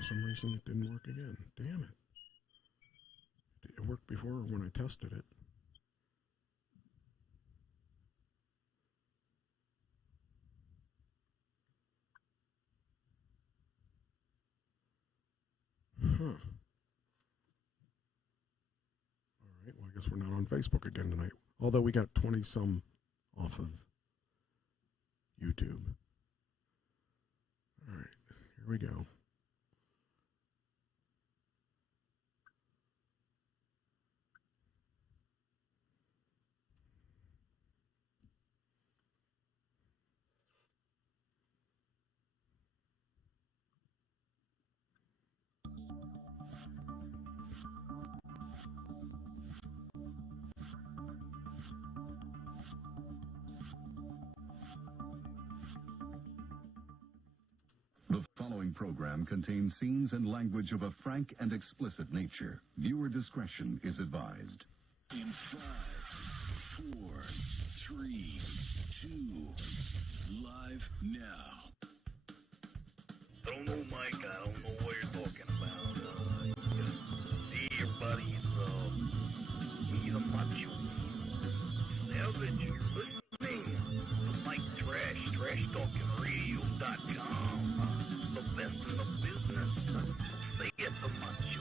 for some reason it didn't work again. Damn it. It worked before when I tested it. Huh. All right, well, I guess we're not on Facebook again tonight. Although we got 20-some off of YouTube. All right, here we go. The following program contains scenes and language of a frank and explicit nature. Viewer discretion is advised. In 5, 4, 3, 2, live now. I don't know, Mike. I don't know what you're talking about. See your buddies. He's a macho. Now that you're listening to Mike Trash, TrashTalkingRadio.com. The best in the business. Say it's a macho.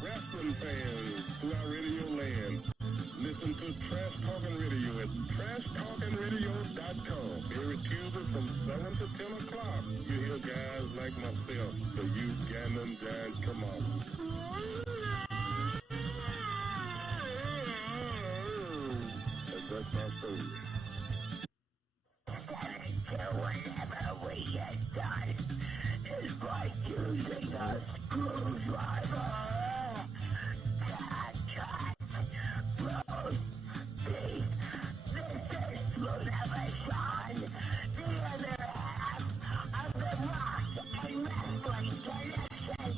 Wrestling fans throughout Radio Land, listen to Trash Talking Radio at TrashTalkingRadio.com. Every Tuesday from 7 to 10 o'clock, you hear guys like myself, the youth Ganon Giants, come on. And that's my story. Whenever we get done, it's like using a screwdriver. Roast beef. This is Slunavation, the other half of the Rock and Wrestling Connection.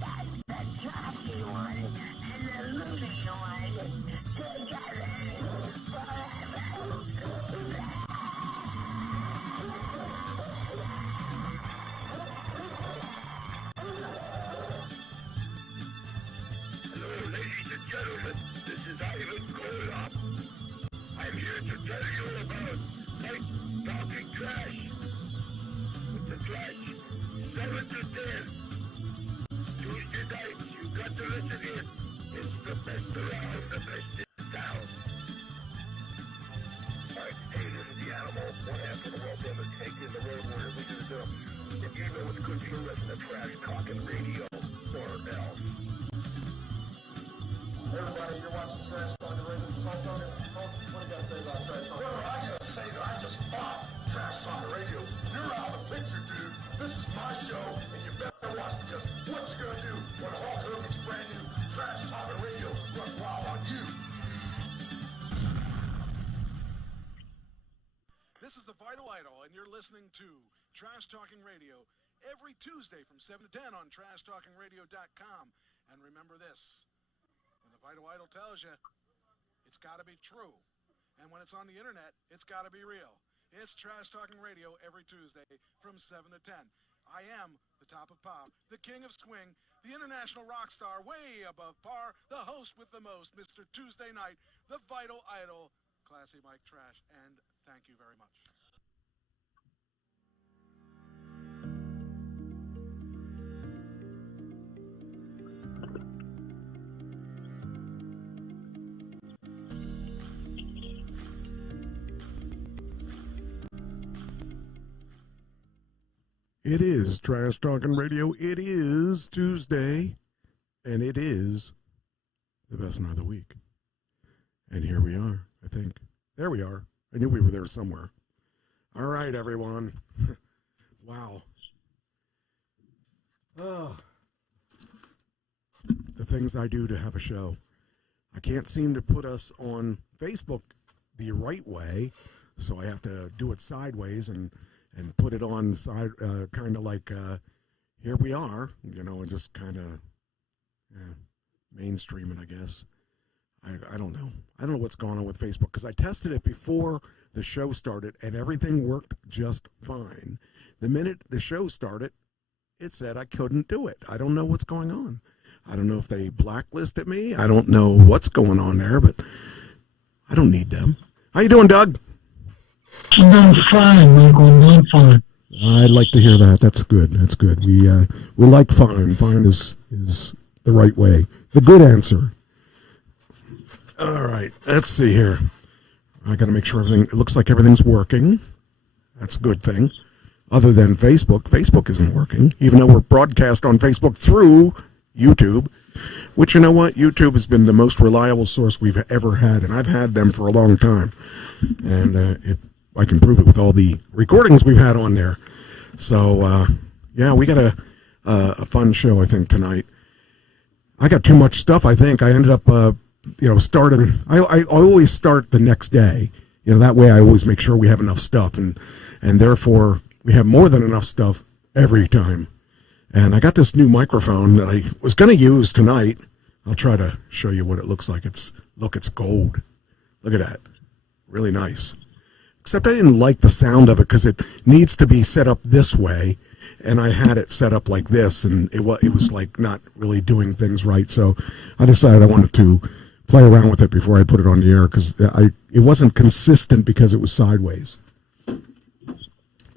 That's the trashy one and the loony one together forever. Hello, ladies and gentlemen. This is Ivan Golub. I'm here to tell you about Mike Talking Trash. With the Trash, 7 to 10. Tuesday nights, you got to listen in. It's the best around, the best in town. Alright, hey, this is the animal. One half of the world famous take in the road warrior. We do the dumb. If you know it's good for you, listen to Trash Talking Radio or else. Everybody, you're watching Trash Talking Radio. This is Hulk Hogan. Hulk, what do you got to say about Trash Talking Radio? Well, I gotta say that I just bought Trash Talking Radio. You're out of the picture, dude. This is my show, and you better watch, because what you gonna do when Hulk Hogan's brand new Trash Talking Radio runs wild on you? This is the Vital Idol, and you're listening to Trash Talking Radio every Tuesday from 7 to 10 on TrashTalkingRadio.com. And remember this. When the Vital Idol tells you, it's got to be true. And when it's on the internet, it's got to be real. It's Trash Talking Radio every Tuesday from 7 to 10. I am the top of pop, the king of swing, the international rock star, way above par, the host with the most, Mr. Tuesday Night, the Vital Idol, Classy Mike Trash, and thank you very much. It is Trash Talking Radio. It is Tuesday, and it is the best night of the week. And here we are, I think. There we are. I knew we were there somewhere. All right, everyone. Wow. Oh. The things I do to have a show. I can't seem to put us on Facebook the right way, so I have to do it sideways and put it on side, kind of like, here we are, you know, and just kind of mainstream it, I guess. I don't know. I don't know what's going on with Facebook, because I tested it before the show started, and everything worked just fine. The minute the show started, it said I couldn't do it. I don't know what's going on. I don't know if they blacklisted me. I don't know what's going on there, but I don't need them. How you doing, Doug? I'm doing fine, Michael. I'm doing fine. I'd like to hear that. That's good. That's good. We like fine. Fine is the right way. The good answer. All right. Let's see here. I got to make sure everything. It looks like everything's working. That's a good thing. Other than Facebook. Facebook isn't working, even though we're broadcast on Facebook through YouTube. Which, you know what? YouTube has been the most reliable source we've ever had, and I've had them for a long time. And I can prove it with all the recordings we've had on there. So, yeah, we got a fun show, I think, tonight. I got too much stuff, I think. I ended up, starting. I always start the next day. That way I always make sure we have enough stuff, and therefore we have more than enough stuff every time. And I got this new microphone that I was going to use tonight. I'll try to show you what it looks like. It's gold. Look at that. Really nice. Except I didn't like the sound of it because it needs to be set up this way. And I had it set up like this, and it was like not really doing things right. So I decided I wanted to play around with it before I put it on the air because it wasn't consistent because it was sideways.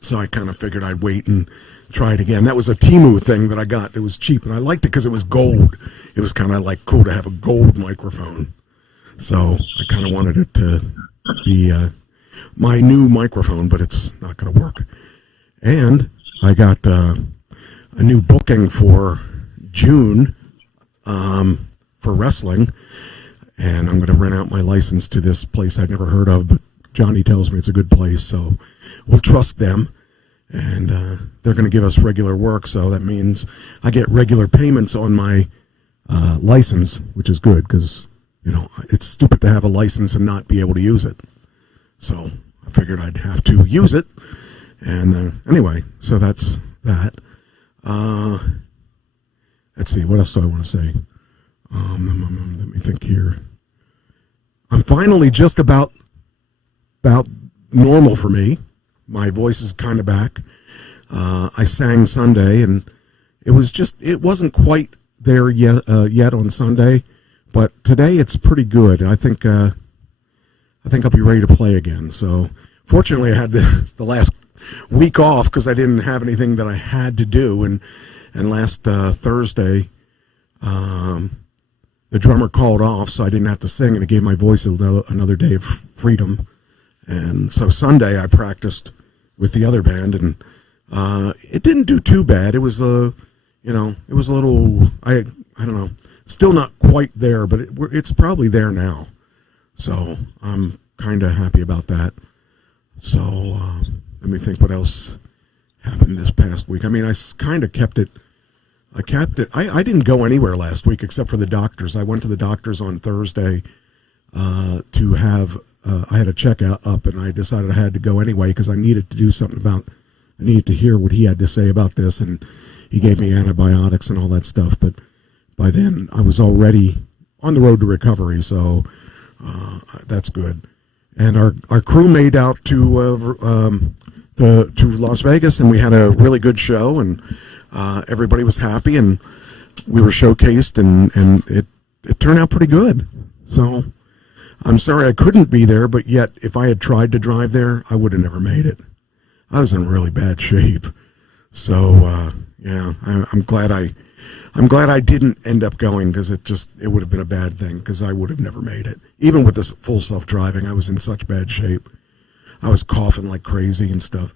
So I kind of figured I'd wait and try it again. That was a Temu thing that I got. It was cheap, and I liked it because it was gold. It was kind of like cool to have a gold microphone. So I kind of wanted it to be my new microphone, but it's not going to work. And I got a new booking for June for wrestling, and I'm going to rent out my license to this place I'd never heard of, but Johnny tells me it's a good place, so we'll trust them. And they're going to give us regular work, so that means I get regular payments on my license, which is good because, it's stupid to have a license and not be able to use it. So I figured I'd have to use it. And anyway, so that's that. Let's see, what else do I want to say? Let me think here. I'm finally just about normal for me. My voice is kind of back. I sang Sunday, and it wasn't quite there yet on Sunday, but today it's pretty good. I think I'll be ready to play again. So fortunately, I had the last week off because I didn't have anything that I had to do, and last Thursday, the drummer called off, so I didn't have to sing, and it gave my voice another day of freedom. And so Sunday I practiced with the other band, and it didn't do too bad. It was it was a little, I don't know, still not quite there, but it's probably there now. So I'm kind of happy about that. So let me think what else happened this past week. I mean, I kind of kept it. I didn't go anywhere last week except for the doctors. I went to the doctors on Thursday to have, I had a checkup up, and I decided I had to go anyway because I needed to do something I needed to hear what he had to say about this, and he gave me antibiotics and all that stuff. But by then I was already on the road to recovery, so that's good. And our crew made out to Las Vegas, and we had a really good show, and everybody was happy, and we were showcased, and it turned out pretty good. So I'm sorry I couldn't be there, but yet if I had tried to drive there, I would have never made it. I was in really bad shape. So yeah, I'm glad I didn't end up going because it would have been a bad thing because I would have never made it. Even with this full self-driving, I was in such bad shape. I was coughing like crazy and stuff.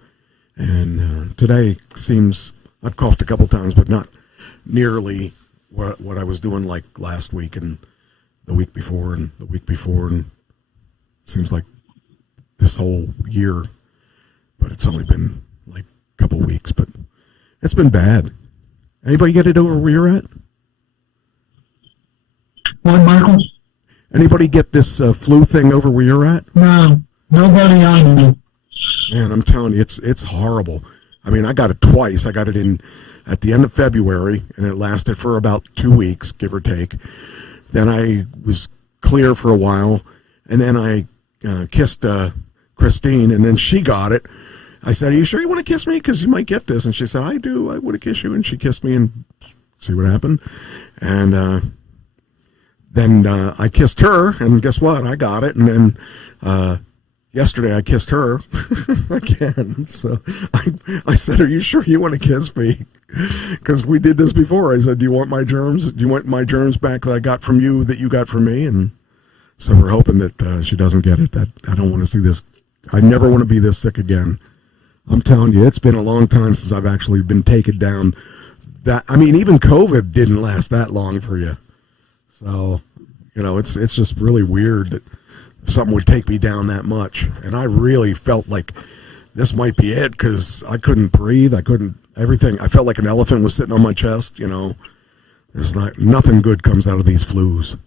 And today seems, I've coughed a couple times, but not nearly what I was doing like last week and the week before and the week before. And it seems like this whole year, but it's only been like a couple weeks, but it's been bad. Anybody get it over where you're at? What, Michael? Anybody get this flu thing over where you're at? No, nobody I know. Man, I'm telling you, it's horrible. I mean, I got it twice. I got it at the end of February, and it lasted for about 2 weeks, give or take. Then I was clear for a while, and then I kissed Christine, and then she got it. I said, "Are you sure you want to kiss me? Because you might get this." And she said, "I do. I want to kiss you." And she kissed me, and see what happened. And then I kissed her, and guess what? I got it. And then yesterday I kissed her again. So I said, "Are you sure you want to kiss me?" Because we did this before. I said, "Do you want my germs? Do you want my germs back that I got from you that you got from me?" And so we're hoping that she doesn't get it. That I don't want to see this. I never want to be this sick again. I'm telling you, it's been a long time since I've actually been taken down. Even COVID didn't last that long for you. So, it's just really weird that something would take me down that much. And I really felt like this might be it because I couldn't breathe. I couldn't, everything. I felt like an elephant was sitting on my chest, There's nothing good comes out of these flus.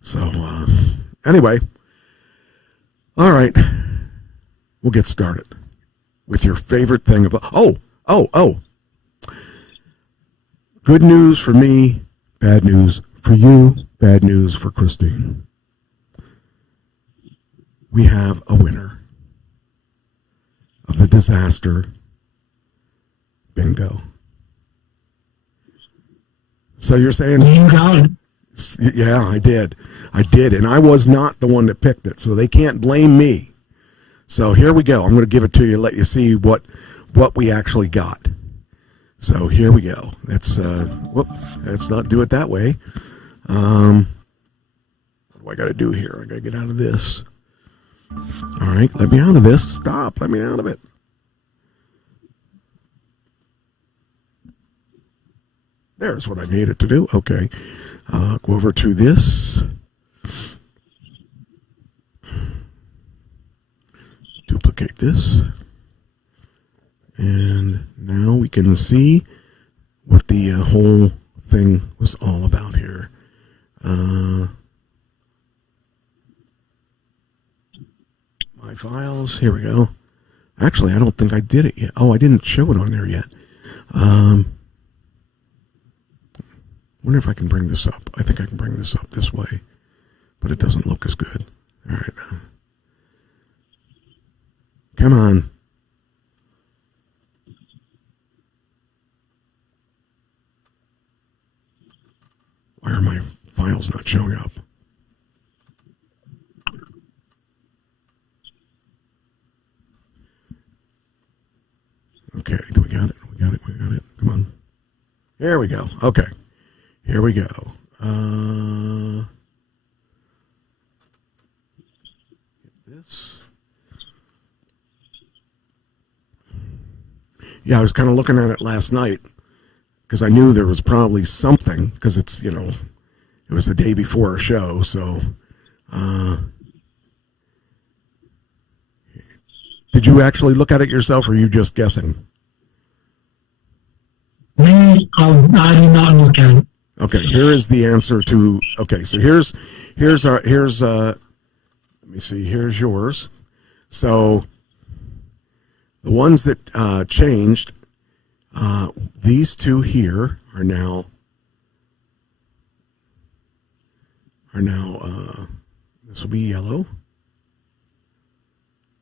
So, anyway. All right. We'll get started with your favorite thing about. Oh. Good news for me, bad news for you, bad news for Christine. We have a winner of the disaster bingo. So you're saying? You got it. Yeah, I did. And I was not the one that picked it, so they can't blame me. So here we go. I'm going to give it to you, let you see what we actually got. So here we go. Let's not do it that way. What do I got to do here? I got to get out of this. All right, let me out of this. Stop. Let me out of it. There's what I needed to do. Okay. Go over to this. Duplicate this. And now we can see what the whole thing was all about here. My files. Here we go. Actually, I don't think I did it yet. Oh, I didn't show it on there yet. Wonder if I can bring this up. I think I can bring this up this way, but it doesn't look as good. All right. Come on. Why are my files not showing up? Okay, we got it. We got it. Come on. Here we go. Okay. Here we go. This. Yeah, I was kind of looking at it last night because I knew there was probably something because it's, it was the day before a show. So, did you actually look at it yourself or are you just guessing? Me, I did not look at it. Okay, here is the answer to. Okay, so here's let me see. Here's yours. So the ones that changed, these two here are now this will be yellow.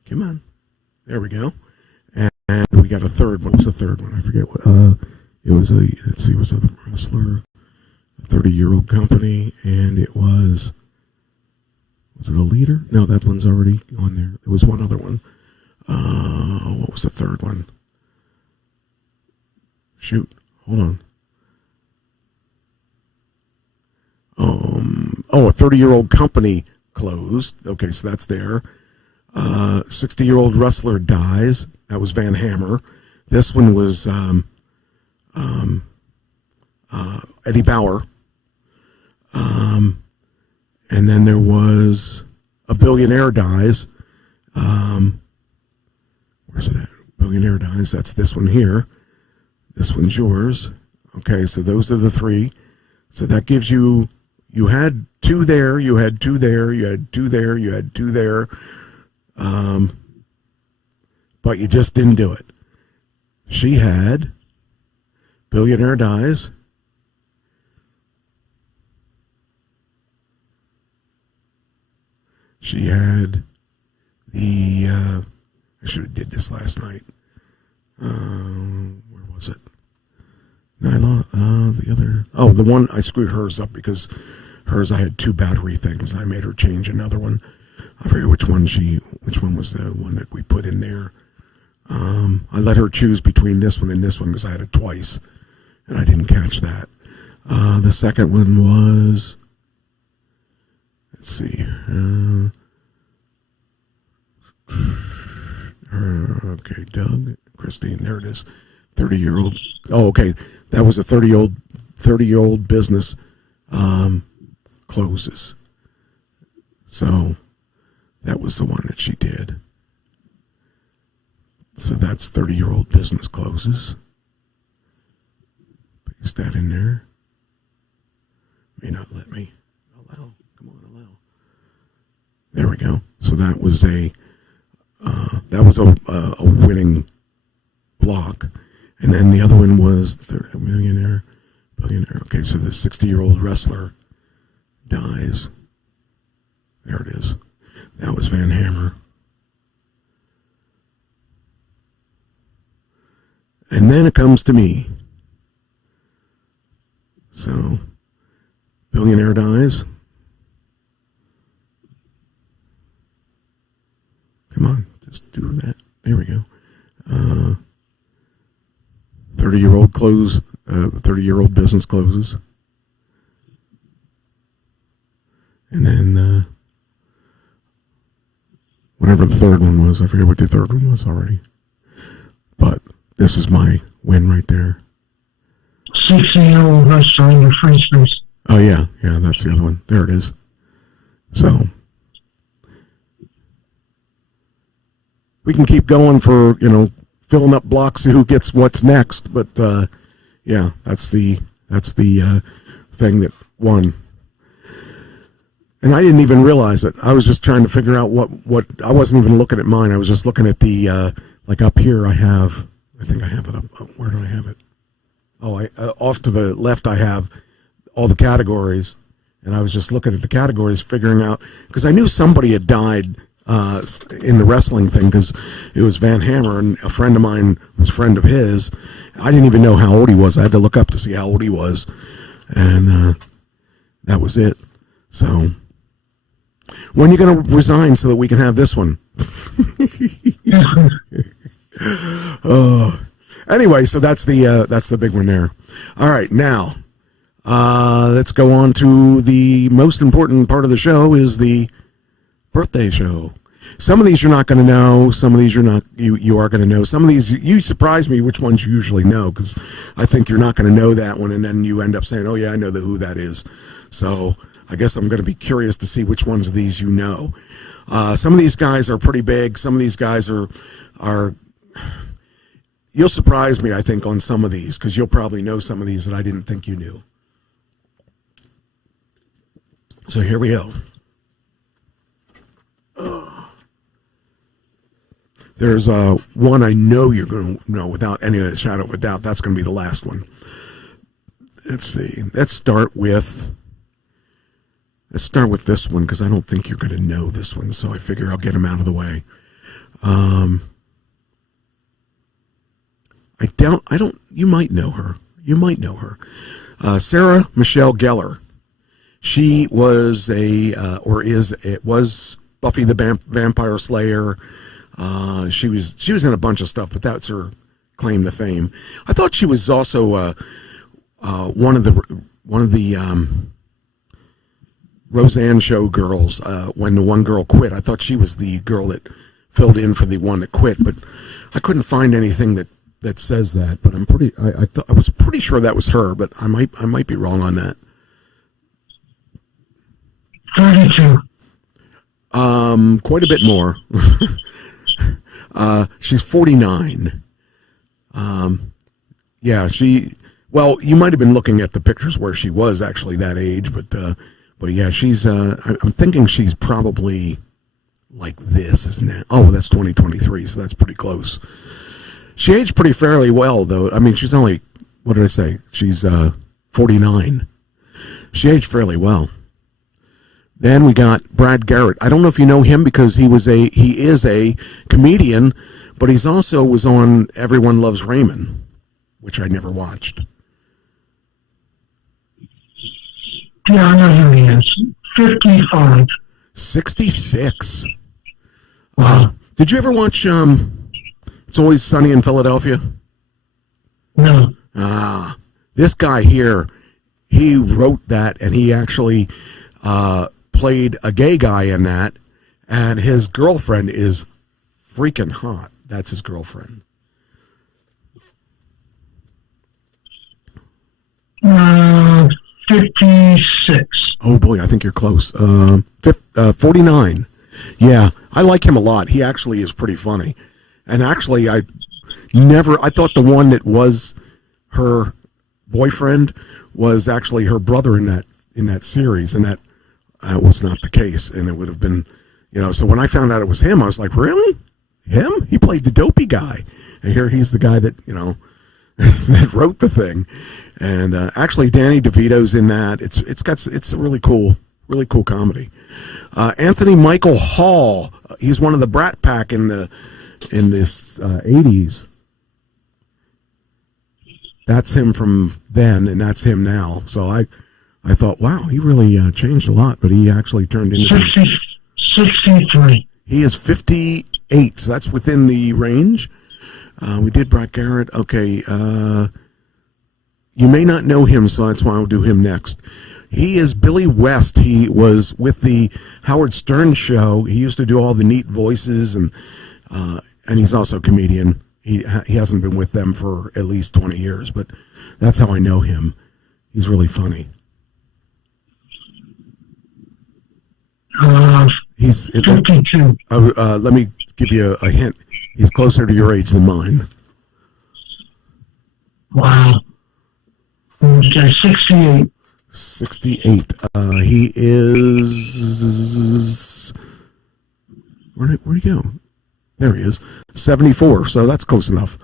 Come on, there we go, and we got a third one. What was the third one? I forget what. It was it was a wrestler. 30-year-old company, and it was it a leader? No, that one's already on there. There was one other one. What was the third one? Shoot, hold on. A 30-year-old company closed. Okay, so that's there. 60-year-old wrestler dies. That was Van Hammer. This one was Eddie Bauer. And then there was a billionaire dies. Where's it at? Billionaire dies. That's this one here. This one's yours. Okay, so those are the three. So that gives you had two there, you had two there, you had two there, you had two there. But you just didn't do it. She had billionaire dies. She had I should have did this last night. Where was it? Nyla, the other. Oh, the one I screwed hers up because hers I had 2 battery things. I made her change another one. I forget which one was the one that we put in there. I let her choose between this one and this one because I had it twice, and I didn't catch that. The second one was, let's see. Okay, Doug, Christine, there it is. 30-year-old. Oh, okay. That was a 30-year-old business closes. So that was the one that she did. So that's 30-year-old business closes. Paste that in there. May not let me. Allow. Come on, allow. There we go. So that was a winning block. And then the other one was billionaire. Okay, so the 60-year-old wrestler dies. There it is. That was Van Hammer. And then it comes to me. So, billionaire dies. Come on, just do that. There we go. 30-year-old business closes. And then, whatever the third one was, I forget what the third one was already. But this is my win right there. 60-year-old wrestler in your free space. Oh, yeah, that's the other one. There it is. So, we can keep going for, filling up blocks of who gets what's next. But, yeah, that's the thing that won. And I didn't even realize it. I was just trying to figure out what I wasn't even looking at mine. I was just looking at the, like up here I think I have it up. Where do I have it? Oh, off to the left I have all the categories. And I was just looking at the categories, figuring out, because I knew somebody had died in the wrestling thing, because it was Van Hammer, and a friend of mine was a friend of his. I didn't even know how old he was. I had to look up to see how old he was. And that was it. So, when are you going to resign so that we can have this one? Anyway, so that's the big one there. All right, now let's go on to the most important part of the show, is the birthday show. Some of these you're not going to know. Some of these you're not. You are going to know. Some of these you surprise me which ones you usually know, because I think you're not going to know that one, and then you end up saying, "Oh yeah, I know who that is." So I guess I'm going to be curious to see which ones of these you know. Some of these guys are pretty big. Some of these guys are. You'll surprise me, I think, on some of these, because you'll probably know some of these that I didn't think you knew. So here we go. There's one I know you're going to know without any shadow of a doubt. That's going to be the last one. Let's see. Let's start with this one, because I don't think you're going to know this one. So I figure I'll get him out of the way. You might know her. Sarah Michelle Gellar. She was was Buffy the Vampire Slayer. She was in a bunch of stuff, but that's her claim to fame. I thought she was also one of the Roseanne show girls. When the one girl quit, I thought she was the girl that filled in for the one that quit, but I couldn't find anything that says that. But I was pretty sure that was her, but I might be wrong on that. 32. Quite a bit more. She's 49. Yeah, well, you might have been looking at the pictures where she was actually that age, but yeah, she's, I'm thinking she's probably like this, isn't it? Oh, that's 2023, so that's pretty close. She aged pretty fairly well, though. I mean, she's only, what did I say? She's 49. She aged fairly well. Then we got Brad Garrett. I don't know if you know him because he is a comedian, but he's also was on Everyone Loves Raymond, which I never watched. Yeah, I know who he is. 55. 66. Wow. Did you ever watch It's Always Sunny in Philadelphia? No. This guy here, he wrote that, and he actually played a gay guy in that, and his girlfriend is freaking hot. That's his girlfriend. 56. Oh boy, I think you're close. 49. Yeah, I like him a lot. He actually is pretty funny. And actually, I thought the one that was her boyfriend was actually her brother in that series, and that was not the case. And it would have been, so when I found out it was him, I was like, really? Him? He played the dopey guy. And here he's the guy that, that wrote the thing. And actually, Danny DeVito's in that. It's a really cool comedy. Anthony Michael Hall, he's one of the Brat Pack in this 80s. That's him from then, and that's him now. So I thought, wow, he really changed a lot, but he actually turned into 63. He is 58, so that's within the range. We did Brad Garrett. Okay, you may not know him, so that's why I'll do him next. He is Billy West. He was with the Howard Stern show. He used to do all the neat voices, and he's also a comedian. He hasn't been with them for at least 20 years, but that's how I know him. He's really funny. He's 52. Let me give you a hint. He's closer to your age than mine. Wow. Okay, 68. 68. He is. Where'd he go? There he is. 74. So that's close enough.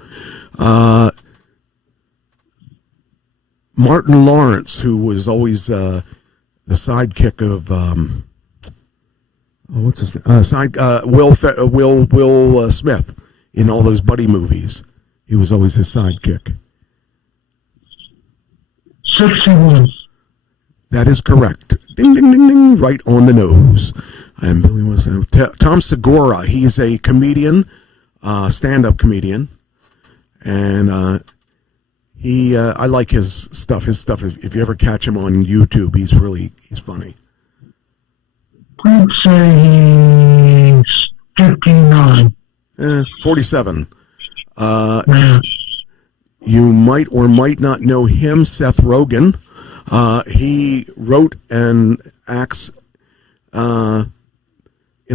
Martin Lawrence, who was always the sidekick of what's his name? Will Smith in all those buddy movies. He was always his sidekick. 61. That is correct. Ding, ding, ding, ding. Right on the nose. And Billy was Tom Segura. He's a comedian, stand-up comedian. And I like his stuff. His stuff, if you ever catch him on YouTube, he's funny. I'd say he's 59. 47. Yeah. You might or might not know him, Seth Rogen. He wrote and acts in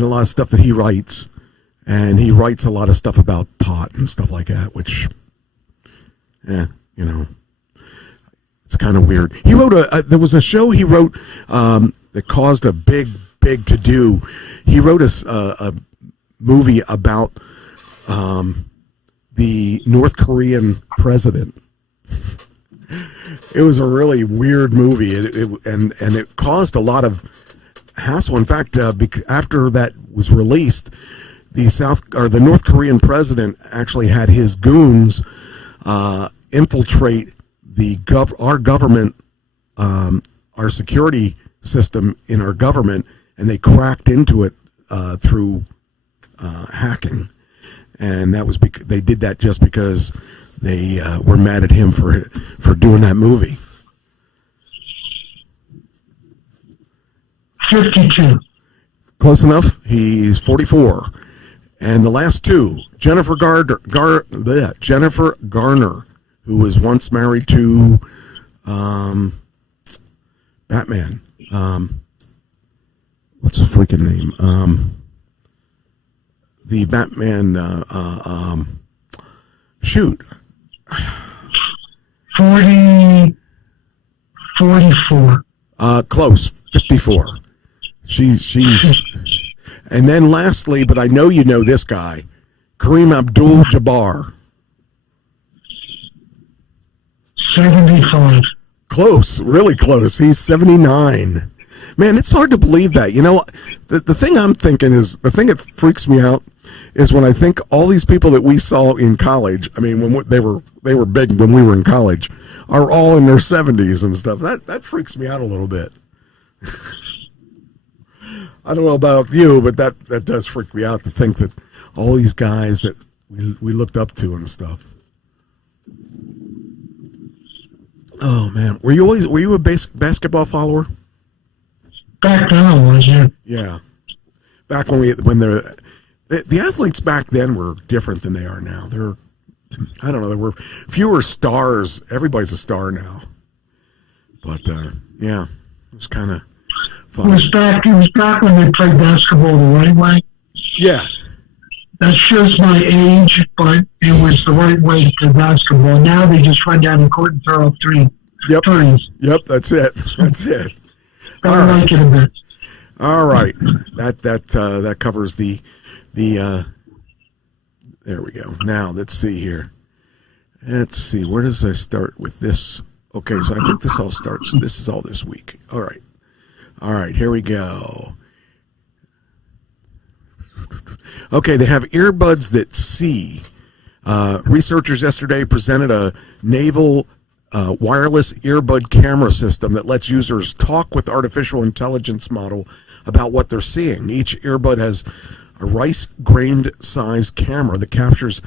a lot of stuff that he writes. And he writes a lot of stuff about pot and stuff like that, which, it's kind of weird. He wrote there was a show he wrote that caused a big to-do. He wrote a movie about the North Korean president. It was a really weird movie, and it caused a lot of hassle. In fact, after that was released, the North Korean president actually had his goons infiltrate our government, our security system in our government, and they cracked into it through hacking. And that was they did that just because they were mad at him for doing that movie. 52. Close enough. He's 44. And the last two, Jennifer Garner, who was once married to Batman. What's his freaking name? The Batman. Shoot. 44. Close. 54. She's. And then lastly, but I know you know this guy, Kareem Abdul-Jabbar. 75. Close, really close. He's 79. Man, it's hard to believe that. You know, the thing I'm thinking is, the thing that freaks me out is when I think all these people that we saw in college, I mean, when they were big when we were in college, are all in their 70s and stuff. That freaks me out a little bit. I don't know about you, but that does freak me out to think that all these guys that we looked up to and stuff. Oh man, were you a basketball follower? Back then I was, yeah. Yeah, back when the athletes back then were different than they are now. I don't know, there were fewer stars. Everybody's a star now. But yeah, it was kind of fun. It was back when they played basketball the right way. Yeah. That shows my age, but it was the right way to play basketball. Now they just run down the court and throw up threes. Yep, that's it. I like it a bit. All right. That covers the there we go. Now let's see here. Let's see, where does I start with this? Okay, so I think this is all this week. All right, here we go. Okay, they have earbuds that see. Researchers yesterday presented a naval wireless earbud camera system that lets users talk with artificial intelligence model about what they're seeing. Each earbud has a rice-grained size camera that captures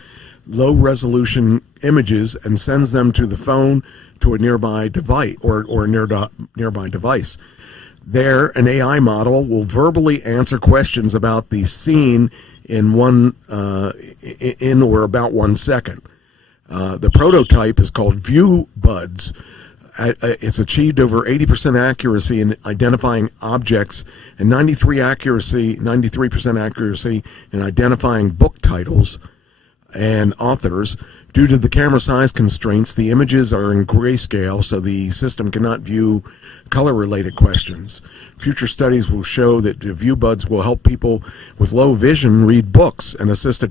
low-resolution images and sends them to the phone to a nearby device or nearby device. There, an AI model will verbally answer questions about the scene in or about 1 second. The prototype is called ViewBuds. It's achieved over 80% accuracy in identifying objects and 93% accuracy in identifying book titles and authors. Due to the camera size constraints, the images are in grayscale, so the system cannot view color-related questions. Future studies will show that the ViewBuds will help people with low vision read books and assist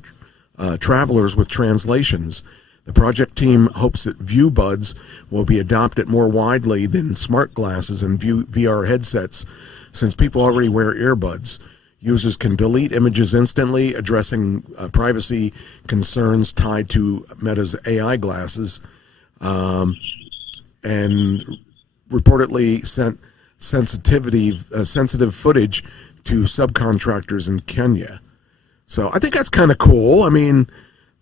travelers with translations. The project team hopes that ViewBuds will be adopted more widely than smart glasses and VR headsets, since people already wear earbuds. Users can delete images instantly, addressing privacy concerns tied to Meta's AI glasses, and reportedly sent sensitive footage to subcontractors in Kenya. So I think that's kind of cool. I mean,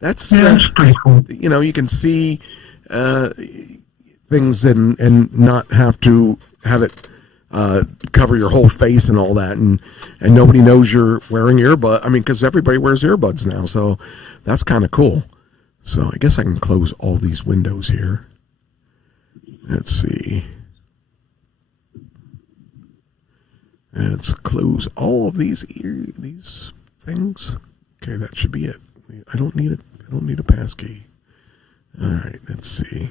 that's pretty cool. You know, you can see things and not have to have it cover your whole face and all that, and nobody knows you're wearing earbuds. I mean, because everybody wears earbuds now, so that's kind of cool. So I guess I can close all these windows here. Let's see. Let's close all of these things. Okay, that should be it. I don't need a pass key. All right, let's see.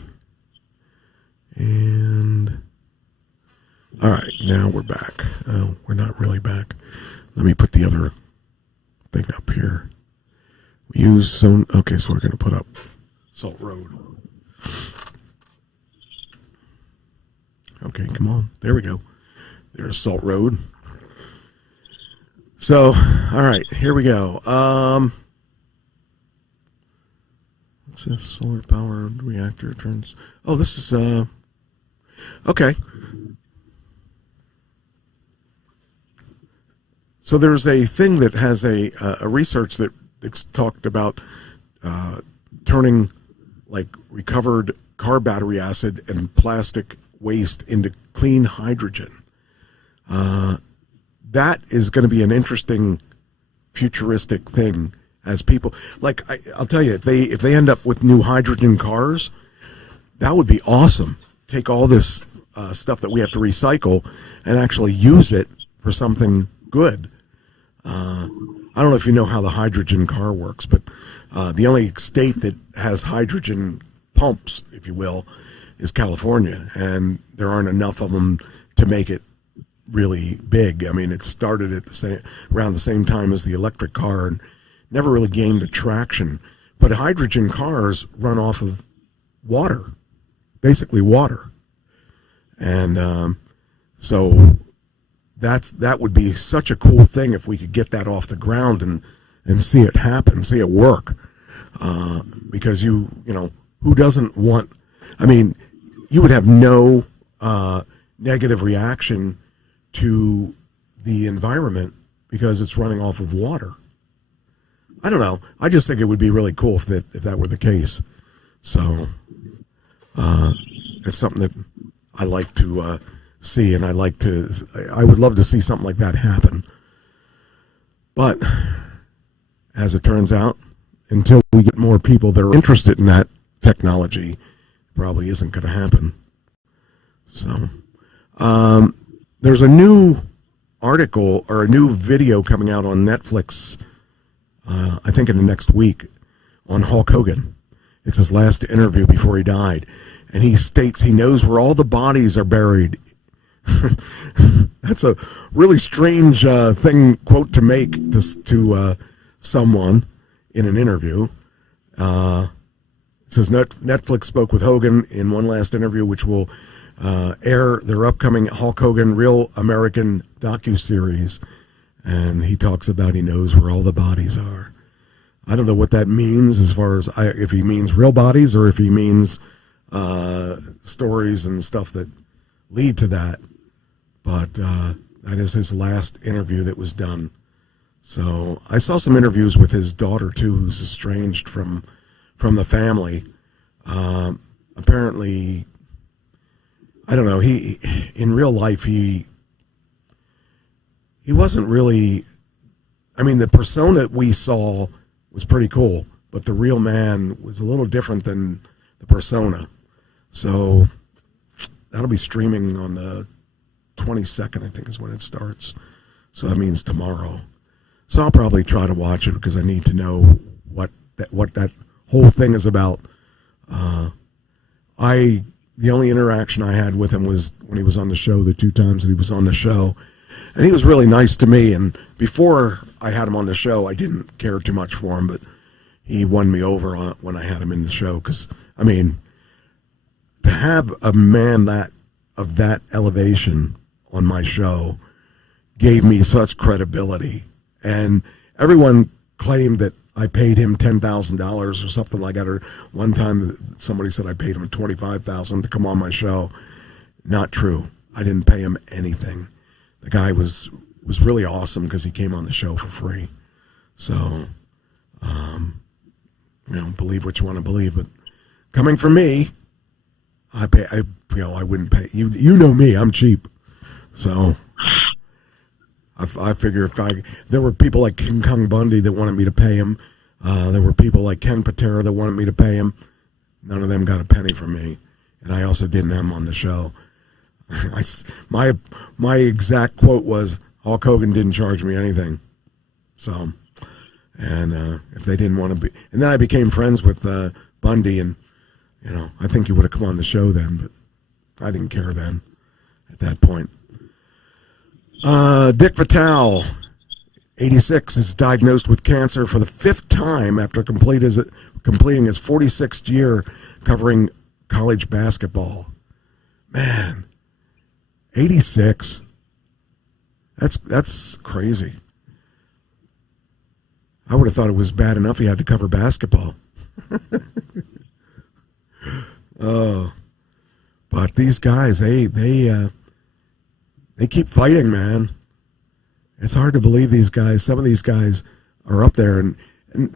And all right, now we're back. Oh, we're not really back. Let me put the other thing up here. We use some. Okay, so we're going to put up Salt Road. Okay, come on. There we go. There's Salt Road. So, all right, here we go. What's this? Solar powered reactor turns. Oh, this is okay. So there's a thing that has a research that it's talked about turning like recovered car battery acid and plastic waste into clean hydrogen. That is going to be an interesting futuristic thing as people like. I'll tell you, if they end up with new hydrogen cars, that would be awesome. Take all this stuff that we have to recycle and actually use it for something good. I don't know if you know how the hydrogen car works, but the only state that has hydrogen pumps, if you will, is California, and there aren't enough of them to make it really big. I mean, it started at around the same time as the electric car and never really gained traction. But hydrogen cars run off of water, basically water. And so that would be such a cool thing if we could get that off the ground and see it happen, see it work. Because you know, who doesn't want? I mean, you would have no negative reaction to the environment because it's running off of water. I don't know. I just think it would be really cool if that were the case. So it's something that I like to see, and I would love to see something like that happen. But as it turns out, until we get more people that are interested in that technology, it probably isn't going to happen. So there's a new article or a new video coming out on Netflix, I think in the next week, on Hulk Hogan. It's his last interview before he died. And he states he knows where all the bodies are buried. That's a really strange quote to make to someone in an interview. It says Netflix spoke with Hogan in one last interview, which will air their upcoming Hulk Hogan Real American docuseries. And he talks about he knows where all the bodies are. I don't know what that means as far as if he means real bodies or if he means stories and stuff that lead to that. But that is his last interview that was done. So I saw some interviews with his daughter, too, who's estranged from the family. Apparently, I don't know, he in real life, he wasn't really, I mean, the persona we saw was pretty cool, but the real man was a little different than the persona. So that'll be streaming on the 22nd, I think is when it starts. So that means tomorrow. So I'll probably try to watch it because I need to know what that whole thing is about. The only interaction I had with him was when he was on the show, the 2 times that he was on the show. And he was really nice to me. And before I had him on the show, I didn't care too much for him, but he won me over when I had him in the show. Because, I mean, to have a man of that elevation on my show gave me such credibility. And everyone claimed that I paid him $10,000 or something like that. Or one time somebody said I paid him $25,000 to come on my show. Not true. I didn't pay him anything. The guy was really awesome because he came on the show for free. So, believe what you want to believe. But coming from me, I wouldn't pay. You know me, I'm cheap. So I figure there were people like King Kong Bundy that wanted me to pay him. There were people like Ken Patera that wanted me to pay him. None of them got a penny from me. And I also didn't have him on the show. My exact quote was, Hulk Hogan didn't charge me anything. So, and if they didn't want to be, and then I became friends with Bundy, and I think he would have come on the show then, but I didn't care then at that point. Dick Vitale, 86, is diagnosed with cancer for the 5th time after completing his 46th year covering college basketball. Man. 86. That's crazy. I would have thought it was bad enough he had to cover basketball. Oh, but these guys, they keep fighting, man. It's hard to believe these guys. Some of these guys are up there, and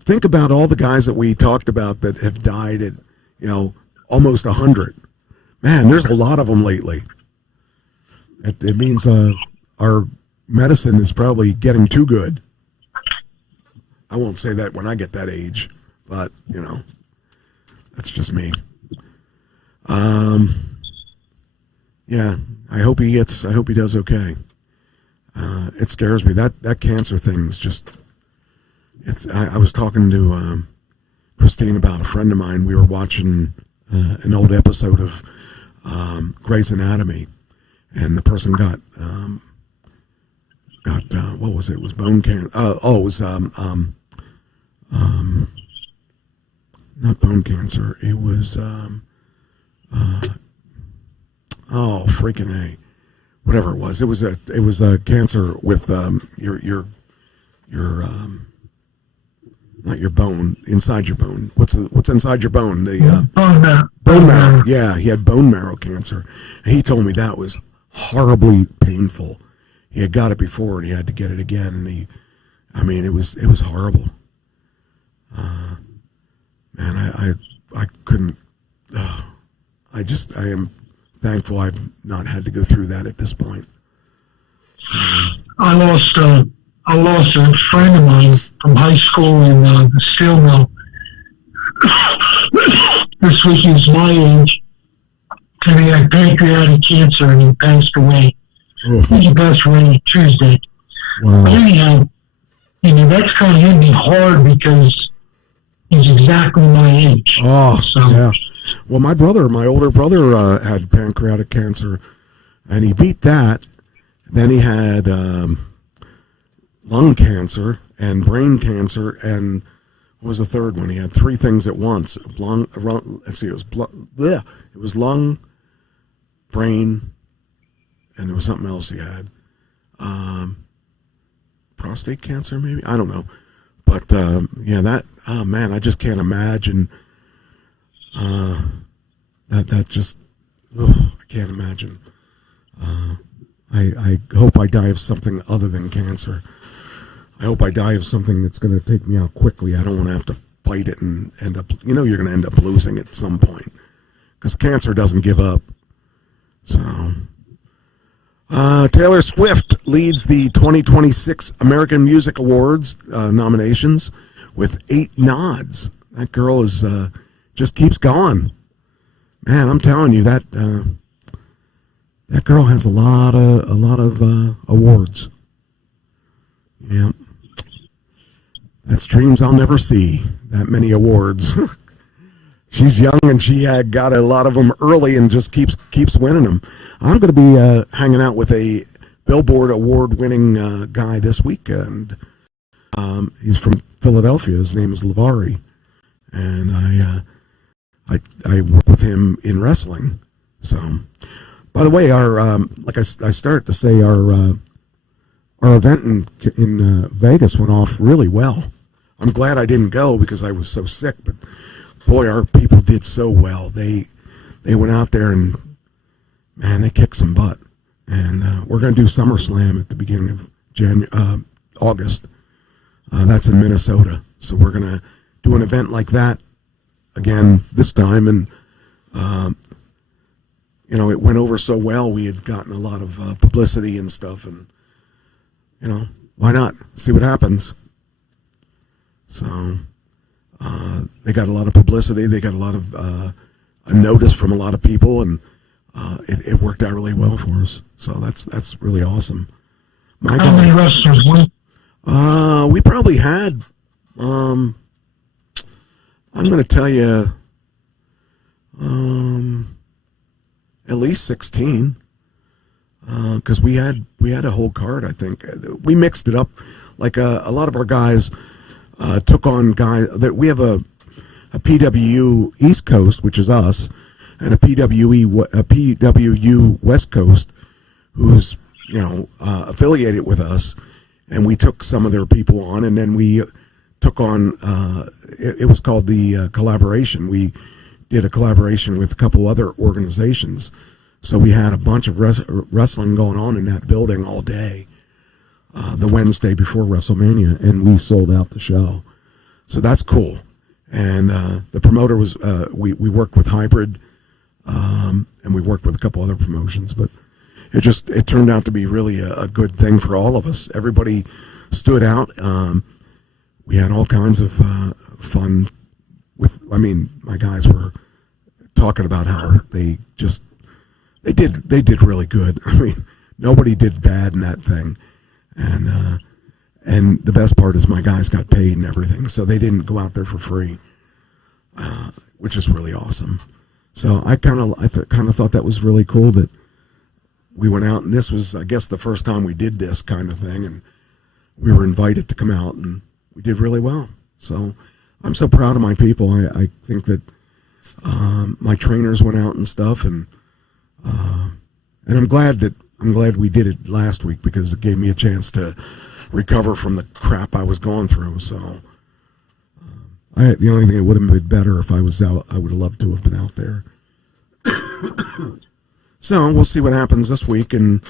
think about all the guys that we talked about that have died at almost 100. Man, there's a lot of them lately. It means our medicine is probably getting too good. I won't say that when I get that age, but that's just me. Yeah, I hope he does okay. It scares me. That cancer thing is just. I was talking to Christine about a friend of mine. We were watching an old episode of Grey's Anatomy. And the person got what was it? It was bone cancer. It was not bone cancer. It was freaking A. whatever it was. It was a cancer with your not your bone, inside your bone. What's inside your bone? The bone marrow. Yeah, he had bone marrow cancer. And he told me that was horribly painful. He had got it before and he had to get it again. And it was horrible. Man, I couldn't. I am thankful I've not had to go through that at this point. So, I lost a friend of mine from high school in the steel mill. This week he was my age, and he had pancreatic cancer, and he passed away. He passed away Tuesday. Wow. But anyhow, that's kind of hit me hard because he's exactly my age. Oh, so, yeah. Well, my older brother had pancreatic cancer, and he beat that. Then he had lung cancer and brain cancer, and what was the third one? He had three things at once. It was lung, brain, and there was something else he had. Prostate cancer, maybe? I don't know. But, man, I just can't imagine. That just, I can't imagine. I hope I die of something other than cancer. I hope I die of something that's going to take me out quickly. I don't want to have to fight it and end up, you're going to end up losing at some point. Because cancer doesn't give up. So, Taylor Swift leads the 2026 American Music Awards nominations with 8 nods. That girl is just keeps going. Man, I'm telling you that girl has a lot of awards. Yeah, that's dreams I'll never see. That many awards. She's young and she had got a lot of them early and just keeps winning them. I'm going to be hanging out with a Billboard award-winning guy this weekend. He's from Philadelphia. His name is Lavari, and I work with him in wrestling. So, by the way, our like I started to say, our event in Vegas went off really well. I'm glad I didn't go because I was so sick, but boy, our people did so well. They went out there and, man, they kicked some butt. And we're going to do SummerSlam at the beginning of August. That's in Minnesota. So we're going to do an event like that again this time. And, it went over so well. We had gotten a lot of publicity and stuff. And, why not? See what happens. So they got a lot of publicity. They got a lot of a notice from a lot of people. And it worked out really well for us. So that's really awesome. How many wrestlers went? We probably had, I'm going to tell you, at least 16. Because we had a whole card, I think. We mixed it up. Like a lot of our guys took on guys that we have a PWU East Coast, which is us, and a PWU West Coast, who's affiliated with us, and we took some of their people on, and then we took on. It was called the collaboration. We did a collaboration with a couple other organizations. So we had a bunch of wrestling going on in that building all day, the Wednesday before Wrestlemania, and we sold out the show. So that's cool. And the promoter was, we worked with Hybrid, and we worked with a couple other promotions, but it turned out to be really a good thing for all of us. Everybody stood out. We had all kinds of fun my guys were talking about how they did really good. Nobody did bad in that thing. And the best part is my guys got paid and everything, so they didn't go out there for free, which is really awesome. So I kind of thought that was really cool that we went out, and this was, I guess, the first time we did this kind of thing, and we were invited to come out, and we did really well. So I'm so proud of my people. I think that my trainers went out and stuff, and I'm glad that I'm glad we did it last week because it gave me a chance to recover from the crap I was going through. So the only thing that would have been better if I was out, I would have loved to have been out there. So we'll see what happens this week, and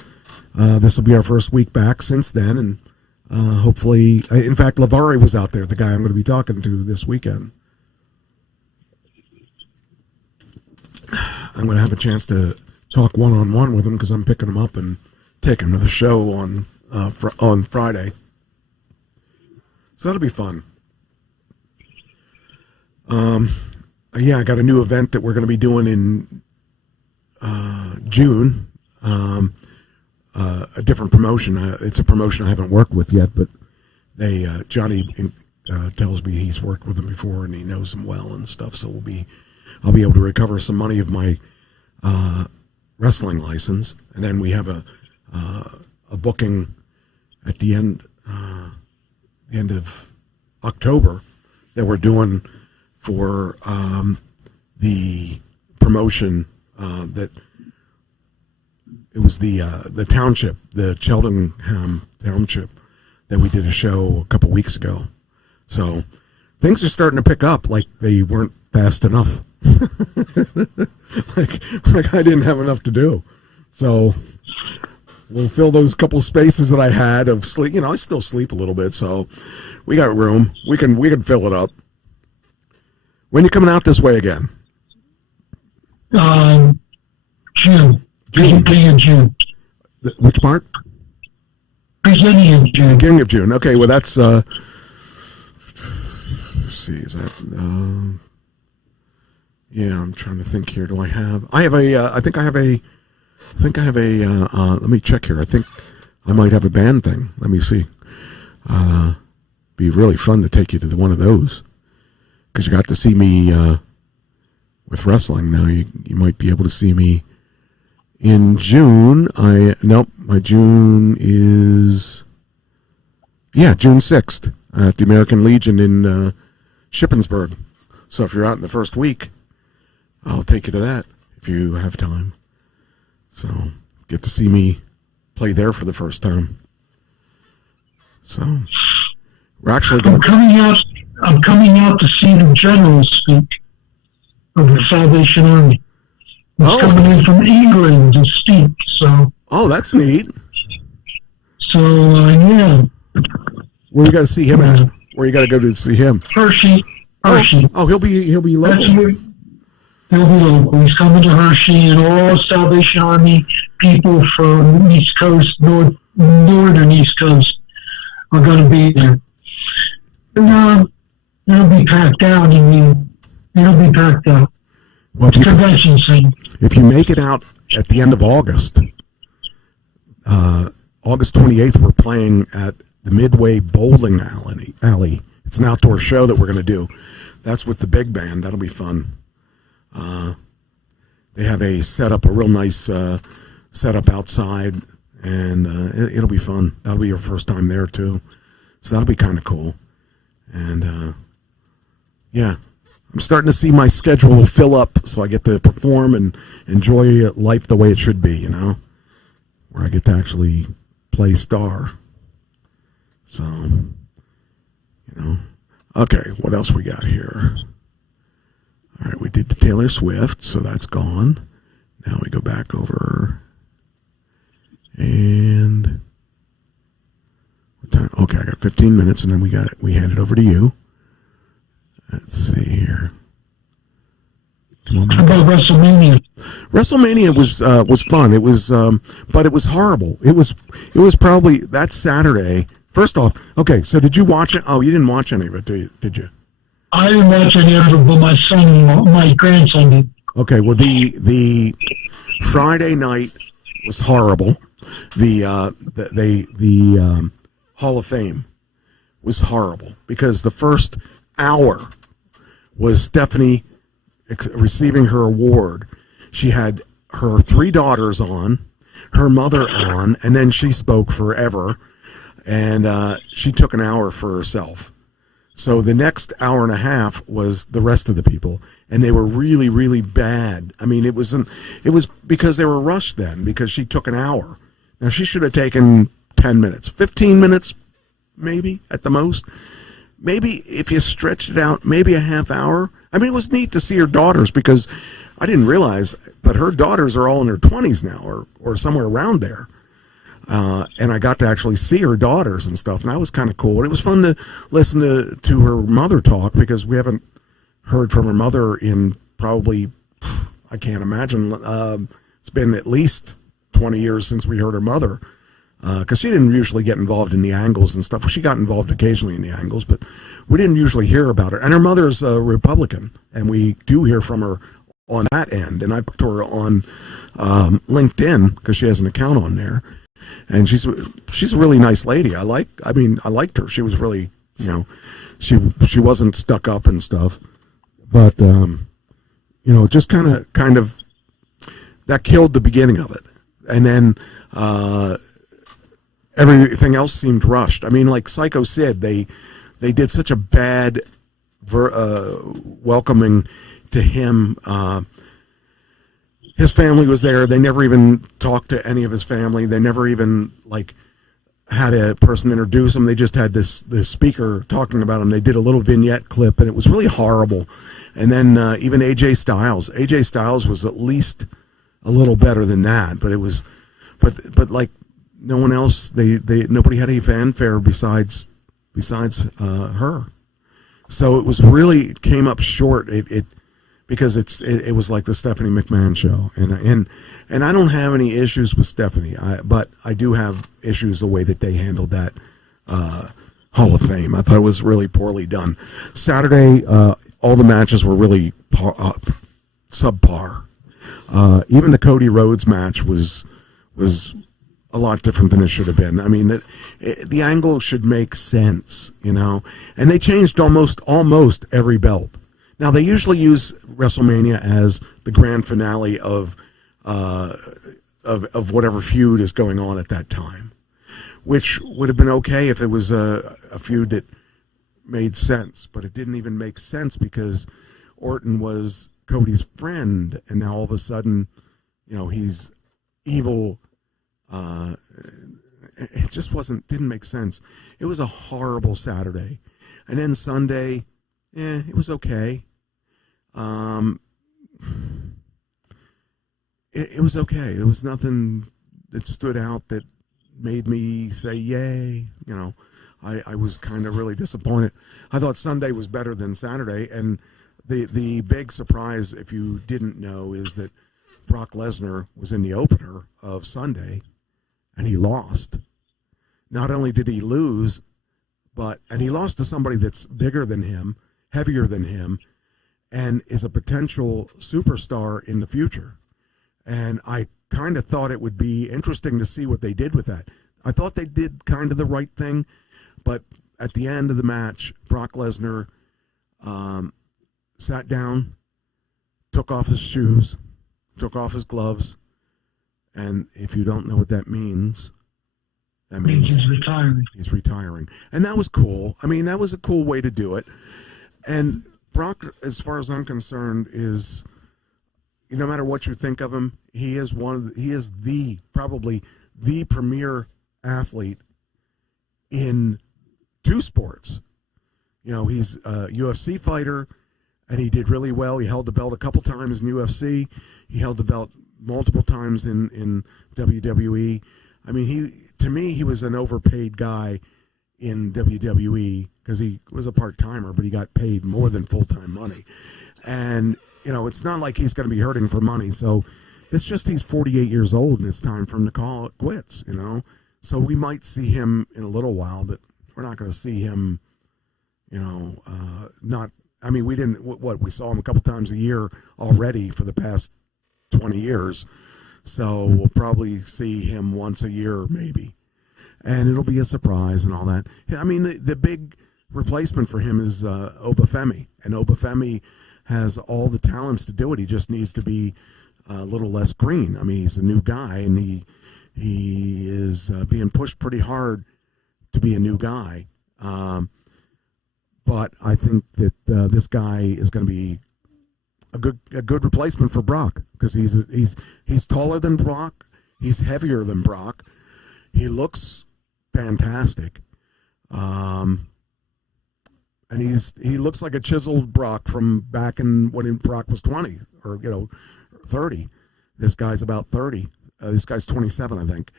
this will be our first week back since then, and hopefully, in fact, Lavari was out there, the guy I'm going to be talking to this weekend. I'm going to have a chance to talk one-on-one with him because I'm picking him up and taking him to the show on Friday. So that'll be fun. Yeah, I got a new event that we're going to be doing in June. A different promotion. It's a promotion I haven't worked with yet, but Johnny tells me he's worked with them before and he knows them well and stuff. So I'll be able to recover some money of my wrestling license, and then we have a booking at the end of October that we're doing for the promotion that it was the township, the Cheltenham Township, that we did a show a couple weeks ago. So things are starting to pick up, like they weren't fast enough. like I didn't have enough to do. So we'll fill those couple spaces that I had of sleep. You know, I still sleep a little bit, so we got room. We can fill it up. When you coming out this way again? June. Beginning of June. Which part? Beginning of June. Beginning of June. Okay, well that's let's see, is that yeah, I'm trying to think here. Do I have a I think I have a let me check here. I think I might have a band thing. Let me see. Be really fun to take you to one of those, because you got to see me with wrestling. Now you might be able to see me in June. My June is June 6th at the American Legion in Shippensburg. So if you're out in the first week, I'll take you to that if you have time. So get to see me play there for the first time. So we're actually going I'm coming out to see the general speak of the Salvation Army. He's coming in from England to speak. So. Oh, that's neat. So yeah. Where you got to see him at? Where you got to go to see him? Hershey. Oh, he'll be local. He'll be local. He's coming to Hershey, and all Salvation Army people from East Coast, northern East Coast, are going to be there. And it'll be packed out. It'll be packed out. Well, Convention center. If you make it out at the end of August, August 28th, we're playing at the Midway Bowling Alley. It's an outdoor show that we're going to do. That's with the big band. That'll be fun. They have a real nice setup outside, and it'll be fun. That'll be your first time there too, so that'll be kind of cool. And yeah, I'm starting to see my schedule fill up, so I get to perform and enjoy life the way it should be. You know, where I get to actually play star. So, you know, okay, what else we got here? All right, we did the Taylor Swift, so that's gone. Now we go back over, and okay, I got 15 minutes, and then we hand it over to you. Let's see here. Come on, how about WrestleMania? WrestleMania was fun. It was, but it was horrible. It was probably that Saturday. First off, okay, so did you watch it? Oh, you didn't watch any of it, did you? I didn't watch any of it, but my grandson did. Okay, well, the Friday night was horrible. The Hall of Fame was horrible because the first hour was Stephanie receiving her award. She had her 3 daughters on, her mother on, and then she spoke forever, and she took an hour for herself. So the next hour and a half was the rest of the people, and they were really, really bad. I mean, it was because they were rushed then, because she took an hour. Now, she should have taken 10 minutes, 15 minutes, maybe at the most. Maybe if you stretched it out, maybe a half hour. I mean, it was neat to see her daughters because I didn't realize, but her daughters are all in their 20s now or somewhere around there. And I got to actually see her daughters and stuff, and that was kind of cool. And it was fun to listen to her mother talk because we haven't heard from her mother in probably, I can't imagine, it's been at least 20 years since we heard her mother. Because she didn't usually get involved in the angles and stuff. Well, she got involved occasionally in the angles, but we didn't usually hear about her. And her mother's a Republican, and we do hear from her on that end. And I put her on LinkedIn because she has an account on there, and she's a really nice lady. I liked her. She was really, she wasn't stuck up and stuff, but just kind of that killed the beginning of it, and then. Everything else seemed rushed. I mean, like Psycho Sid, they did such a bad welcoming to him. His family was there. They never even talked to any of his family. They never even had a person introduce him. They just had this speaker talking about him. They did a little vignette clip, and it was really horrible. And then even AJ Styles was at least a little better than that. But it was, but like. No one else. Nobody had any fanfare besides her. So it came up short. Because it was like the Stephanie McMahon show, and I don't have any issues with Stephanie. But I do have issues the way that they handled that Hall of Fame. I thought it was really poorly done. Saturday, all the matches were really subpar. Even the Cody Rhodes match was a lot different than it should have been. I mean, the angle should make sense, and they changed almost every belt. Now they usually use WrestleMania as the grand finale of whatever feud is going on at that time, which would have been okay if it was a feud that made sense, but it didn't even make sense because Orton was Cody's friend, and now all of a sudden, he's evil. It just didn't make sense. It was a horrible Saturday. And then Sunday, it was okay. It was okay. There was nothing that stood out that made me say, yay. I was kind of really disappointed. I thought Sunday was better than Saturday. And the big surprise, if you didn't know, is that Brock Lesnar was in the opener of Sunday. And he lost. Not only did he lose, and he lost to somebody that's bigger than him, heavier than him, and is a potential superstar in the future. And I kind of thought it would be interesting to see what they did with that. I thought they did kind of the right thing, but at the end of the match, Brock Lesnar sat down, took off his shoes, took off his gloves, and if you don't know what that means he's retiring. He's retiring. And that was cool. I mean, that was a cool way to do it. And Brock, as far as I'm concerned, is, no matter what you think of him, he is probably the premier athlete in two sports. He's a UFC fighter, and he did really well. He held the belt a couple times in UFC. He held the belt multiple times in WWE. I mean, to me, he was an overpaid guy in WWE because he was a part-timer, but he got paid more than full-time money. And, it's not like he's going to be hurting for money. So it's just he's 48 years old, and it's time for him to call it quits, So we might see him in a little while, but we're not going to see him, we saw him a couple times a year already for the past 20 years, so we'll probably see him once a year maybe, and it'll be a surprise and all that. I mean, the big replacement for him is Obafemi, and Obafemi has all the talents to do it. He just needs to be a little less green. I mean, he's a new guy, and he is being pushed pretty hard to be a new guy, but I think that this guy is going to be a good replacement for Brock because he's taller than Brock, he's heavier than Brock, He looks fantastic. And he looks like a chiseled Brock from back in when Brock was 20 or 30. This guy's about 30. This guy's 27, I think,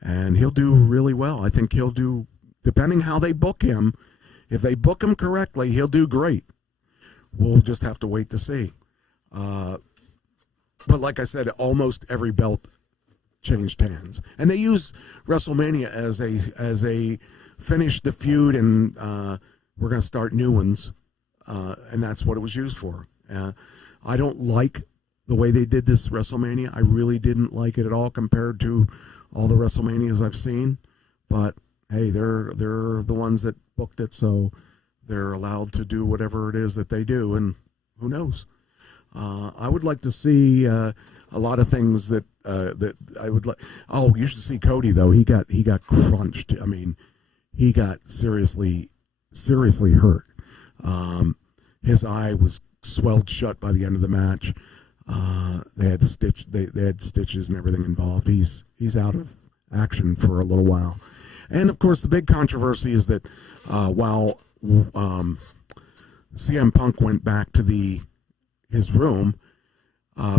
and he'll do really well. I think he'll do, depending how they book him. If they book him correctly, he'll do great. We'll just have to wait to see. But like I said, almost every belt changed hands, and they use WrestleMania as a finish the feud, and we're going to start new ones, and that's what it was used for. I don't like the way they did this WrestleMania. I really didn't like it at all compared to all the WrestleManias I've seen. But hey, they're the ones that booked it, so they're allowed to do whatever it is that they do, and who knows? I would like to see a lot of things that I would like. Oh, you should see Cody though. He got crunched. I mean, he got seriously hurt. His eye was swelled shut by the end of the match. They had stitches and everything involved. He's out of action for a little while. And of course, the big controversy is that while CM Punk went back to his room,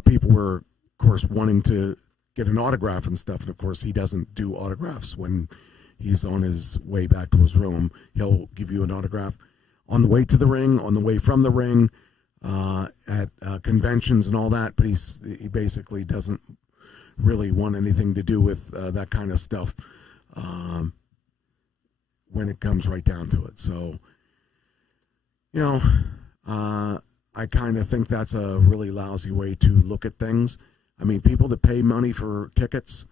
people were, of course, wanting to get an autograph and stuff. And of course, he doesn't do autographs when he's on his way back to his room. He'll give you an autograph on the way to the ring, on the way from the ring, at conventions and all that. But he basically doesn't really want anything to do with that kind of stuff when it comes right down to it. So, I kind of think that's a really lousy way to look at things. I mean, people that pay money for tickets,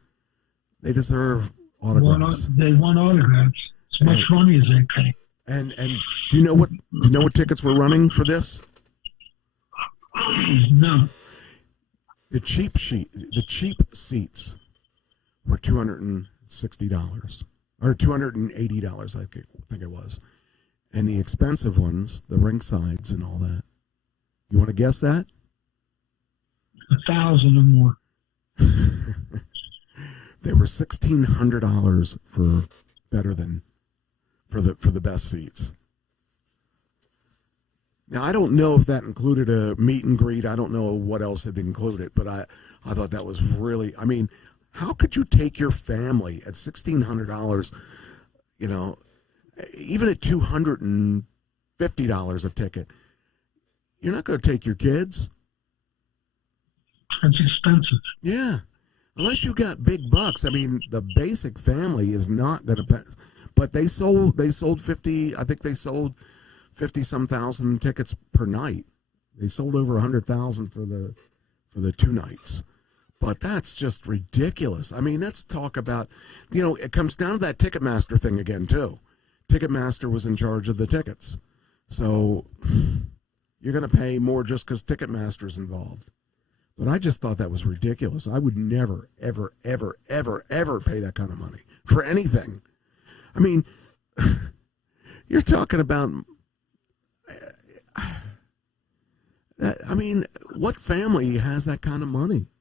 they deserve autographs. They want autographs. As much money as they pay. And do you know what tickets were running for this? No. The cheap seats were $260 or $280, I think it was, and the expensive ones, the ring sides and all that. You want to guess that? 1,000 or more. They were $1,600 for the best seats. Now, I don't know if that included a meet and greet. I don't know what else it included, but I thought that was really, I mean, how could you take your family at $1,600, even at $250 a ticket? You're not going to take your kids. That's expensive. Yeah. Unless you got big bucks. I mean, the basic family is not going to pay. But they sold 50, I think they sold 50-some thousand tickets per night. They sold over 100,000 for the 2 nights. But that's just ridiculous. I mean, let's talk about, it comes down to that Ticketmaster thing again, too. Ticketmaster was in charge of the tickets. So you're going to pay more just because Ticketmaster's involved. But I just thought that was ridiculous. I would never, ever, ever, ever, ever pay that kind of money for anything. I mean, you're talking about, what family has that kind of money?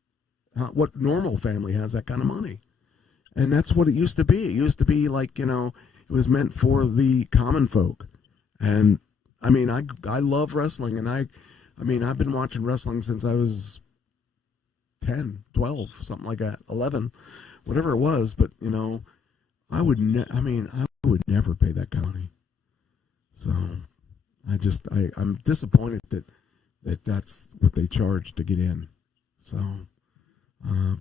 What normal family has that kind of money? And that's what it used to be. It used to be like, it was meant for the common folk. And, I mean, I love wrestling, and I've been watching wrestling since I was 10, 12, something like that, 11, whatever it was. But, I would never pay that kind of money. So I'm disappointed that that's what they charge to get in. So,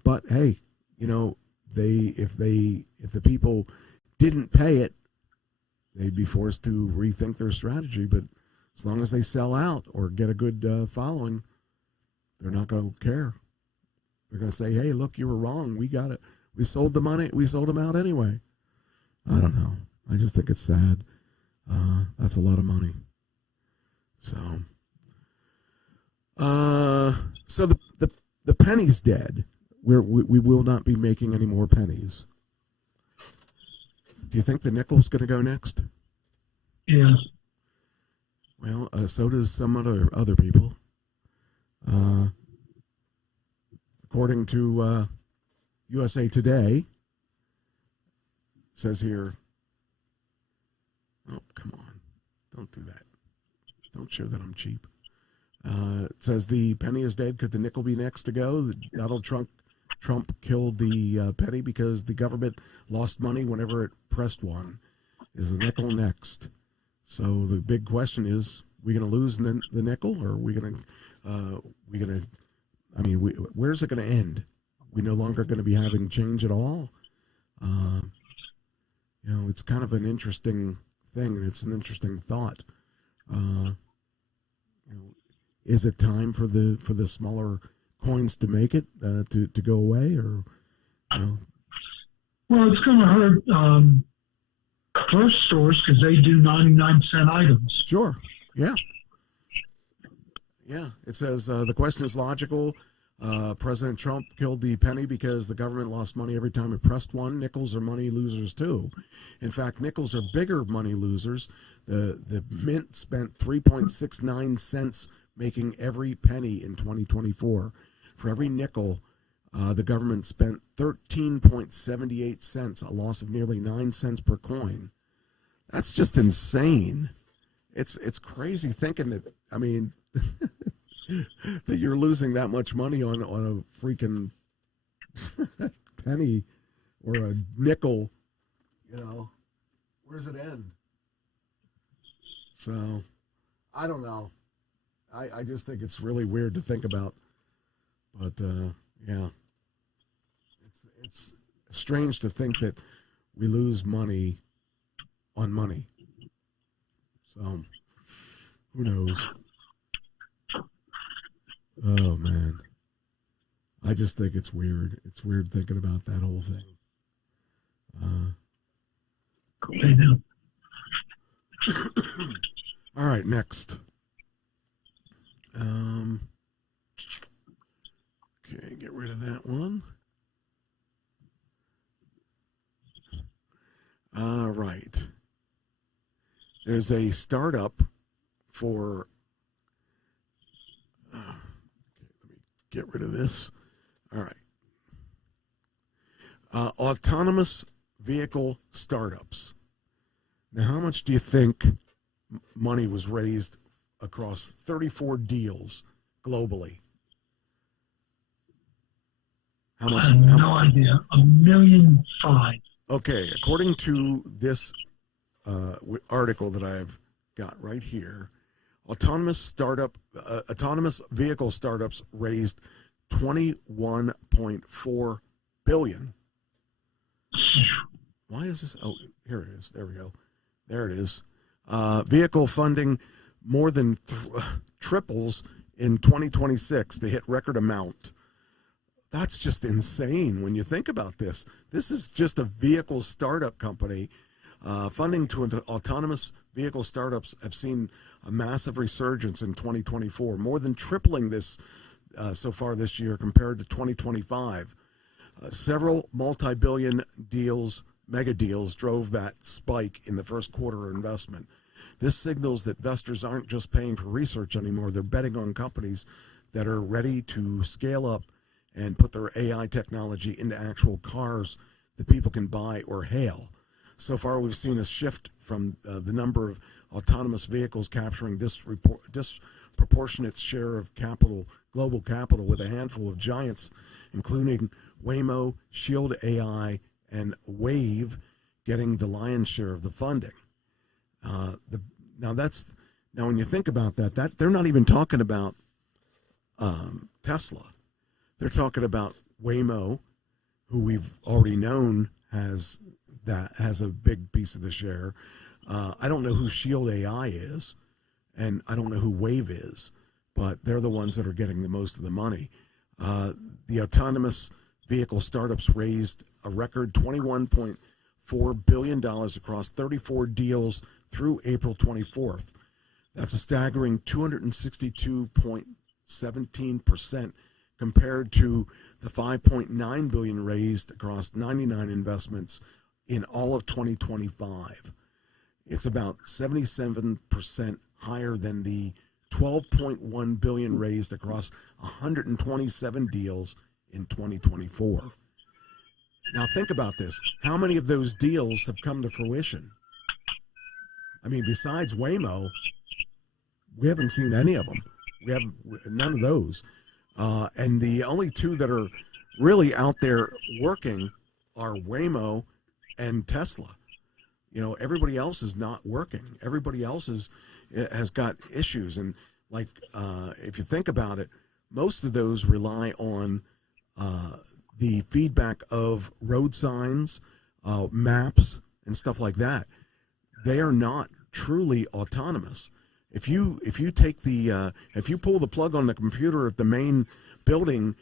but hey, if the people didn't pay it, they'd be forced to rethink their strategy. But as long as they sell out or get a good following, they're not going to care. They're going to say, hey, look, you were wrong. We got it. We sold the money. We sold them out anyway. I don't know. I just think it's sad. That's a lot of money. So, the penny's dead. We will not be making any more pennies. Do you think the nickel's going to go next? Yeah. Well, so does some other people. According to USA Today, says here, oh, come on. Don't do that. Don't show that I'm cheap. It says the penny is dead. Could the nickel be next to go? Donald Trump killed the penny because the government lost money whenever it pressed one. Is the nickel next? So the big question is, we going to lose the nickel, or are we going to, where's it going to end? We no longer going to be having change at all? It's kind of an interesting thing, and it's an interesting thought. Is it time for the smaller coins to make it to go away, or Well, it's going to hurt thrift stores because they do 99-cent items. Sure. Yeah. Yeah. It says the question is logical. President Trump killed the penny because the government lost money every time it pressed one. Nickels are money losers too. In fact, nickels are bigger money losers. The mint spent 3.69 cents making every penny in 2024. For every nickel, the government spent 13.78 cents, a loss of nearly 9 cents per coin. That's just insane. It's crazy thinking that, that you're losing that much money on a freaking penny or a nickel. Where does it end? So, I don't know. I just think it's really weird to think about. But, yeah. It's strange to think that we lose money on money. So, who knows? Oh, man. I just think it's weird. It's weird thinking about that whole thing. All right, next. Okay, get rid of that one. All right. There's a startup for... okay, let me get rid of this. All right. Autonomous vehicle startups. Now, how much do you think money was raised across 34 deals globally? How much? I have no idea. $1.5 million. Okay, according to this article that I've got right here, autonomous vehicle startups raised $21.4 billion. Why is this? Oh, here it is. There we go. There it is. Vehicle funding more than triples in 2026 to hit record amount. That's just insane when you think about this. This is just a vehicle startup company. Funding to autonomous vehicle startups have seen a massive resurgence in 2024, more than tripling this so far this year compared to 2025. Several multi-billion deals, mega deals, drove that spike in the first quarter of investment. This signals that investors aren't just paying for research anymore. They're betting on companies that are ready to scale up and put their AI technology into actual cars that people can buy or hail. So far, we've seen a shift from the number of autonomous vehicles capturing disproportionate share of global capital, with a handful of giants, including Waymo, Shield AI, and Wave, getting the lion's share of the funding. Now when you think about that they're not even talking about Tesla. They're talking about Waymo, who we've already known has a big piece of the share. I don't know who Shield AI is, and I don't know who Wave is, but they're the ones that are getting the most of the money. The autonomous vehicle startups raised a record $21.4 billion across 34 deals through April 24th. That's a staggering 262.17% compared to the $5.9 billion raised across 99 investments in all of 2025. It's about 77% higher than the $12.1 billion raised across 127 deals in 2024. Now think about this. How many of those deals have come to fruition? I mean, besides Waymo, we haven't seen any of them. We have none of those. And the only two that are really out there working are Waymo and Tesla. You know, everybody else is not working. Everybody else has got issues. And like, if you think about it, most of those rely on the feedback of road signs, maps, and stuff like that. They are not truly autonomous. If you take if you pull the plug on the computer at the main building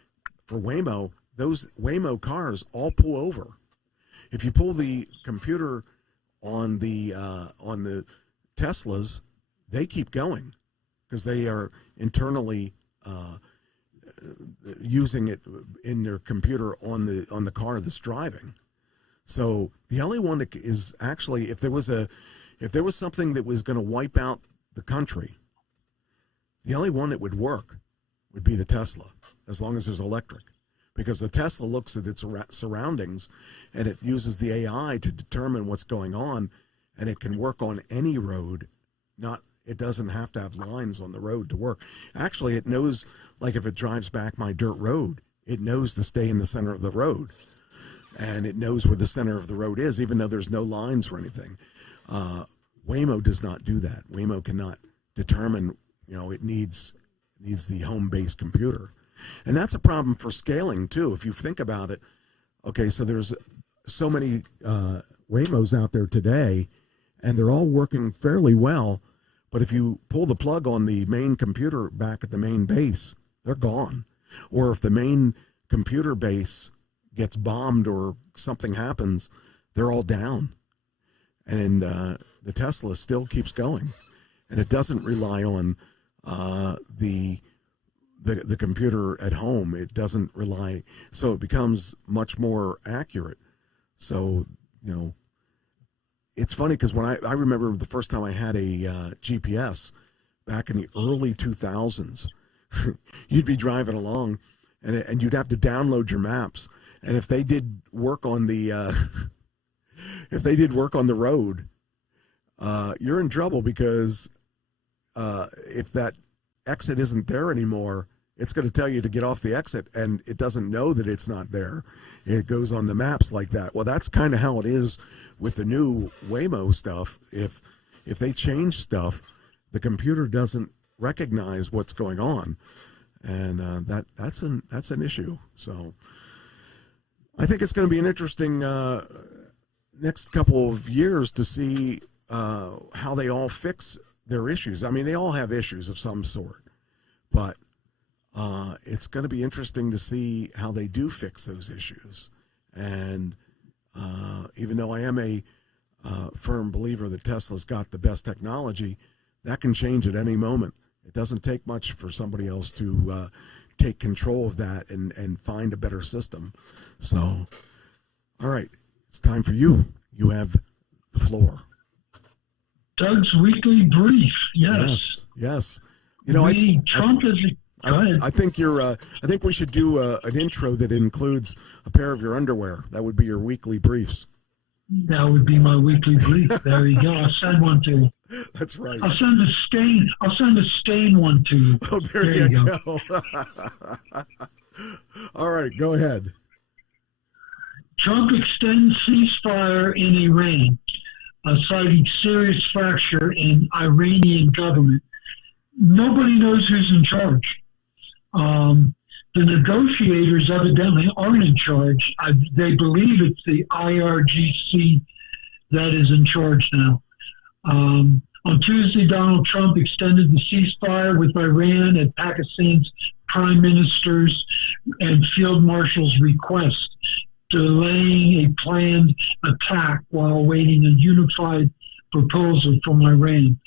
for Waymo, those Waymo cars all pull over. If you pull the computer on the Teslas, they keep going because they are internally using it in their computer on the car that's driving. So the only one that is actually, if there was something that was going to wipe out the country, the only one that would work would be the Tesla, as long as there's electric, because the Tesla looks at its surroundings and it uses the AI to determine what's going on, and it can work on any road. It doesn't have to have lines on the road to work. Actually, it knows, like if it drives back my dirt road, it knows to stay in the center of the road, and it knows where the center of the road is, even though there's no lines or anything. Waymo does not do that. Waymo cannot determine, it needs the home-based computer. And that's a problem for scaling, too. If you think about it, okay, so there's so many Waymos out there today, and they're all working fairly well, but if you pull the plug on the main computer back at the main base, they're gone. Or if the main computer base gets bombed or something happens, they're all down. And the Tesla still keeps going. And it doesn't rely on the computer at home. It doesn't rely, so it becomes much more accurate. So, it's funny because when I remember the first time I had a GPS back in the early 2000s, you'd be driving along and you'd have to download your maps. And if they did work on the road, you're in trouble, because if that exit isn't there anymore, it's going to tell you to get off the exit, and it doesn't know that it's not there. It goes on the maps like that. Well, that's kind of how it is with the new Waymo stuff. If they change stuff, the computer doesn't recognize what's going on, and that's an issue. So I think it's going to be an interesting next couple of years to see how they all fix their issues. I mean, they all have issues of some sort, but it's going to be interesting to see how they do fix those issues. And even though I am a firm believer that Tesla's got the best technology, that can change at any moment. It doesn't take much for somebody else to take control of that and find a better system. So, all right, it's time for you. You have the floor. Doug's weekly brief. Yes. Trump is. I think I think we should do an intro that includes a pair of your underwear. That would be your weekly briefs. That would be my weekly brief. There you go. I'll send one to you. That's right. I'll send a stain one to you. Oh, there you go. All right, go ahead. Trump extends ceasefire in Iran, citing serious fracture in Iranian government. Nobody knows who's in charge. The negotiators evidently aren't in charge. They believe it's the IRGC that is in charge now. On Tuesday, Donald Trump extended the ceasefire with Iran at Pakistan's prime minister's and field marshal's request, delaying a planned attack while awaiting a unified proposal from Iran.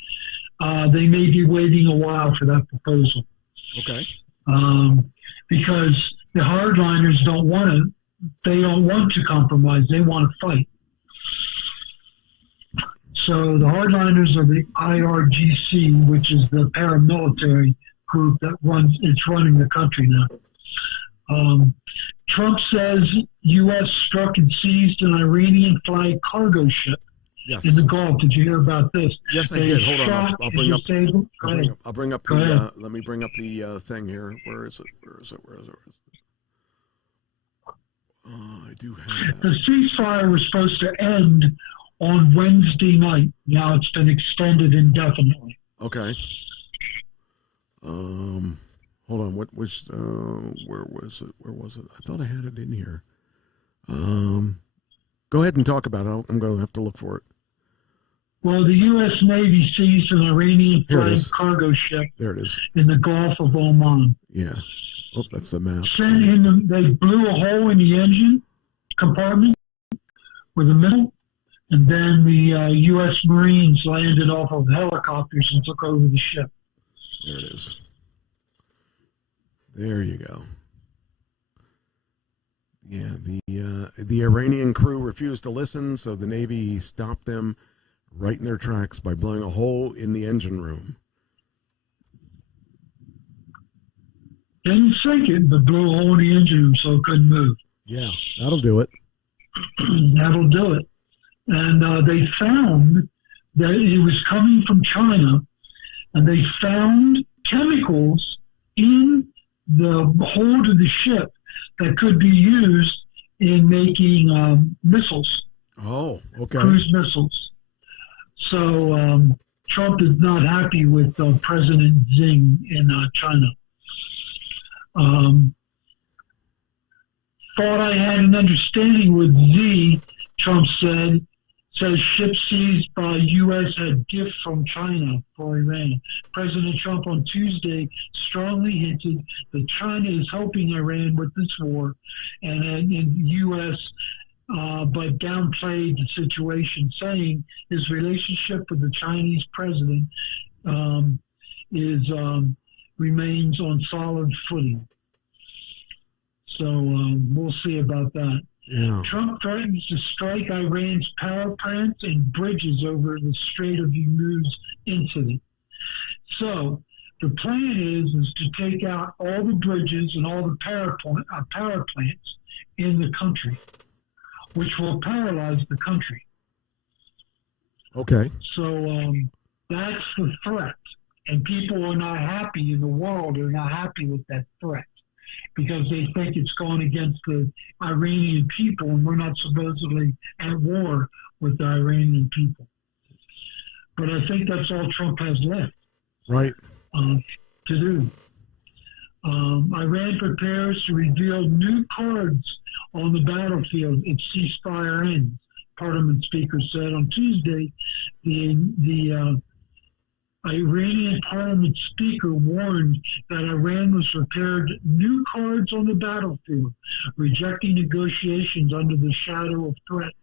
They may be waiting a while for that proposal. Okay. Because the hardliners don't want to compromise. They want to fight. So the hardliners are the IRGC, which is the paramilitary group that is running the country now. Trump says U.S. struck and seized an Iranian flag cargo ship in the Gulf. Did you hear about this? Yes, I did. Hold on. I'll bring up. I'll bring up the. Let me bring up the thing here. Where is it? I do have that. The ceasefire was supposed to end on Wednesday night. Now it's been extended indefinitely. Okay. Hold on. What was? Where was it? I thought I had it in here. Go ahead and talk about it. I'm going to have to look for it. Well, the U.S. Navy seized an Iranian flag cargo ship. There it is. In the Gulf of Oman. Yeah. Oh, that's the map. They blew a hole in the engine compartment with a missile, and then the U.S. Marines landed off of helicopters and took over the ship. There it is. There you go. Yeah, the Iranian crew refused to listen, so the Navy stopped them right in their tracks by blowing a hole in the engine room. Didn't sink it, but blew a hole in the engine room so it couldn't move. Yeah, that'll do it. That'll do it. And they found that it was coming from China, and they found chemicals in the hold of the ship that could be used in making missiles. Oh, okay. Cruise missiles. So Trump is not happy with President Xi in China. Thought I had an understanding with Xi, Trump says ship seized by U.S. had gift from China for Iran. President Trump on Tuesday strongly hinted that China is helping Iran with this war, and U.S. But downplayed the situation, saying his relationship with the Chinese president remains on solid footing. So we'll see about that. Yeah. Trump threatens to strike Iran's power plants and bridges over the Strait of Hormuz incident. So the plan is to take out all the bridges and all the power plants in the country, which will paralyze the country. Okay. So that's the threat. And people are not happy in the world, are not happy with that threat, because they think it's going against the Iranian people, and we're not supposedly at war with the Iranian people. But I think that's all Trump has left. Right. To do. Iran prepares to reveal new cards on the battlefield if ceasefire ends, Parliament Speaker said on Tuesday. The Iranian Parliament Speaker warned that Iran was prepared new cards on the battlefield, rejecting negotiations under the shadow of threats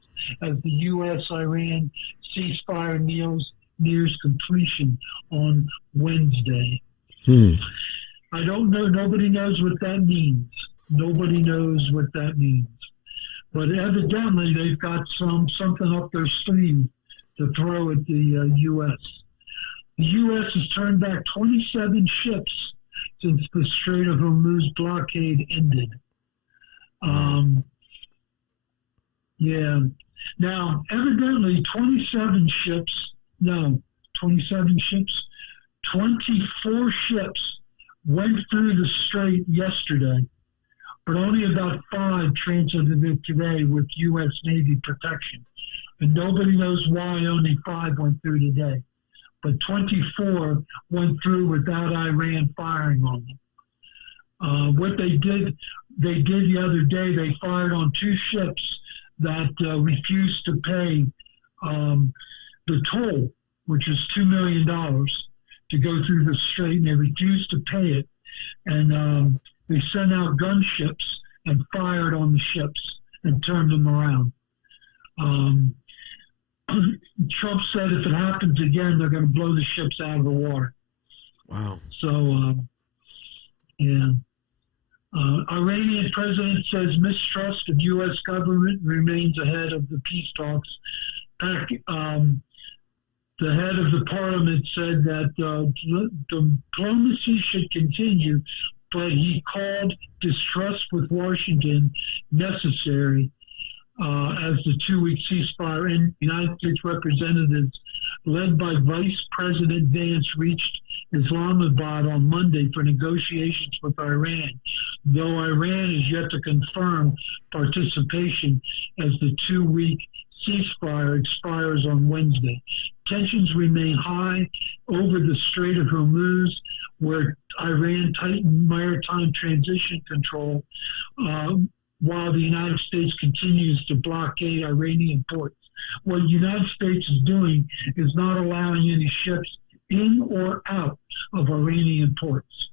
as the U.S.-Iran ceasefire nears completion on Wednesday. I don't know. Nobody knows what that means. Nobody knows what that means. But evidently, they've got something up their sleeve to throw at the U.S. The U.S. has turned back 27 ships since the Strait of Hormuz blockade ended. Yeah. Now, evidently, 24 ships went through the strait yesterday, but only about 5 transited it today with U.S. Navy protection. And nobody knows why only 5 went through today. But 24 went through without Iran firing on them. What they did the other day, they fired on 2 ships that refused to pay the toll, which is $2 million to go through the strait, and they refused to pay it. And they sent out gunships and fired on the ships and turned them around. Trump said if it happens again, they're going to blow the ships out of the water. Wow. So, yeah. Iranian president says mistrust of U.S. government remains ahead of the peace talks. The head of the parliament said that diplomacy should continue, but he called distrust with Washington necessary as the 2-week ceasefire in United States representatives led by Vice President Vance reached Islamabad on Monday for negotiations with Iran, though Iran is yet to confirm participation as the 2-week ceasefire expires on Wednesday. Tensions remain high over the Strait of Hormuz, where Iran tightened maritime transition control, while the United States continues to blockade Iranian ports. What the United States is doing is not allowing any ships in or out of Iranian ports.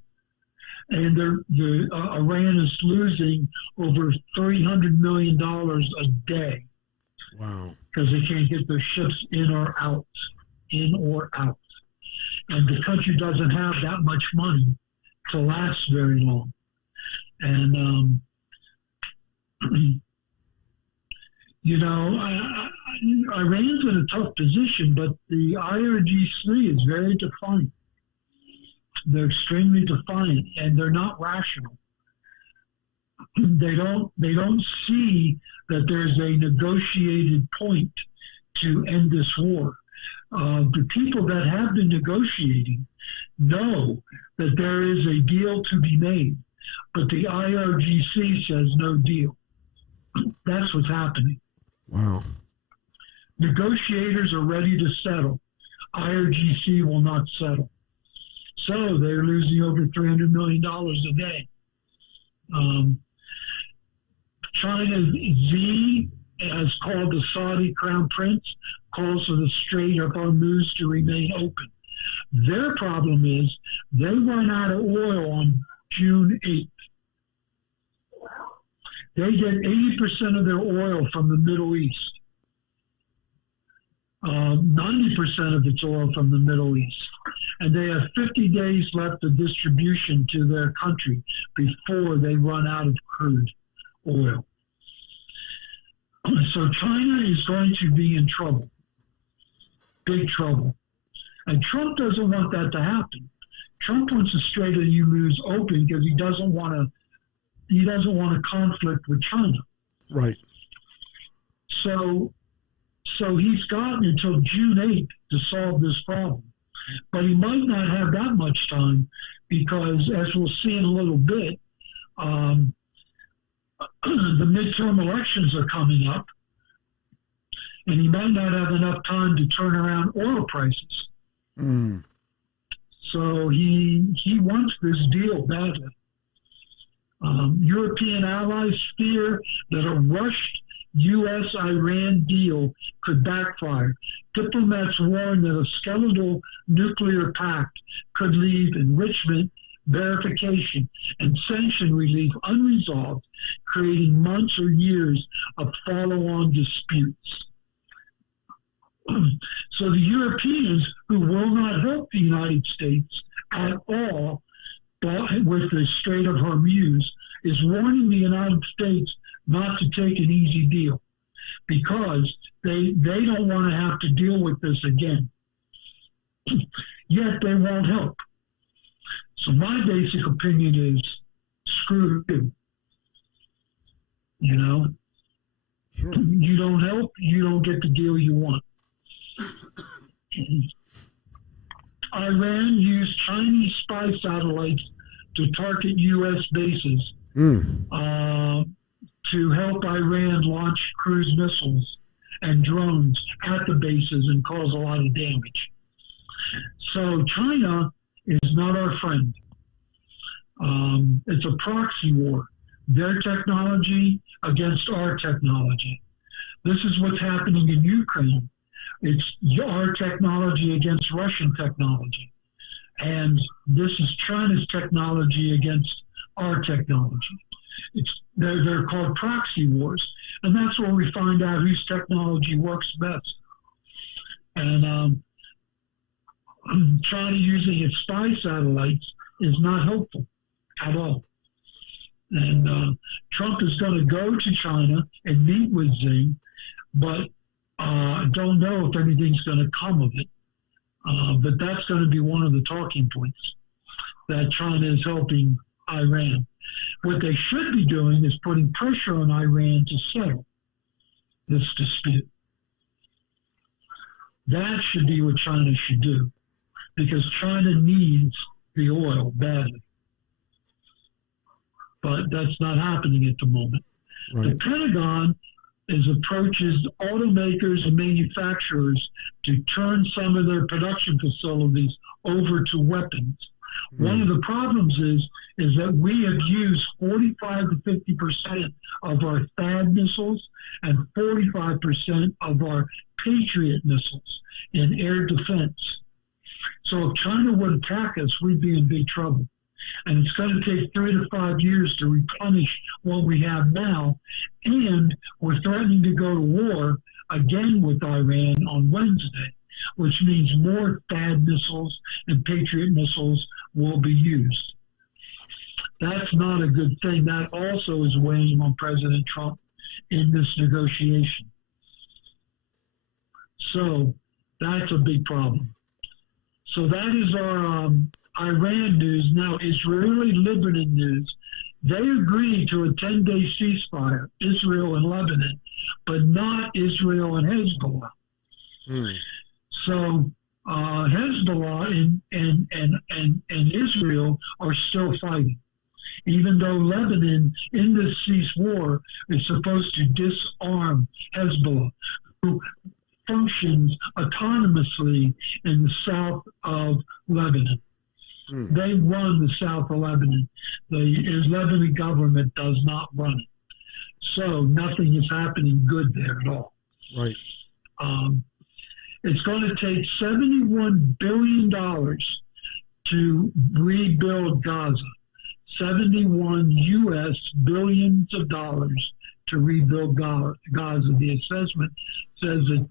And Iran is losing over $300 million a day. Wow. Because they can't get their ships in or out. And the country doesn't have that much money to last very long. And, Iran's in a tough position, but the IRGC is very defiant. They're extremely defiant, and they're not rational. They don't see that there's a negotiated point to end this war. The people that have been negotiating know that there is a deal to be made, but the IRGC says no deal. That's what's happening. Wow. Negotiators are ready to settle. IRGC will not settle. So they're losing over $300 million a day. China's Xi has called the Saudi Crown Prince, calls for the Strait of Hormuz to remain open. Their problem is they run out of oil on June 8th. They get 80% of their oil from the Middle East. 90% of its oil from the Middle East. And they have 50 days left of distribution to their country before they run out of crude oil. So China is going to be in trouble. Big trouble. And Trump doesn't want that to happen. Trump wants the Strait of Hormuz open because he doesn't want a conflict with China. Right. So he's gotten until June 8th to solve this problem. But he might not have that much time because, as we'll see in a little bit, the midterm elections are coming up, and he might not have enough time to turn around oil prices. Mm. So he wants this deal badly. European allies fear that a rushed U.S.-Iran deal could backfire. Diplomats warn that a skeletal nuclear pact could leave enrichment, verification, and sanction relief unresolved, creating months or years of follow-on disputes. So the Europeans, who will not help the United States at all with the Strait of Hormuz, is warning the United States not to take an easy deal because they don't want to have to deal with this again. Yet they won't help. So my basic opinion is screw you. You know? Sure. You don't help, you don't get the deal you want. Iran used Chinese spy satellites to target U.S. bases to help Iran launch cruise missiles and drones at the bases and cause a lot of damage. So China is not our friend. It's a proxy war. Their technology against our technology. This is what's happening in Ukraine. It's our technology against Russian technology. And this is China's technology against our technology. They're called proxy wars. And that's where we find out whose technology works best. And China using its spy satellites is not helpful at all. And Trump is going to go to China and meet with Xi, but I don't know if anything's going to come of it. But that's going to be one of the talking points, that China is helping Iran. What they should be doing is putting pressure on Iran to settle this dispute. That should be what China should do, because China needs the oil badly. But that's not happening at the moment. Right. The Pentagon approaches automakers and manufacturers to turn some of their production facilities over to weapons. One of the problems is that we have used 45 to 50% of our THAAD missiles and 45% of our Patriot missiles in air defense. So if China would attack us, we'd be in big trouble. And it's going to take 3 to 5 years to replenish what we have now. And we're threatening to go to war again with Iran on Wednesday, which means more THAAD missiles and Patriot missiles will be used. That's not a good thing. That also is weighing on President Trump in this negotiation. So that's a big problem. So that is our Iran news. Now, Israeli-Lebanon news. They agreed to a 10-day ceasefire, Israel and Lebanon, but not Israel and Hezbollah. So Hezbollah and Israel are still fighting, even though Lebanon in this cease war is supposed to disarm Hezbollah, who functions autonomously in the south of Lebanon. They run the south of Lebanon. The Lebanese government does not run it. So nothing is happening good there at all. Right. It's going to take $71 billion to rebuild Gaza. 71 U.S. billions of dollars to rebuild Gaza. The assessment says that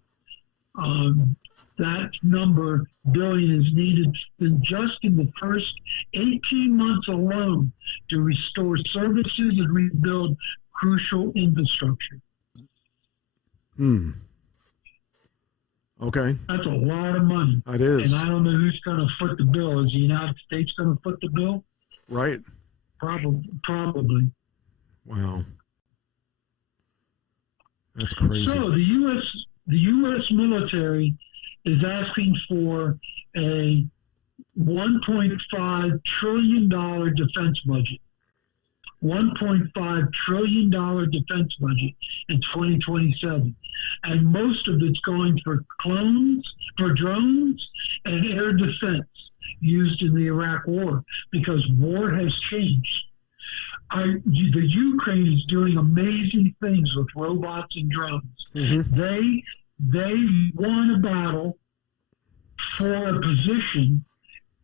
that number billion is needed just in the first 18 months alone to restore services and rebuild crucial infrastructure. Okay. That's a lot of money. It is. And I don't know who's going to foot the bill. Is the United States going to foot the bill? Right. Probably. Wow. That's crazy. So the U.S. military is asking for a $1.5 trillion defense budget. $1.5 trillion defense budget in 2027. And most of it's going for drones, and air defense used in the Iraq war, because war has changed. The Ukraine is doing amazing things with robots and drones. They won a battle for a position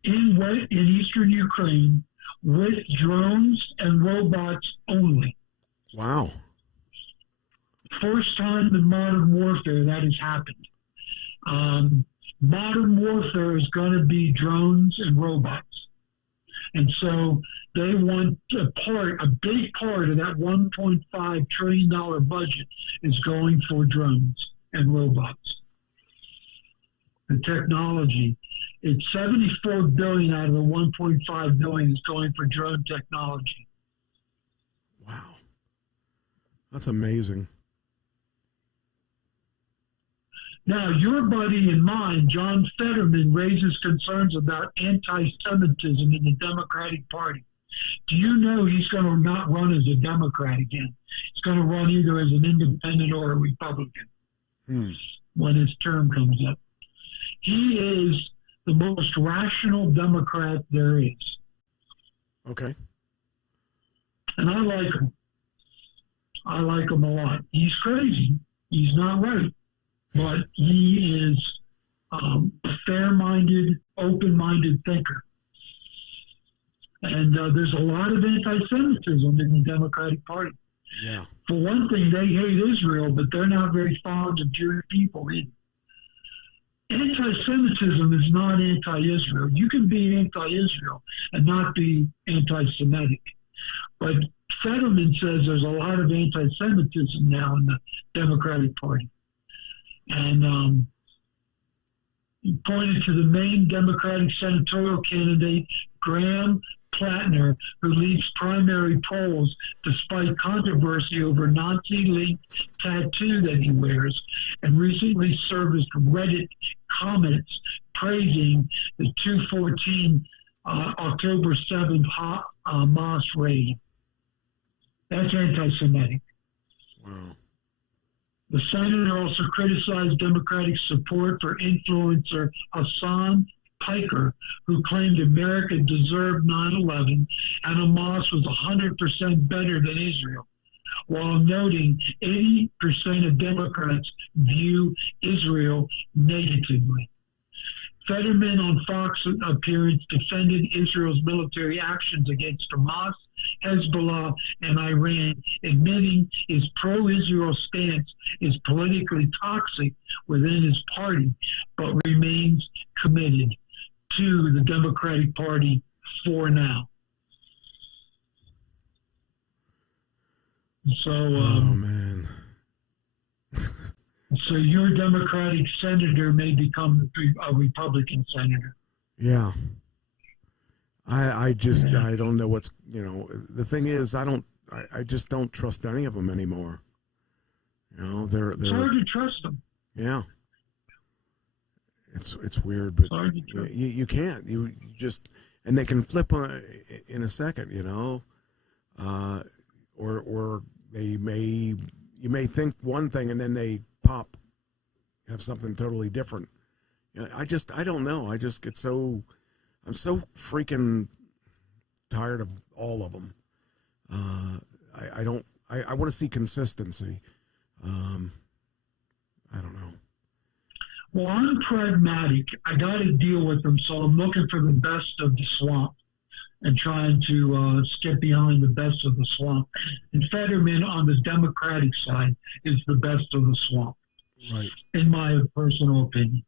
in eastern Ukraine with drones and robots only. Wow. First time in modern warfare that has happened. Modern warfare is going to be drones and robots. And so they want a big part of that $1.5 trillion budget is going for drones and robots. The technology. It's $74 billion out of the $1.5 billion is going for drone technology. Wow. That's amazing. Now, your buddy and mine, John Fetterman, raises concerns about anti-Semitism in the Democratic Party. Do you know he's going to not run as a Democrat again? He's going to run either as an independent or a Republican when his term comes up. He is the most rational Democrat there is. Okay. And I like him. I like him a lot. He's crazy. He's not right. But he is a fair-minded, open-minded thinker. And there's a lot of anti-Semitism in the Democratic Party. Yeah. For one thing, they hate Israel, but they're not very fond of Jewish people either. Anti-Semitism is not anti-Israel. You can be anti-Israel and not be anti-Semitic. But Fetterman says there's a lot of anti-Semitism now in the Democratic Party. And he pointed to the main Democratic senatorial candidate, Graham Plattner, who leads primary polls despite controversy over Nazi-linked tattoo that he wears, and recently serviced Reddit comments praising the 214 October 7th Hamas raid. That's anti-Semitic. Wow. The senator also criticized Democratic support for influencer Hassan Piker, who claimed America deserved 9/11 and Hamas was 100% better than Israel, while noting 80% of Democrats view Israel negatively. Fetterman on Fox appearance defended Israel's military actions against Hamas, Hezbollah, and Iran, admitting his pro-Israel stance is politically toxic within his party, but remains committed to the Democratic Party for now. So, oh, man. So your Democratic senator may become a Republican senator. Yeah. I don't know what's, the thing is, I just don't trust any of them anymore. They're it's hard to trust them. Yeah. It's weird, but you can't. You just, and they can flip on in a second, or you may think one thing and then they have something totally different. I don't know. I just get I'm so freaking tired of all of them. I want to see consistency. I don't know. Well, I'm pragmatic. I got to deal with them, so I'm looking for the best of the swamp and trying to get behind the best of the swamp. And Fetterman on the Democratic side is the best of the swamp, right? In my personal opinion.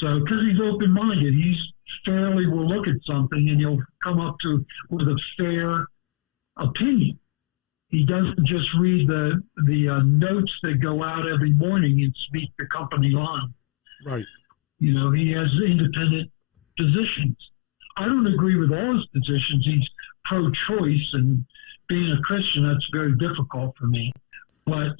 So, because he's open-minded, he's fairly will look at something and he'll come up with a fair opinion. He doesn't just read the notes that go out every morning and speak the company line. Right. He has independent positions. I don't agree with all his positions. He's pro-choice, and being a Christian, that's very difficult for me. But,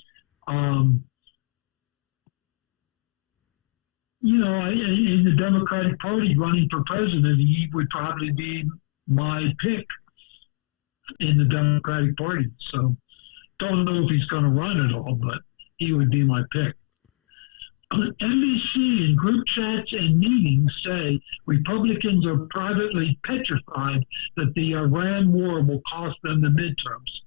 in the Democratic Party running for president, he would probably be my pick in the Democratic Party. So don't know if he's going to run at all, but he would be my pick. NBC in group chats and meetings say Republicans are privately petrified that the Iran war will cost them the midterms.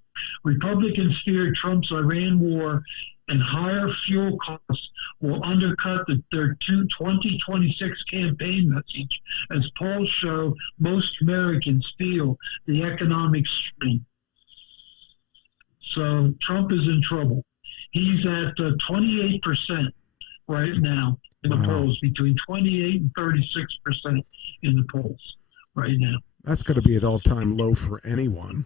Republicans fear Trump's Iran war and higher fuel costs will undercut their 2026 campaign message, as polls show most Americans feel the economic strain. So Trump is in trouble. He's at 28% right now in the polls, between 28 and 36% in the polls right now. That's going to be an all-time low for anyone.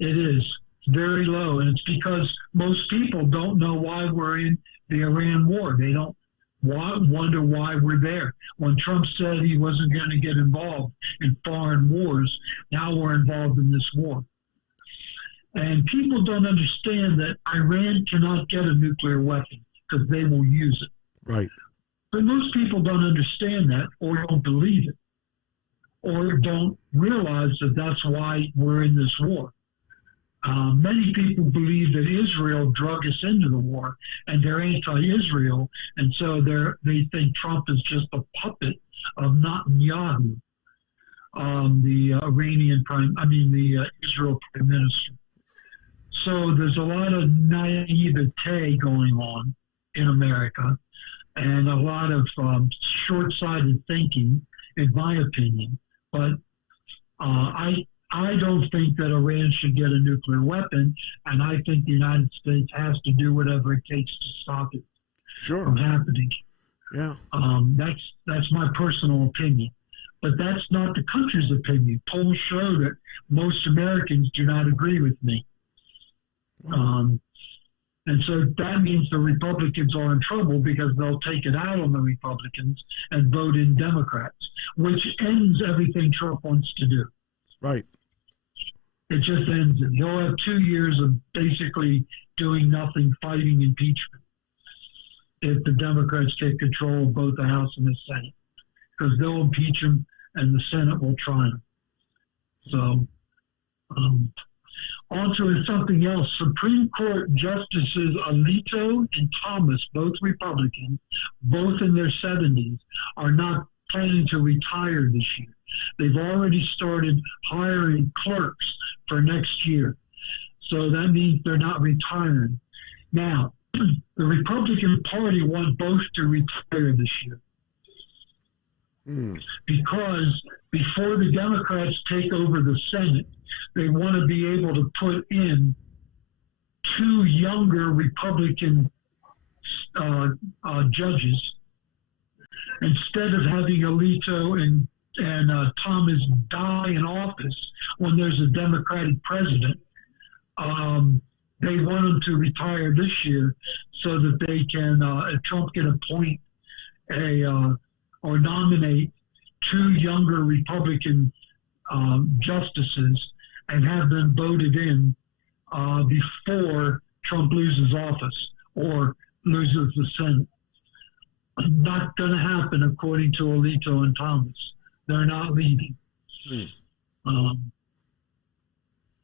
It is very low, and it's because most people don't know why we're in the Iran war. They don't wonder why we're there. When Trump said he wasn't going to get involved in foreign wars, now we're involved in this war. And people don't understand that Iran cannot get a nuclear weapon because they will use it. Right. But most people don't understand that, or don't believe it, or don't realize that that's why we're in this war. Many people believe that Israel drug us into the war, and they're anti-Israel, and so they think Trump is just a puppet of Netanyahu, the Israel prime minister. So there's a lot of naivete going on in America, and a lot of short-sighted thinking, in my opinion. But I don't think that Iran should get a nuclear weapon, and I think the United States has to do whatever it takes to stop it from happening. Yeah. That's my personal opinion. But that's not the country's opinion. Polls show that most Americans do not agree with me. And so that means the Republicans are in trouble because they'll take it out on the Republicans and vote in Democrats, which ends everything Trump wants to do. Right. It just ends it. He'll have 2 years of basically doing nothing, fighting impeachment, if the Democrats take control of both the House and the Senate, because they'll impeach him and the Senate will try him. So, on to something else. Supreme Court Justices Alito and Thomas, both Republicans, both in their 70s, are not planning to retire this year. They've already started hiring clerks for next year. So that means they're not retiring. Now, the Republican Party want both to retire this year. Because before the Democrats take over the Senate, they want to be able to put in 2 younger Republican judges instead of having Alito and Thomas die in office when there's a Democratic president. They want them to retire this year so that they can, Trump can appoint or nominate 2 younger Republican justices and have them voted in before Trump loses office or loses the Senate. Not going to happen, according to Alito and Thomas. They're not leaving.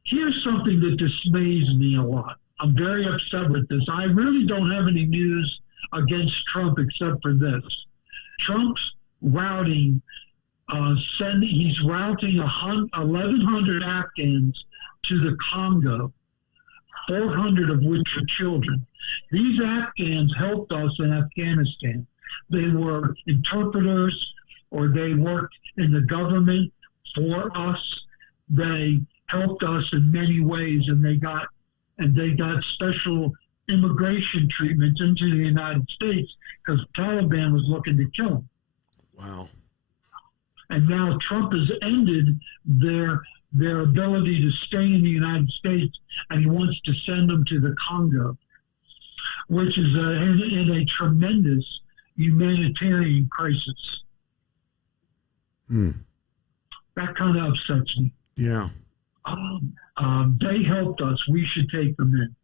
Here's something that dismays me a lot. I'm very upset with this. I really don't have any news against Trump except for this. Trump's routing, he's routing 1,100 Afghans to the Congo, 400 of which are children. These Afghans helped us in Afghanistan. They were interpreters, or they worked in the government for us. They helped us in many ways, and they got special immigration treatment into the United States because the Taliban was looking to kill them. Wow. And now Trump has ended their ability to stay in the United States, and he wants to send them to the Congo, which is in a tremendous humanitarian crisis. That kind of upsets me. Yeah. They helped us. We should take them in.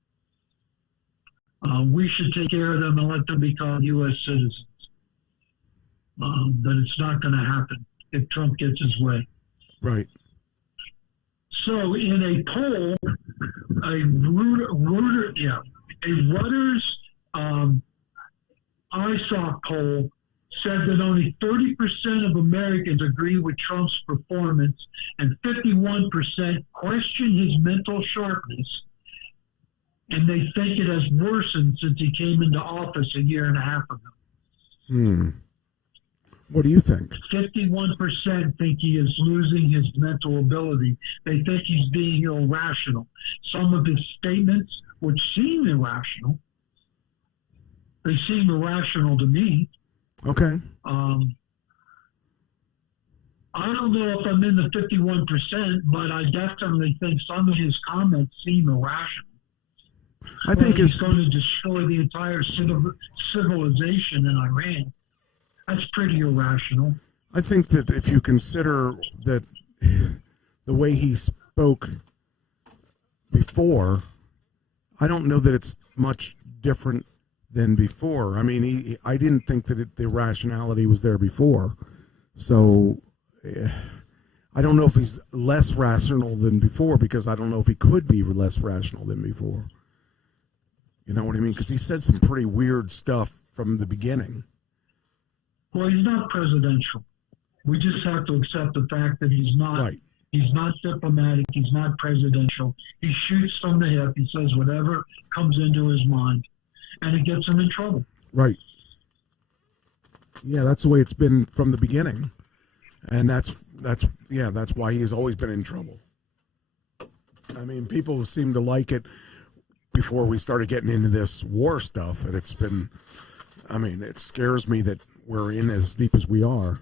We should take care of them and let them become U.S. citizens. But it's not going to happen if Trump gets his way. Right. So in a poll, a Reuters ISOC poll said that only 30% of Americans agree with Trump's performance and 51% question his mental sharpness. And they think it has worsened since he came into office a year and a half ago. What do you think? 51% think he is losing his mental ability. They think he's being irrational. Some of his statements, which seem irrational, they seem irrational to me. Okay. I don't know if I'm in the 51%, but I definitely think some of his comments seem irrational. I think he's going to destroy the entire civilization in Iran. That's pretty irrational. I think that if you consider that the way he spoke before, I don't know that it's much different than before. I mean, I didn't think that the rationality was there before. So I don't know if he's less rational than before, because I don't know if he could be less rational than before. You know what I mean? Because he said some pretty weird stuff from the beginning. Well, he's not presidential. We just have to accept the fact that he's not. Right. He's not diplomatic. He's not presidential. He shoots from the hip. He says whatever comes into his mind, and it gets him in trouble. Right. Yeah, that's the way it's been from the beginning, and that's why he's always been in trouble. I mean, people seem to like it before we started getting into this war stuff, and it's been. I mean, it scares me that we're in as deep as we are.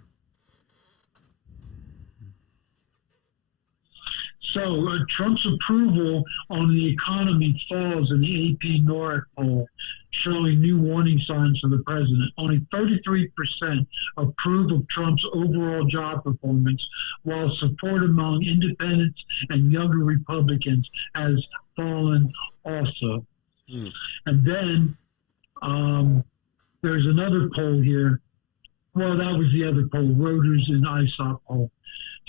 So Trump's approval on the economy falls in the AP NORAC poll, showing new warning signs for the president. Only 33% approve of Trump's overall job performance, while support among independents and younger Republicans has fallen also. And then there's another poll here. Well, that was the other poll, Reuters and ISOP poll.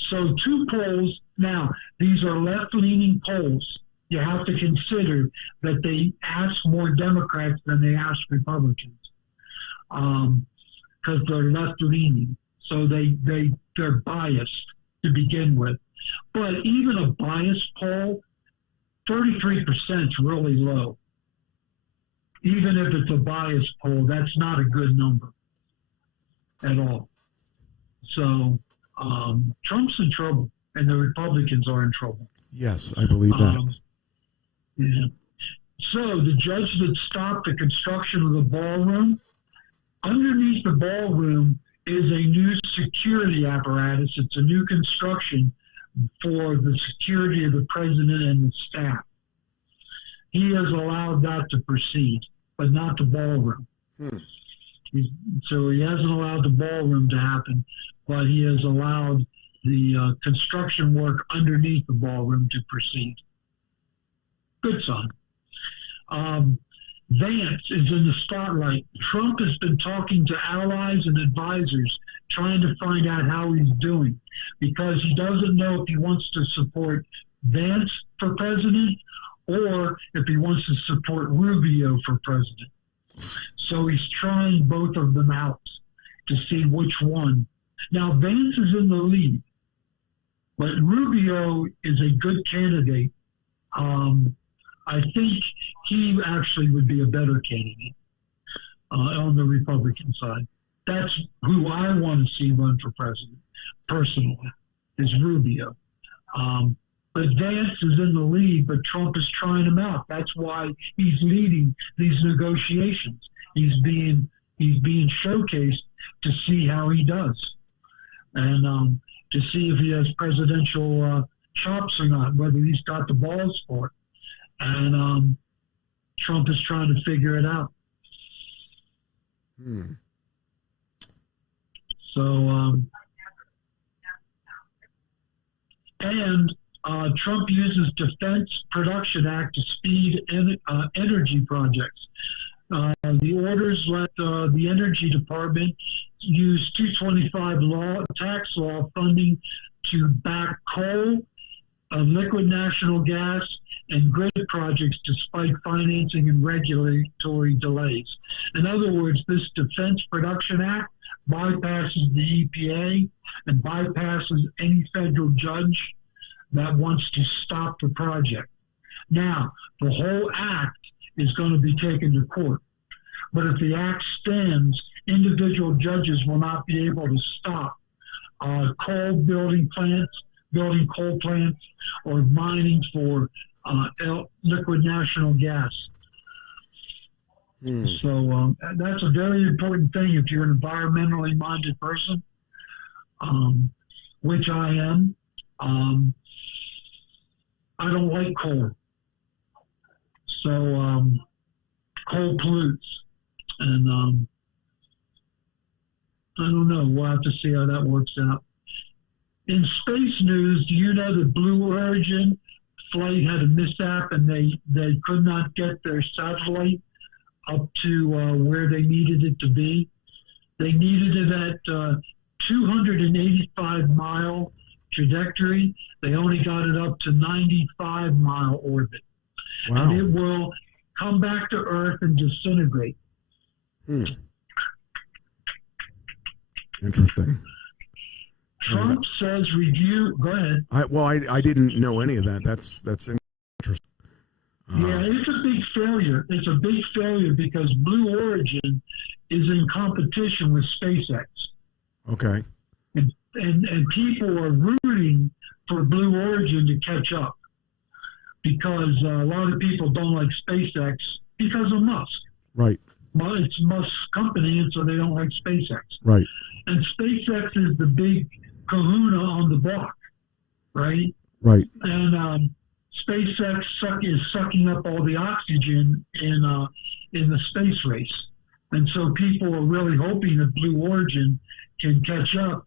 So two polls. Now, these are left-leaning polls. You have to consider that they ask more Democrats than they ask Republicans, because they're left-leaning. So they're biased to begin with. But even a biased poll, 33% is really low. Even if it's a biased poll, that's not a good number at all. So Trump's in trouble, and the Republicans are in trouble. Yes, I believe that. Yeah. So the judge that stopped the construction of the ballroom, underneath the ballroom is a new security apparatus. It's a new construction for the security of the president and the staff. He has allowed that to proceed, but not the ballroom. So he hasn't allowed the ballroom to happen, but he has allowed the construction work underneath the ballroom to proceed. Good sign. Vance is in the spotlight. Trump has been talking to allies and advisors, trying to find out how he's doing, because he doesn't know if he wants to support Vance for president or if he wants to support Rubio for president. So he's trying both of them out to see which one. Now, Vance is in the lead, but Rubio is a good candidate. I think he actually would be a better candidate on the Republican side. That's who I want to see run for president, personally, is Rubio. But Vance is in the lead, but Trump is trying him out. That's why he's leading these negotiations. He's being showcased to see how he does, and to see if he has presidential chops or not, whether he's got the balls for it. And Trump is trying to figure it out. So, Trump uses Defense Production Act to speed energy projects. The orders let the Energy Department use 225 tax law funding to back coal, liquid natural gas, and grid projects despite financing and regulatory delays. In other words, this Defense Production Act bypasses the EPA and bypasses any federal judge that wants to stop the project. Now, the whole act is going to be taken to court. But if the act stands, individual judges will not be able to stop building coal plants, or mining for liquid natural gas. So that's a very important thing if you're an environmentally minded person, which I am. I don't like coal. So coal pollutes. And I don't know. We'll have to see how that works out. In space news, do you know that Blue Origin flight had a mishap and they could not get their satellite up to where they needed it to be? They needed it at 285-mile trajectory. They only got it up to 95-mile orbit. Wow. And it will come back to Earth and disintegrate. Interesting. Trump says review. Go ahead. I didn't know any of that. That's interesting. Yeah, it's a big failure. It's a big failure because Blue Origin is in competition with SpaceX. Okay. And people are rooting for Blue Origin to catch up because a lot of people don't like SpaceX because of Musk. Right. Well, it's Musk's company, and so they don't like SpaceX. Right. And SpaceX is the big kahuna on the block, right? Right. And SpaceX is sucking up all the oxygen in the space race. And so people are really hoping that Blue Origin can catch up.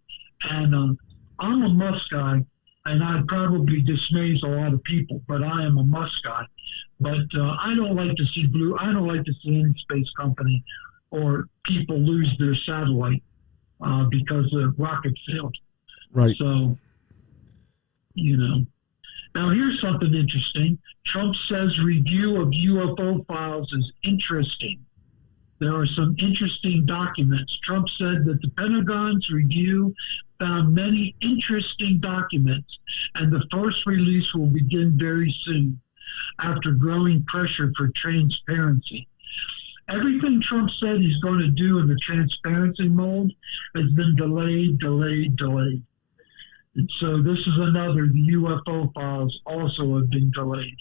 And I'm a Musk guy, and I probably dismays a lot of people, but I am a Musk guy. But I don't like to see any space company or people lose their satellite because the rocket failed. Right. So, Now, here's something interesting. Trump says review of UFO files is interesting. There are some interesting documents. Trump said that the Pentagon's review found many interesting documents, and the first release will begin very soon after growing pressure for transparency. Everything Trump said he's going to do in the transparency mode has been delayed. And so this is another, the UFO files also have been delayed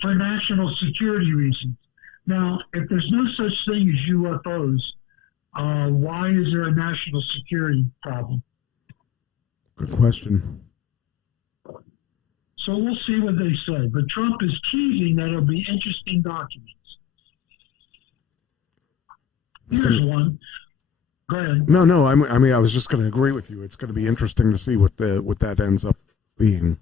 for national security reasons. Now, if there's no such thing as UFOs, why is there a national security problem? Good question. So we'll see what they say. But Trump is teasing that it'll be interesting documents. Here's one. Go ahead. No. I mean, I was just going to agree with you. It's going to be interesting to see what that ends up being.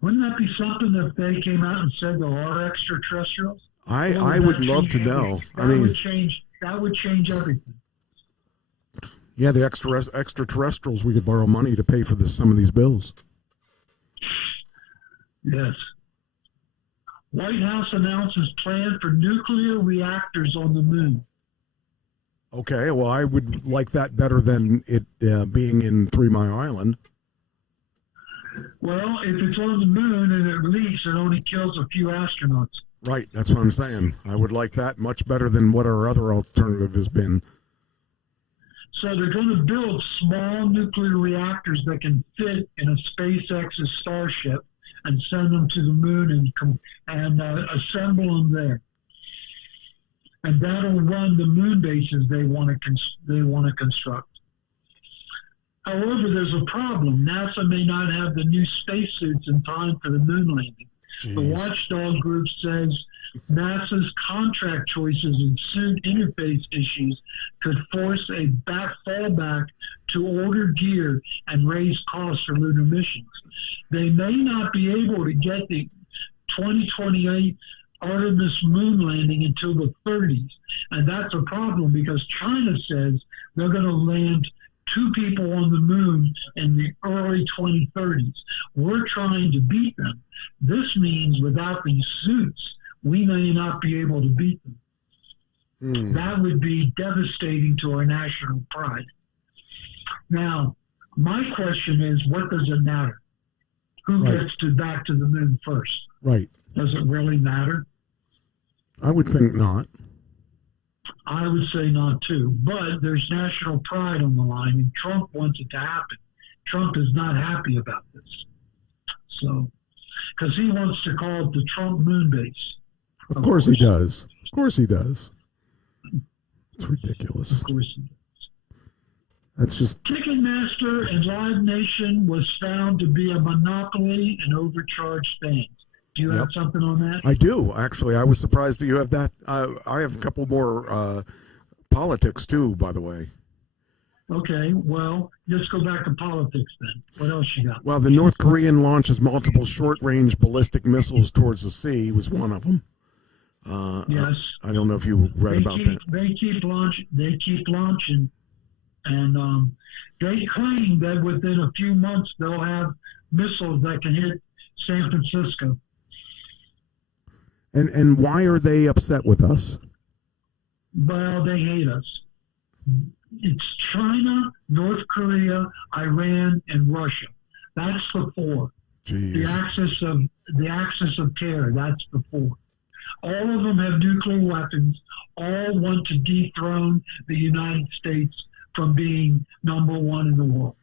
Wouldn't that be something if they came out and said there are extraterrestrials? I would love to know. That would change everything. Yeah, the extraterrestrials, we could borrow money to pay for some of these bills. Yes. White House announces plan for nuclear reactors on the moon. Okay, well, I would like that better than it being in 3 Mile Island. Well, if it's on the moon and it leaks, it only kills a few astronauts. Right, that's what I'm saying. I would like that much better than what our other alternative has been. So they're going to build small nuclear reactors that can fit in a SpaceX's Starship and send them to the moon and assemble them there. And that'll run the moon bases they want to construct. However, there's a problem. NASA may not have the new spacesuits in time for the moon landing. Jeez. The watchdog group says NASA's contract choices and suit interface issues could force a fallback to order gear and raise costs for lunar missions. They may not be able to get the 2028 Artemis moon landing until the 30s. And that's a problem because China says they're going to land 2 people on the moon in the early 2030s. We're trying to beat them. This means without these suits, we may not be able to beat them. That would be devastating to our national pride. Now, my question is, what does it matter? Who gets back to the moon first? Right. Does it really matter? I would think not. I would say not too, but there's national pride on the line, and Trump wants it to happen. Trump is not happy about this. So, because he wants to call it the Trump moon base. Of course he does. Of course he does. It's ridiculous. Of course he does. That's just... Ticketmaster and Live Nation was found to be a monopoly and overcharged fans. Do you have something on that? I do, actually. I was surprised that you have that. I have a couple more politics, too, by the way. Okay, well, let's go back to politics then. What else you got? Well, the North Korean launches multiple short-range ballistic missiles towards the sea was one of them. Yes. I don't know if you read about that. They keep launching. And they claim that within a few months they'll have missiles that can hit San Francisco. And why are they upset with us? Well, they hate us. It's China, North Korea, Iran, and Russia. That's the 4. Jeez. The axis of terror. That's the 4. All of them have nuclear weapons. All want to dethrone the United States from being number 1 in the world.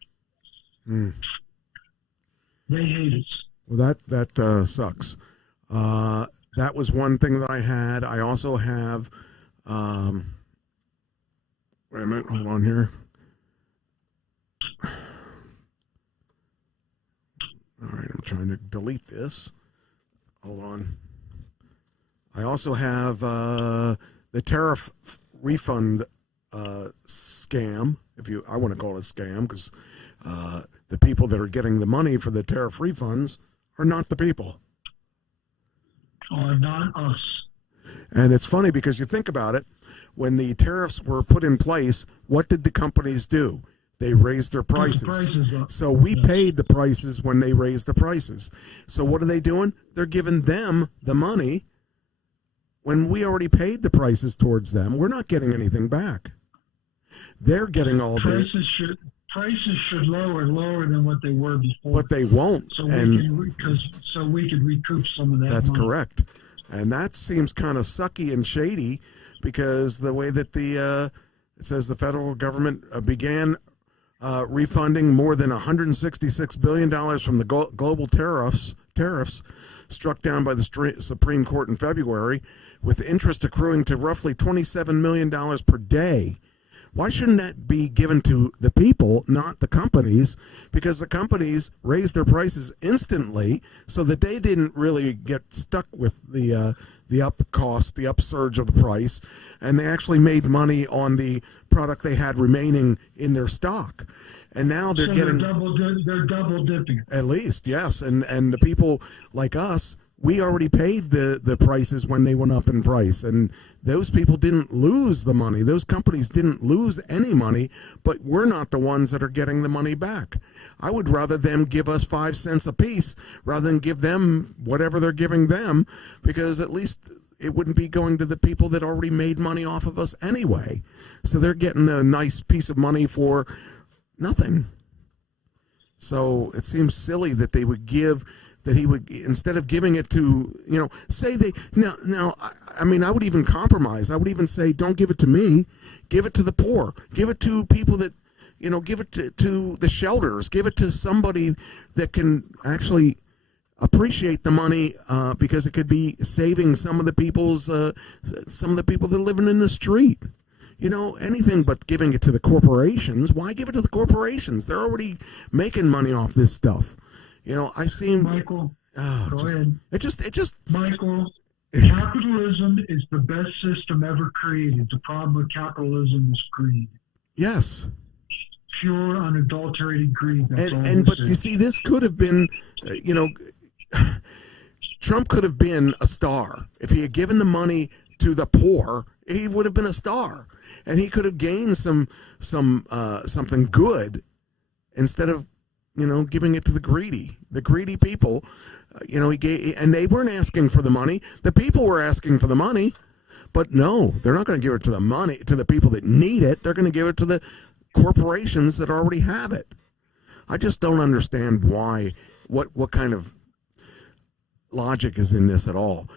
They hate us. Well, that sucks. That was one thing that I had. I also have, wait a minute, hold on here. trying to delete this. Hold on. I also have the tariff refund scam. I want to call it a scam because the people that are getting the money for the tariff refunds are not the people. Are not us. And it's funny because you think about it. When the tariffs were put in place, what did the companies do? They raised their prices. So we paid the prices when they raised the prices. So what are they doing? They're giving them the money when we already paid the prices towards them. We're not getting anything back. They're getting all the prices should lower than what they were before. But they won't. So we could recoup some of that. That's money. correct. And that seems kind of sucky and shady because the way that it says the federal government began refunding more than $166 billion from the global tariffs struck down by the Supreme Court in February, with interest accruing to roughly $27 million per day. Why shouldn't that be given to the people, not the companies? Because the companies raised their prices instantly so that they didn't really get stuck with the upsurge of the price, and they actually made money on the product they had remaining in their stock. And now they're getting... They're double dipping. At least, yes. And the people like us, we already paid the prices when they went up in price, and those people didn't lose the money. Those companies didn't lose any money, but we're not the ones that are getting the money back. I would rather them give us 5 cents a piece rather than give them whatever they're giving them, because at least it wouldn't be going to the people that already made money off of us anyway. So they're getting a nice piece of money for nothing. So it seems silly that they would he would, instead of giving it to, say they, I mean, I would even compromise. I would even say, don't give it to me, give it to the poor, give it to people that, give it to the shelters, give it to somebody that can actually appreciate the money, because it could be saving some of the people that are living in the street. Anything but giving it to the corporations. Why give it to the corporations? They're already making money off this stuff. I see Michael. Go ahead. It just. Michael, capitalism is the best system ever created. The problem with capitalism is greed. Yes. Pure, unadulterated greed. But you see, this could have been, Trump could have been a star if he had given the money to the poor. He would have been a star, and he could have gained something good instead of giving it to the greedy people. He gave, and they weren't asking for the money. The people were asking for the money, but no, they're not going to give it to the people that need it. They're going to give it to the corporations that already have it. I just don't understand why. What kind of logic is in this at all?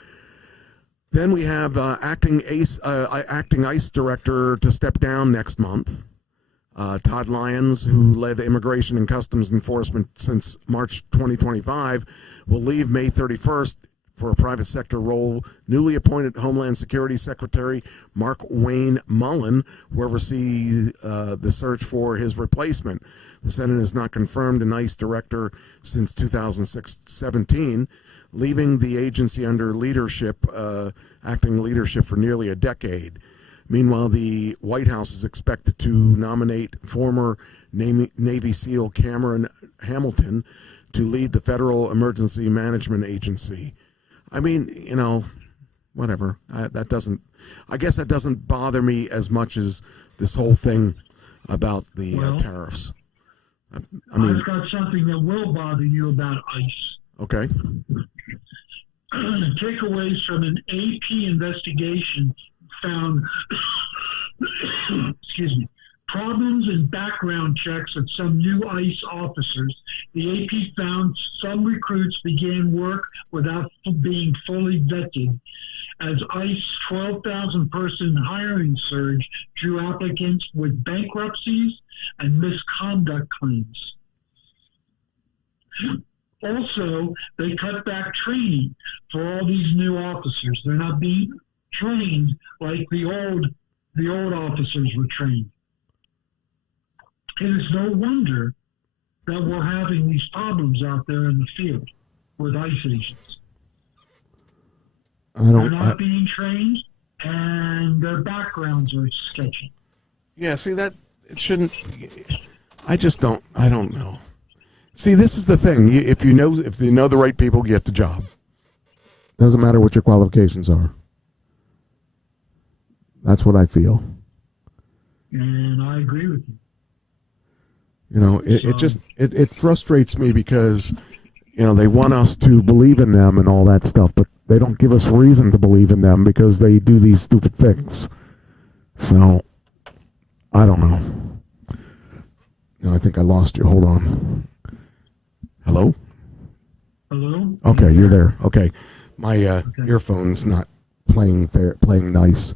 Then we have acting ICE director to step down next month. Todd Lyons, who led Immigration and Customs Enforcement since March 2025, will leave May 31st for a private sector role. Newly appointed Homeland Security Secretary Mark Wayne Mullen will oversee the search for his replacement. The Senate has not confirmed an ICE director since 2017, leaving the agency under acting leadership for nearly a decade. Meanwhile, the White House is expected to nominate former Navy SEAL Cameron Hamilton to lead the Federal Emergency Management Agency. I mean, whatever. I guess that doesn't bother me as much as this whole thing about the tariffs. I've got something that will bother you about ICE. Okay. Takeaways from an AP investigation found problems in background checks of some new ICE officers. The AP found some recruits began work without being fully vetted, as ICE 12,000-person hiring surge drew applicants with bankruptcies and misconduct claims. Also, they cut back training for all these new officers. They're not being trained like the old officers were trained. It is no wonder that we're having these problems out there in the field with ICE agents. They're not being trained, and their backgrounds are sketchy. Yeah, see, that it shouldn't. I don't know. See, this is the thing. If you know the right people, get the job. Doesn't matter what your qualifications are. That's what I feel. And I agree with you. You know, it frustrates me because, you know, they want us to believe in them and all that stuff, but they don't give us reason to believe in them because they do these stupid things. So, I don't know. No, I think I lost you. Hold on. Hello? Hello? Okay, you're there. Okay. My earphone's not playing nice.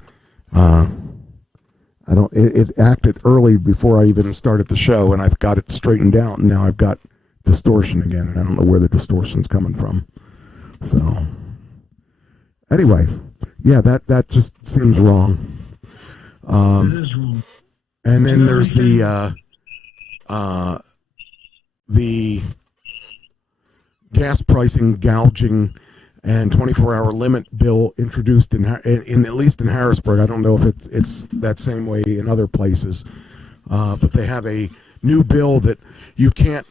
It acted early before I even started the show, and I've got it straightened out, and now I've got distortion again, and I don't know where the distortion's coming from. So, anyway, yeah, that just seems wrong. It is wrong. And then there's the gas pricing gouging and 24-hour limit bill introduced in at least in Harrisburg. I don't know if it's that same way in other places, but they have a new bill that you can't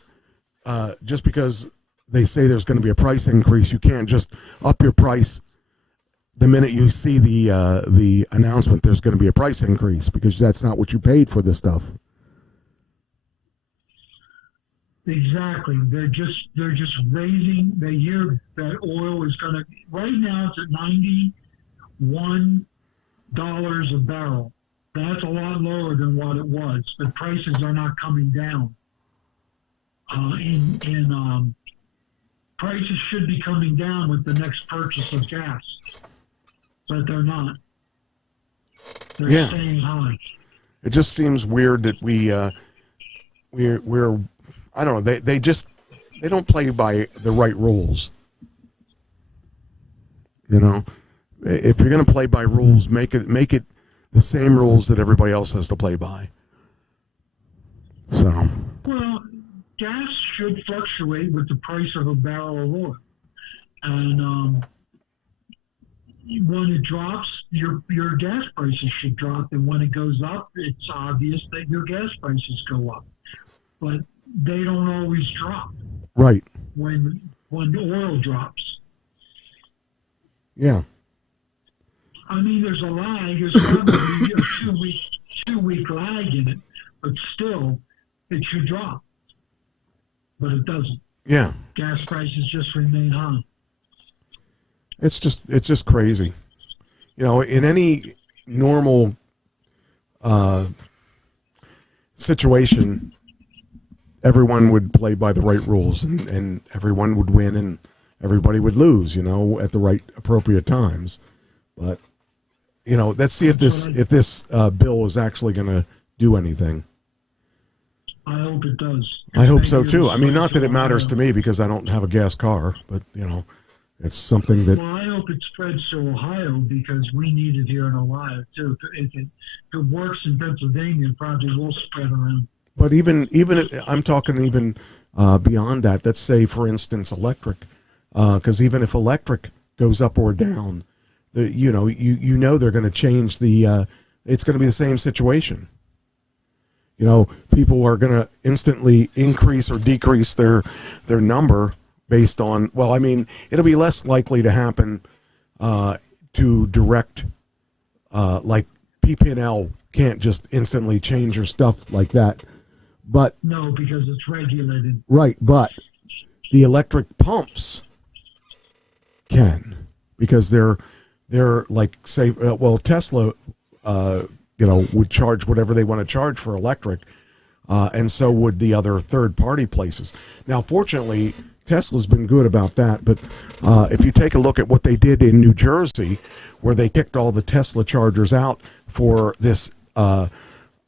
just because they say there's going to be a price increase, you can't just up your price the minute you see the announcement there's going to be a price increase, because that's not what you paid for this stuff. Exactly. They're just raising. They hear that oil is going to. Right now, it's at $91 a barrel. That's a lot lower than what it was. But prices are not coming down. Prices should be coming down with the next purchase of gas, but they're not. They're staying high. It just seems weird that we're I don't know. They don't play by the right rules. You know, if you're going to play by rules, make it the same rules that everybody else has to play by. So. Well, gas should fluctuate with the price of a barrel of oil, and when it drops, your gas prices should drop, and when it goes up, it's obvious that your gas prices go up, but they don't always drop. Right. When the oil drops. Yeah. I mean, there's a lag. There's probably a two week lag in it, but still, it should drop. But it doesn't. Yeah. Gas prices just remain high. It's just crazy. You know, in any normal situation, everyone would play by the right rules, and everyone would win and everybody would lose, you know, at the right appropriate times. But, you know, let's see if this bill is actually going to do anything. I hope it does. I hope so too. I mean, not that it matters to me because I don't have a gas car, but, you know, it's something that. Well, I hope it spreads to Ohio because we need it here in Ohio too. If it works in Pennsylvania, it probably will spread around. But even I'm talking even beyond that. Let's say, for instance, electric, because even if electric goes up or down, you know they're going to change the. It's going to be the same situation. You know, people are going to instantly increase or decrease their number based on. Well, I mean, it'll be less likely to happen to direct like PP&L can't just instantly change your stuff like that. But no, because it's regulated. Right, but the electric pumps can, because they're like, say, well, Tesla, would charge whatever they want to charge for electric, and so would the other third-party places. Now, fortunately, Tesla's been good about that, but if you take a look at what they did in New Jersey, where they kicked all the Tesla chargers out for this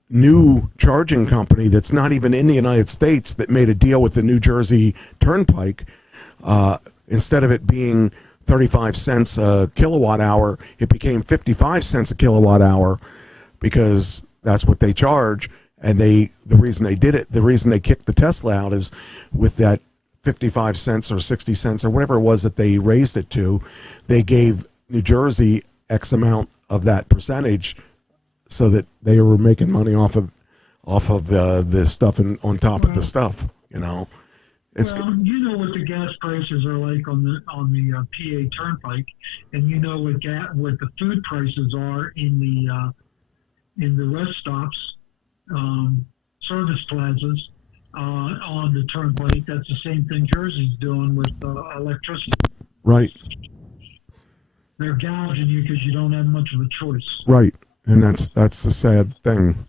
new charging company that's not even in the United States, that made a deal with the New Jersey Turnpike, instead of it being 35 cents a kilowatt hour, it became 55 cents a kilowatt hour, because that's what they charge. And the reason they did it, the reason they kicked the Tesla out is with that 55 cents or 60 cents or whatever it was that they raised it to, they gave New Jersey X amount of that percentage so that they were making money off of the stuff and on top of the stuff, you know. Well, you know what the gas prices are like on the PA Turnpike, and you know what the food prices are in the rest stops, service plazas on the Turnpike. That's the same thing Jersey's doing with electricity. Right. They're gouging you because you don't have much of a choice. Right, and that's the sad thing.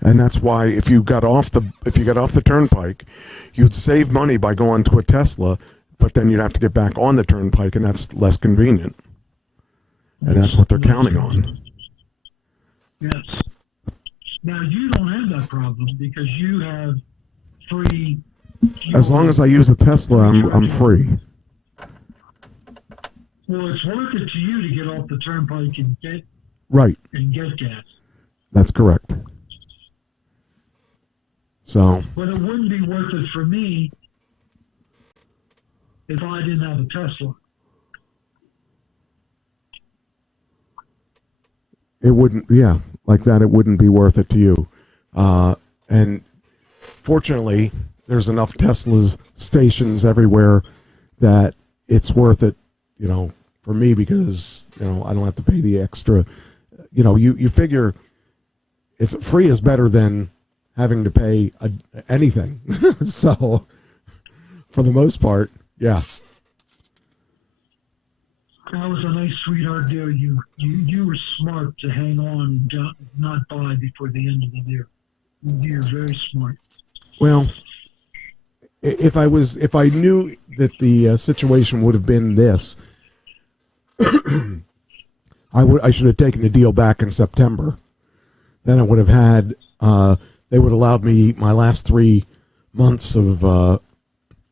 And that's why if you got off the Turnpike, you'd save money by going to a Tesla, but then you'd have to get back on the Turnpike, and that's less convenient. And that's what they're counting on. Yes. Now you don't have that problem because you have free. As long as I use a Tesla, I'm free. Well, it's worth it to you to get off the Turnpike and get gas. That's correct. So. But it wouldn't be worth it for me if I didn't have a Tesla. It wouldn't, yeah, like that. It wouldn't be worth it to you. And fortunately, there's enough Tesla's stations everywhere that it's worth it, you know, for me because, you know, I don't have to pay the extra. You know, you figure it's free is better than having to pay anything. So, for the most part, yeah. That was a nice sweetheart deal. You were smart to hang on and not buy before the end of the year. You're very smart. Well, if I knew that the situation would have been this, I should have taken the deal back in September. Then I would have had. They would have allowed me my last 3 months of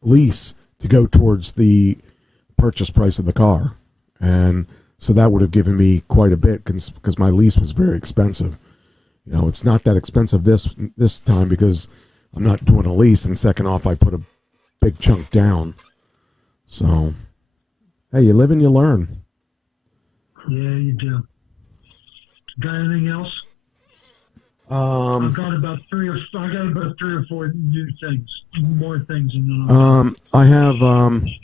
lease to go towards the purchase price of the car. And so that would have given me quite a bit because my lease was very expensive. You know, it's not that expensive this time because I'm not doing a lease. And second off, I put a big chunk down. So, hey, you live and you learn. Yeah, you do. Got anything else? I got about three or four new things, more things. And then I have, it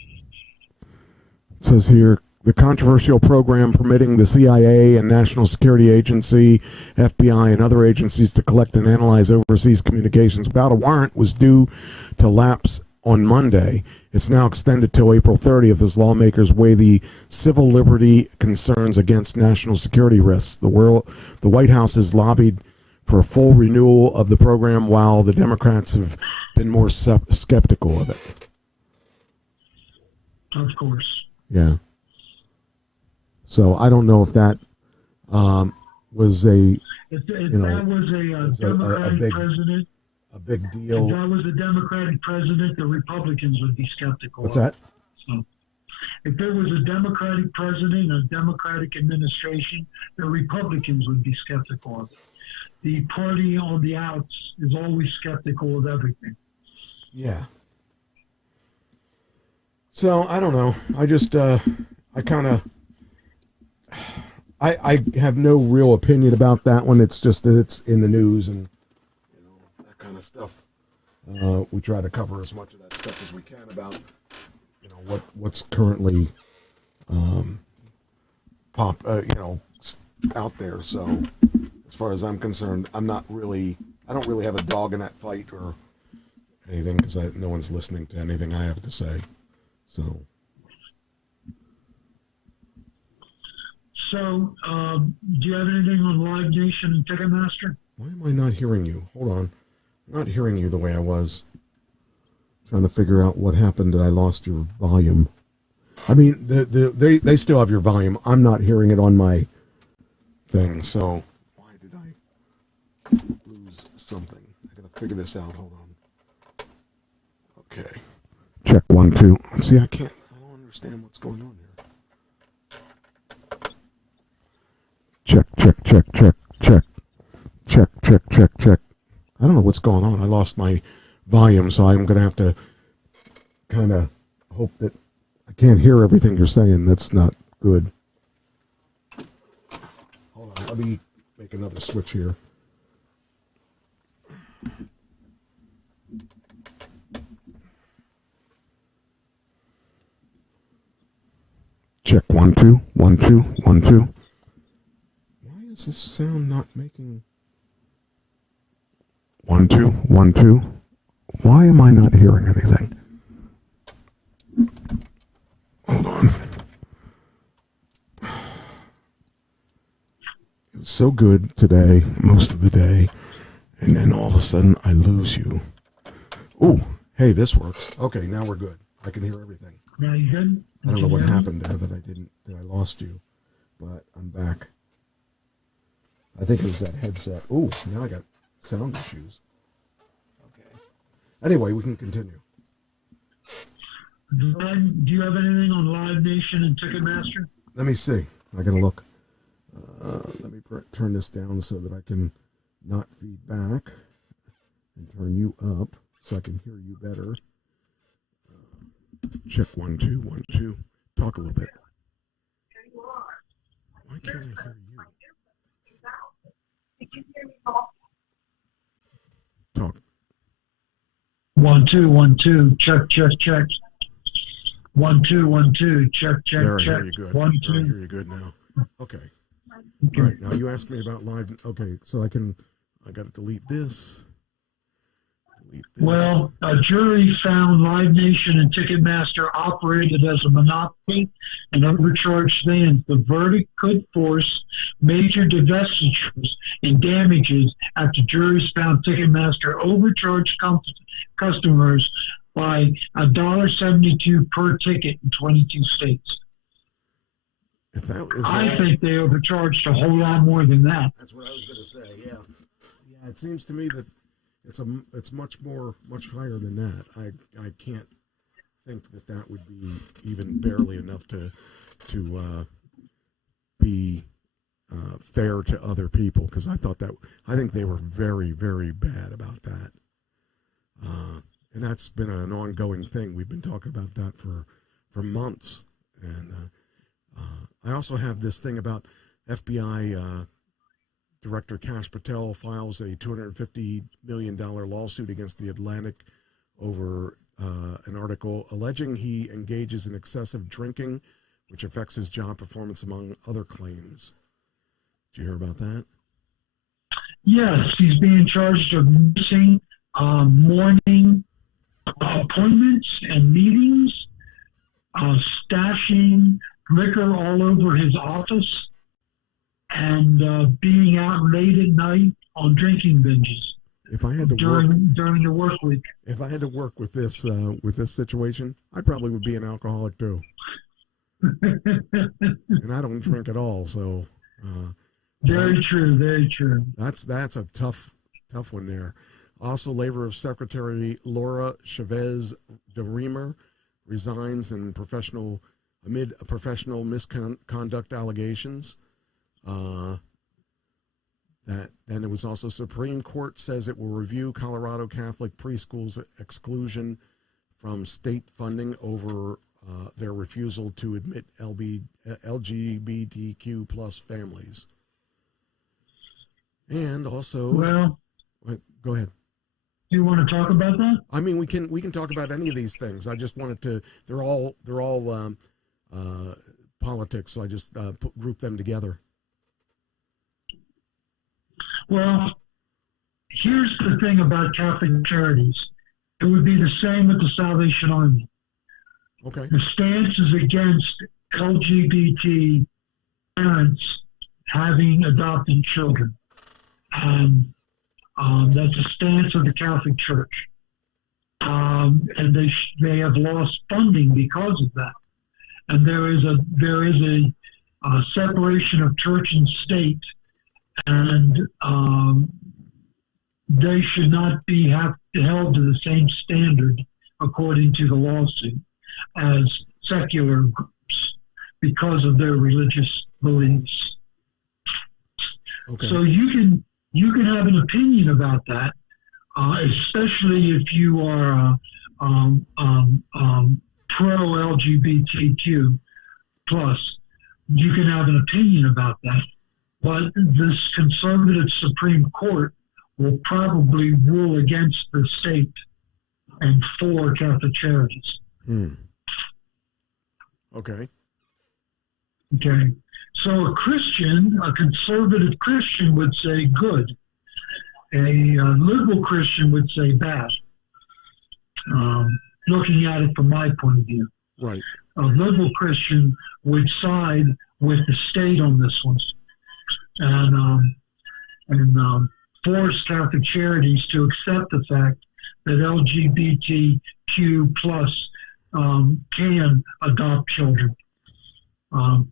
says here, the controversial program permitting the CIA and National Security Agency, FBI, and other agencies to collect and analyze overseas communications without a warrant was due to lapse on Monday. It's now extended till April 30th as lawmakers weigh the civil liberty concerns against national security risks. The White House has lobbied for a full renewal of the program, while the Democrats have been more skeptical of it. Of course. Yeah. So I don't know if that was a Democratic president, a big deal. If that was a Democratic president, the Republicans would be skeptical. What's that? So, if there was a Democratic president, a Democratic administration, the Republicans would be skeptical of it. The party on the outs is always skeptical of everything. Yeah. So, I don't know. I just, I have no real opinion about that one. It's just that it's in the news and, you know, that kind of stuff. We try to cover as much of that stuff as we can about, you know, what's currently, out there. So, as far as I'm concerned, I don't really have a dog in that fight or anything because no one's listening to anything I have to say. So, do you have anything on Live Nation and Ticketmaster? Why am I not hearing you? Hold on. I'm not hearing you the way I was. Trying to figure out what happened that I lost your volume. I mean, they still have your volume. I'm not hearing it on my thing, so why did I lose something? I gotta figure this out. Hold on. Okay. Check 1, 2. See, I don't understand what's going on here. Check. I don't know what's going on. I lost my volume, so I'm going to have to kind of hope that I can't hear everything you're saying. That's not good. Hold on. Let me make another switch here. Check 1 2 1 2 1 2. Why is this sound not making 1 2 1 2? Why am I not hearing anything? Hold on. It was so good today, most of the day, and then all of a sudden I lose you. Oh, hey, this works. Okay, now we're good. I can hear everything. Now you good? I don't know what happened there that I lost you, but I'm back. I think it was that headset. Oh, now I got sound issues. Okay. Anyway, we can continue. Do you have anything on Live Nation and Ticketmaster? Let me see. I gotta look. Let me turn this down so that I can not feed back and turn you up so I can hear you better. Check 1 2 1 2. Talk a little bit. Why can't I hear you? Talk. 1 2 1 2. Check check check. 1 2 1 2. Check check There, I check. hear you good. 1 There, I 2. hear you good now. Okay. All right. Now you asked me about live. Okay, so I got to delete this. Well, a jury found Live Nation and Ticketmaster operated as a monopoly and overcharged fans. The verdict could force major divestitures and damages after juries found Ticketmaster overcharged customers by $1.72 per ticket in 22 states. If that is I think they overcharged a whole lot more than that. That's what I was going to say. Yeah. Yeah. It seems to me that it's much higher than that. I can't think that would be even barely enough to be fair to other people, because I think they were very, very bad about that. And that's been an ongoing thing. We've been talking about that for months. And I also have this thing about FBI Director Kash Patel files a $250 million lawsuit against The Atlantic over an article alleging he engages in excessive drinking, which affects his job performance, among other claims. Did you hear about that? Yes, he's being charged of missing morning appointments and meetings, stashing liquor all over his office, and being out late at night on drinking binges. If I had to during the work week. If I had to work with this situation, I probably would be an alcoholic too. And I don't drink at all, so. Very true. Very true. That's a tough one there. Also, Labor of Secretary Laura Chavez de Reamer resigns amid professional misconduct allegations. Then it was also Supreme Court says it will review Colorado Catholic preschools' exclusion from state funding over their refusal to admit LGBTQ plus families. And also, well, go ahead. Do you want to talk about that? I mean, we can talk about any of these things. I just wanted to. They're all politics, so I just group them together. Well, here's the thing about Catholic charities. It would be the same with the Salvation Army. Okay. The stance is against LGBT parents having adopted children. That's a stance of the Catholic Church. And they have lost funding because of that. And there is a separation of church and state, and they should not be held to the same standard, according to the lawsuit, as secular groups because of their religious beliefs. Okay. So you can have an opinion about that, especially if you are pro-LGBTQ plus. You can have an opinion about that, but this conservative Supreme Court will probably rule against the state and for Catholic charities. Okay. Okay. So a Christian, a conservative Christian would say good. A liberal Christian would say bad. Looking at it from my point of view. Right. A liberal Christian would side with the state on this one and force Catholic charities to accept the fact that LGBTQ plus can adopt children,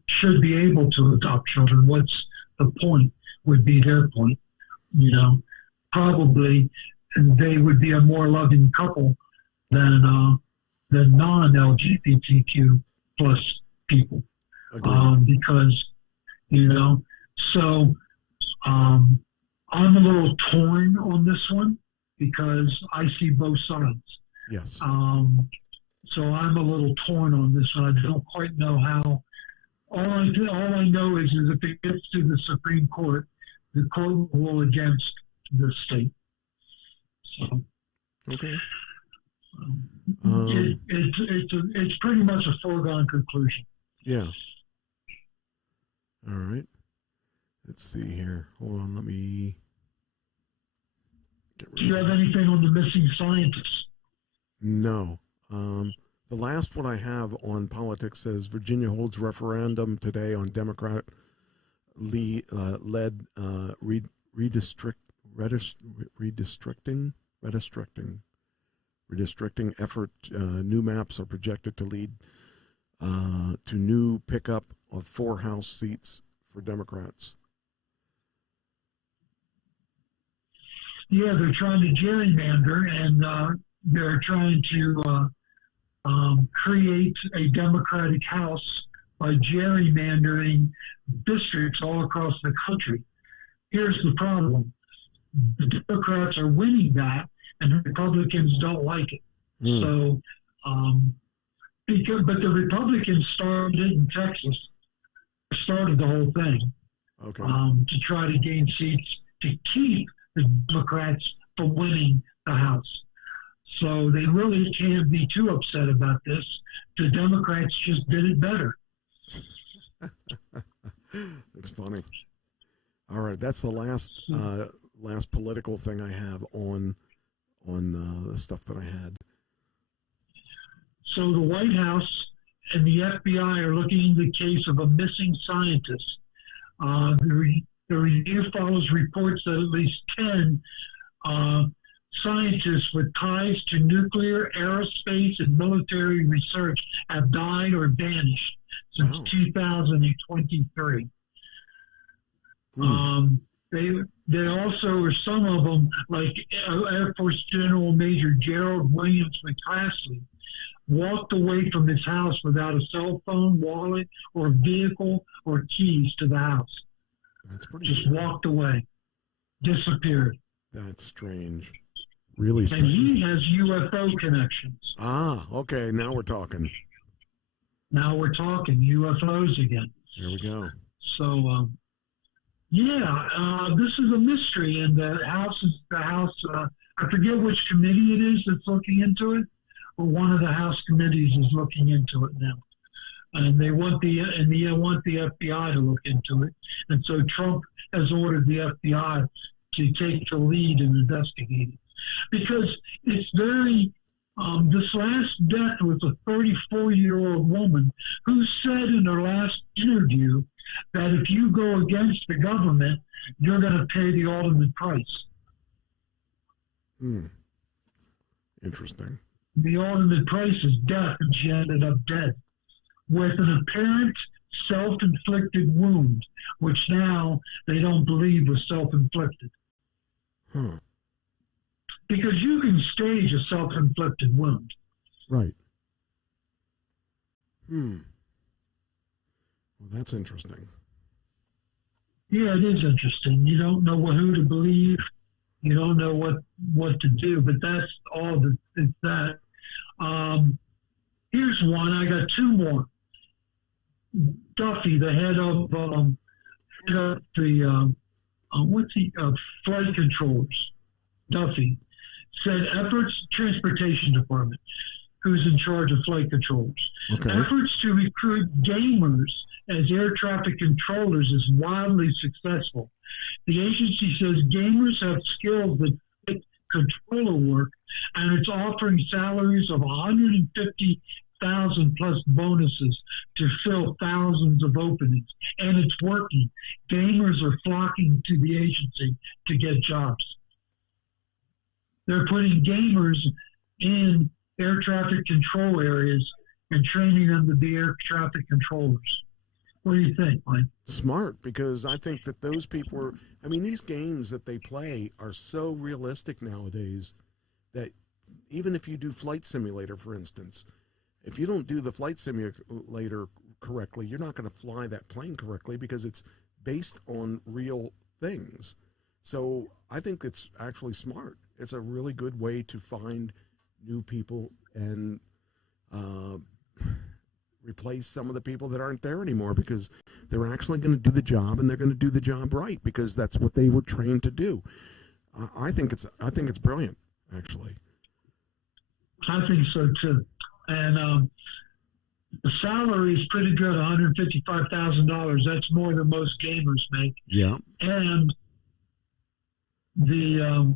should be able to adopt children. What's the point would be their point. You know, probably they would be a more loving couple than non-LGBTQ plus people. Because, you know, so I'm a little torn on this one because I see both sides. Yes. So I'm a little torn on this one. I don't quite know how. All I know is if it gets to the Supreme Court, the court will rule against the state. So. Okay. It's pretty much a foregone conclusion. Yeah. All right. Let's see here. Hold on. Let me get rid Do you have anything on the missing scientists? No. The last one I have on politics says Virginia holds referendum today on Democrat led redistricting effort. New maps are projected to lead to new pickup of 4 House seats for Democrats. Yeah, they're trying to gerrymander, and they're trying to create a Democratic House by gerrymandering districts all across the country. Here's the problem. The Democrats are winning that, and the Republicans don't like it. So, but the Republicans started it in Texas, started the whole thing, to try to gain seats to keep the Democrats from winning the House. So they really can't be too upset about this. The Democrats just did it better. It's funny. All right, that's the last political thing I have on the stuff that I had. So the White House and the FBI are looking into the case of a missing scientist. The review follows reports that at least 10 scientists with ties to nuclear, aerospace, and military research have died or vanished since 2023. They also, or some of them, like Air Force General Major Gerald Williams McClaskey, walked away from his house without a cell phone, wallet, or vehicle, or keys to the house. That's pretty Just weird. walked away, disappeared. That's strange. Really strange. And he has UFO connections. Ah, okay. Now we're talking. Now we're talking UFOs again. There we go. So, this is a mystery, and the House. I forget which committee it is that's looking into it, but one of the House committees is looking into it now, and they want the FBI to look into it, and so Trump has ordered the FBI to take the lead in investigating, because it's very. This last death was a 34-year-old woman who said in her last interview that if you go against the government, you're going to pay the ultimate price. Interesting. The ultimate price is death, and she ended up dead with an apparent self-inflicted wound, which now they don't believe was self-inflicted. Because you can stage a self-inflicted wound. Right. Well, that's interesting. Yeah, it is interesting. You don't know who to believe. You don't know what to do, but that's all that it's that. Here's one. I got two more. Duffy, the head of the flight controllers, Duffy, said transportation department, who's in charge of flight controllers. Okay. Efforts to recruit gamers as air traffic controllers is wildly successful. The agency says gamers have skills that fit controller work, and it's offering salaries of $150,000 plus bonuses to fill thousands of openings, and it's working. Gamers are flocking to the agency to get jobs. They're putting gamers in air traffic control areas and training them to be air traffic controllers. What do you think, Mike? Smart, because I think that those people are, I mean, these games that they play are so realistic nowadays that even if you do Flight Simulator, for instance, if you don't do the Flight Simulator correctly, you're not going to fly that plane correctly because it's based on real things. So I think it's actually smart. It's a really good way to find new people and replace some of the people that aren't there anymore, because they're actually going to do the job, and they're going to do the job right because that's what they were trained to do. I think it's brilliant, actually. I think so too. And the salary is pretty good, $155,000. That's more than most gamers make. Yeah. And the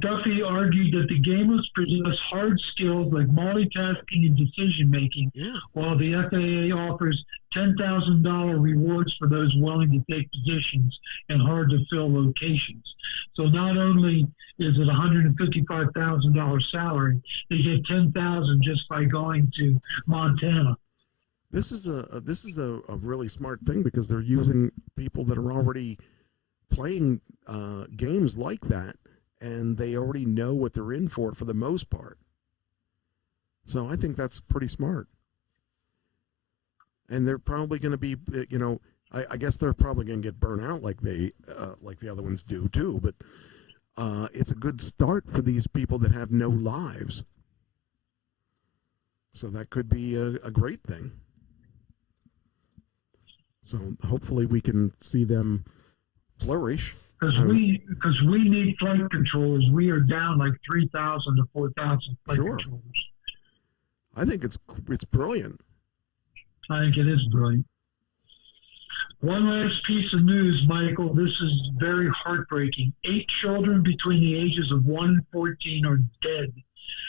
Duffy argued that the gamers possess hard skills like multitasking and decision-making, while the FAA offers $10,000 rewards for those willing to take positions in hard-to-fill locations. So not only is it $155,000 salary, they get $10,000 just by going to Montana. This is a really smart thing, because they're using people that are already playing games like that, and they already know what they're in for the most part. So I think that's pretty smart. And they're probably going to be, I guess they're probably going to get burnt out like the other ones do too. But it's a good start for these people that have no lives. So that could be a great thing. So hopefully we can see them flourish. Because we need flight controllers. We are down like 3,000 to 4,000 flight controllers. I think it's brilliant. I think it is brilliant. One last piece of news, Michael. This is very heartbreaking. 8 children between the ages of 1 and 14 are dead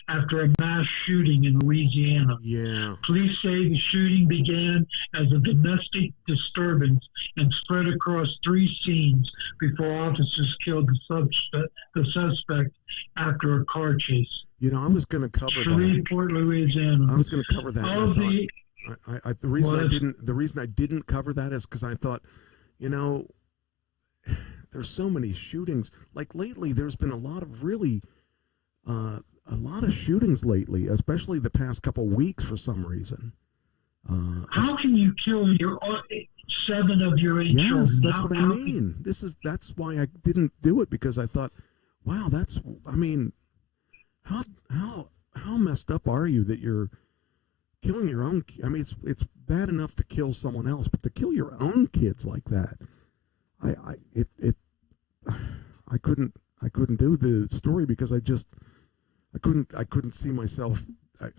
after a mass shooting in Louisiana. Yeah. Police say the shooting began as a domestic disturbance and spread across 3 scenes before officers killed the suspect after a car chase. I was going to cover that. Shreveport, Louisiana. I was going to cover that. The reason I didn't cover that is because I thought, there's so many shootings. Like lately, there's been a lot of really. A lot of shootings lately, especially the past couple weeks for some reason. How can you kill 7 of your 8 children? Yes, that's what I mean. That's why I didn't do it, because I thought, wow, how messed up are you that you're killing your own? I mean, it's bad enough to kill someone else, but to kill your own kids like that, I couldn't do the story because I couldn't see myself.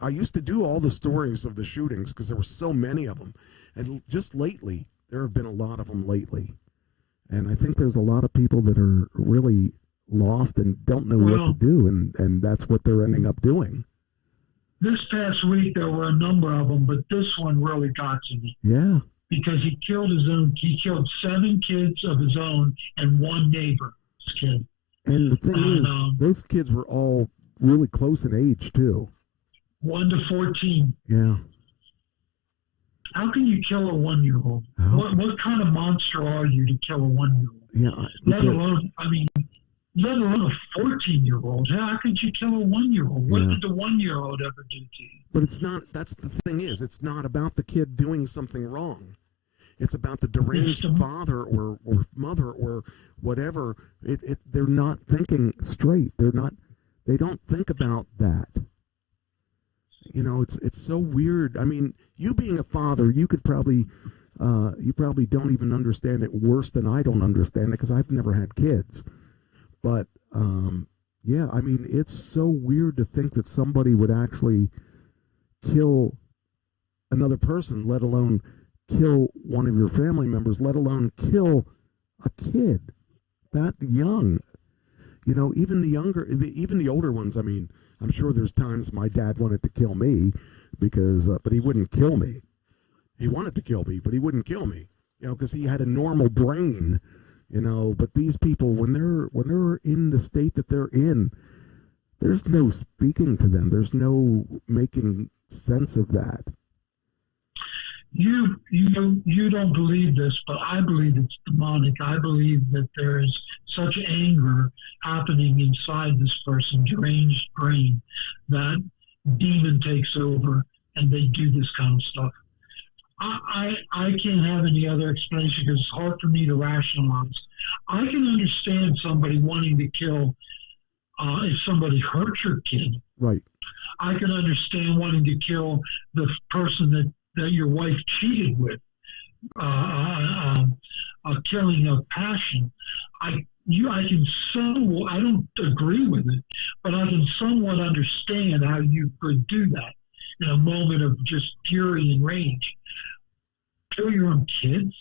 I used to do all the stories of the shootings because there were so many of them, and just lately there have been a lot of them lately, and I think there's a lot of people that are really lost and don't know what to do, and that's what they're ending up doing. This past week there were a number of them, but this one really got to me. Yeah, because he killed 7 kids of his own and 1 neighbor's kid. And the thing is, those kids were all really close in age too. 1 to 14. Yeah. How can you kill a 1-year-old? What kind of monster are you to kill a 1-year-old? Yeah. Let alone a 14-year-old. How could you kill a 1-year-old? What did the 1-year-old ever do to you? But it's not. That's the thing is, it's not about the kid doing something wrong. It's about the deranged father or mother or whatever. They're not thinking straight. They don't think about that. You know, it's so weird. I mean, you being a father, you probably don't even understand it worse than I don't understand it because I've never had kids. But yeah, I mean, it's so weird to think that somebody would actually kill another person, let alone kill one of your family members, let alone kill a kid that young. You know, even the older ones. I mean, I'm sure there's times my dad wanted to kill me because, but he wouldn't kill me. He wanted to kill me, but he wouldn't kill me. You know, because he had a normal brain. You know, but these people, when they're in the state that they're in, there's no speaking to them. There's no making sense of that. You don't believe this, but I believe it's demonic. I believe that there is such anger happening inside this person's deranged brain that demon takes over and they do this kind of stuff. I can't have any other explanation because it's hard for me to rationalize. I can understand somebody wanting to kill if somebody hurts your kid. Right. I can understand wanting to kill the person that your wife cheated with. A killing of passion. I don't agree with it, but I can somewhat understand how you could do that in a moment of just fury and rage. Kill your own kids?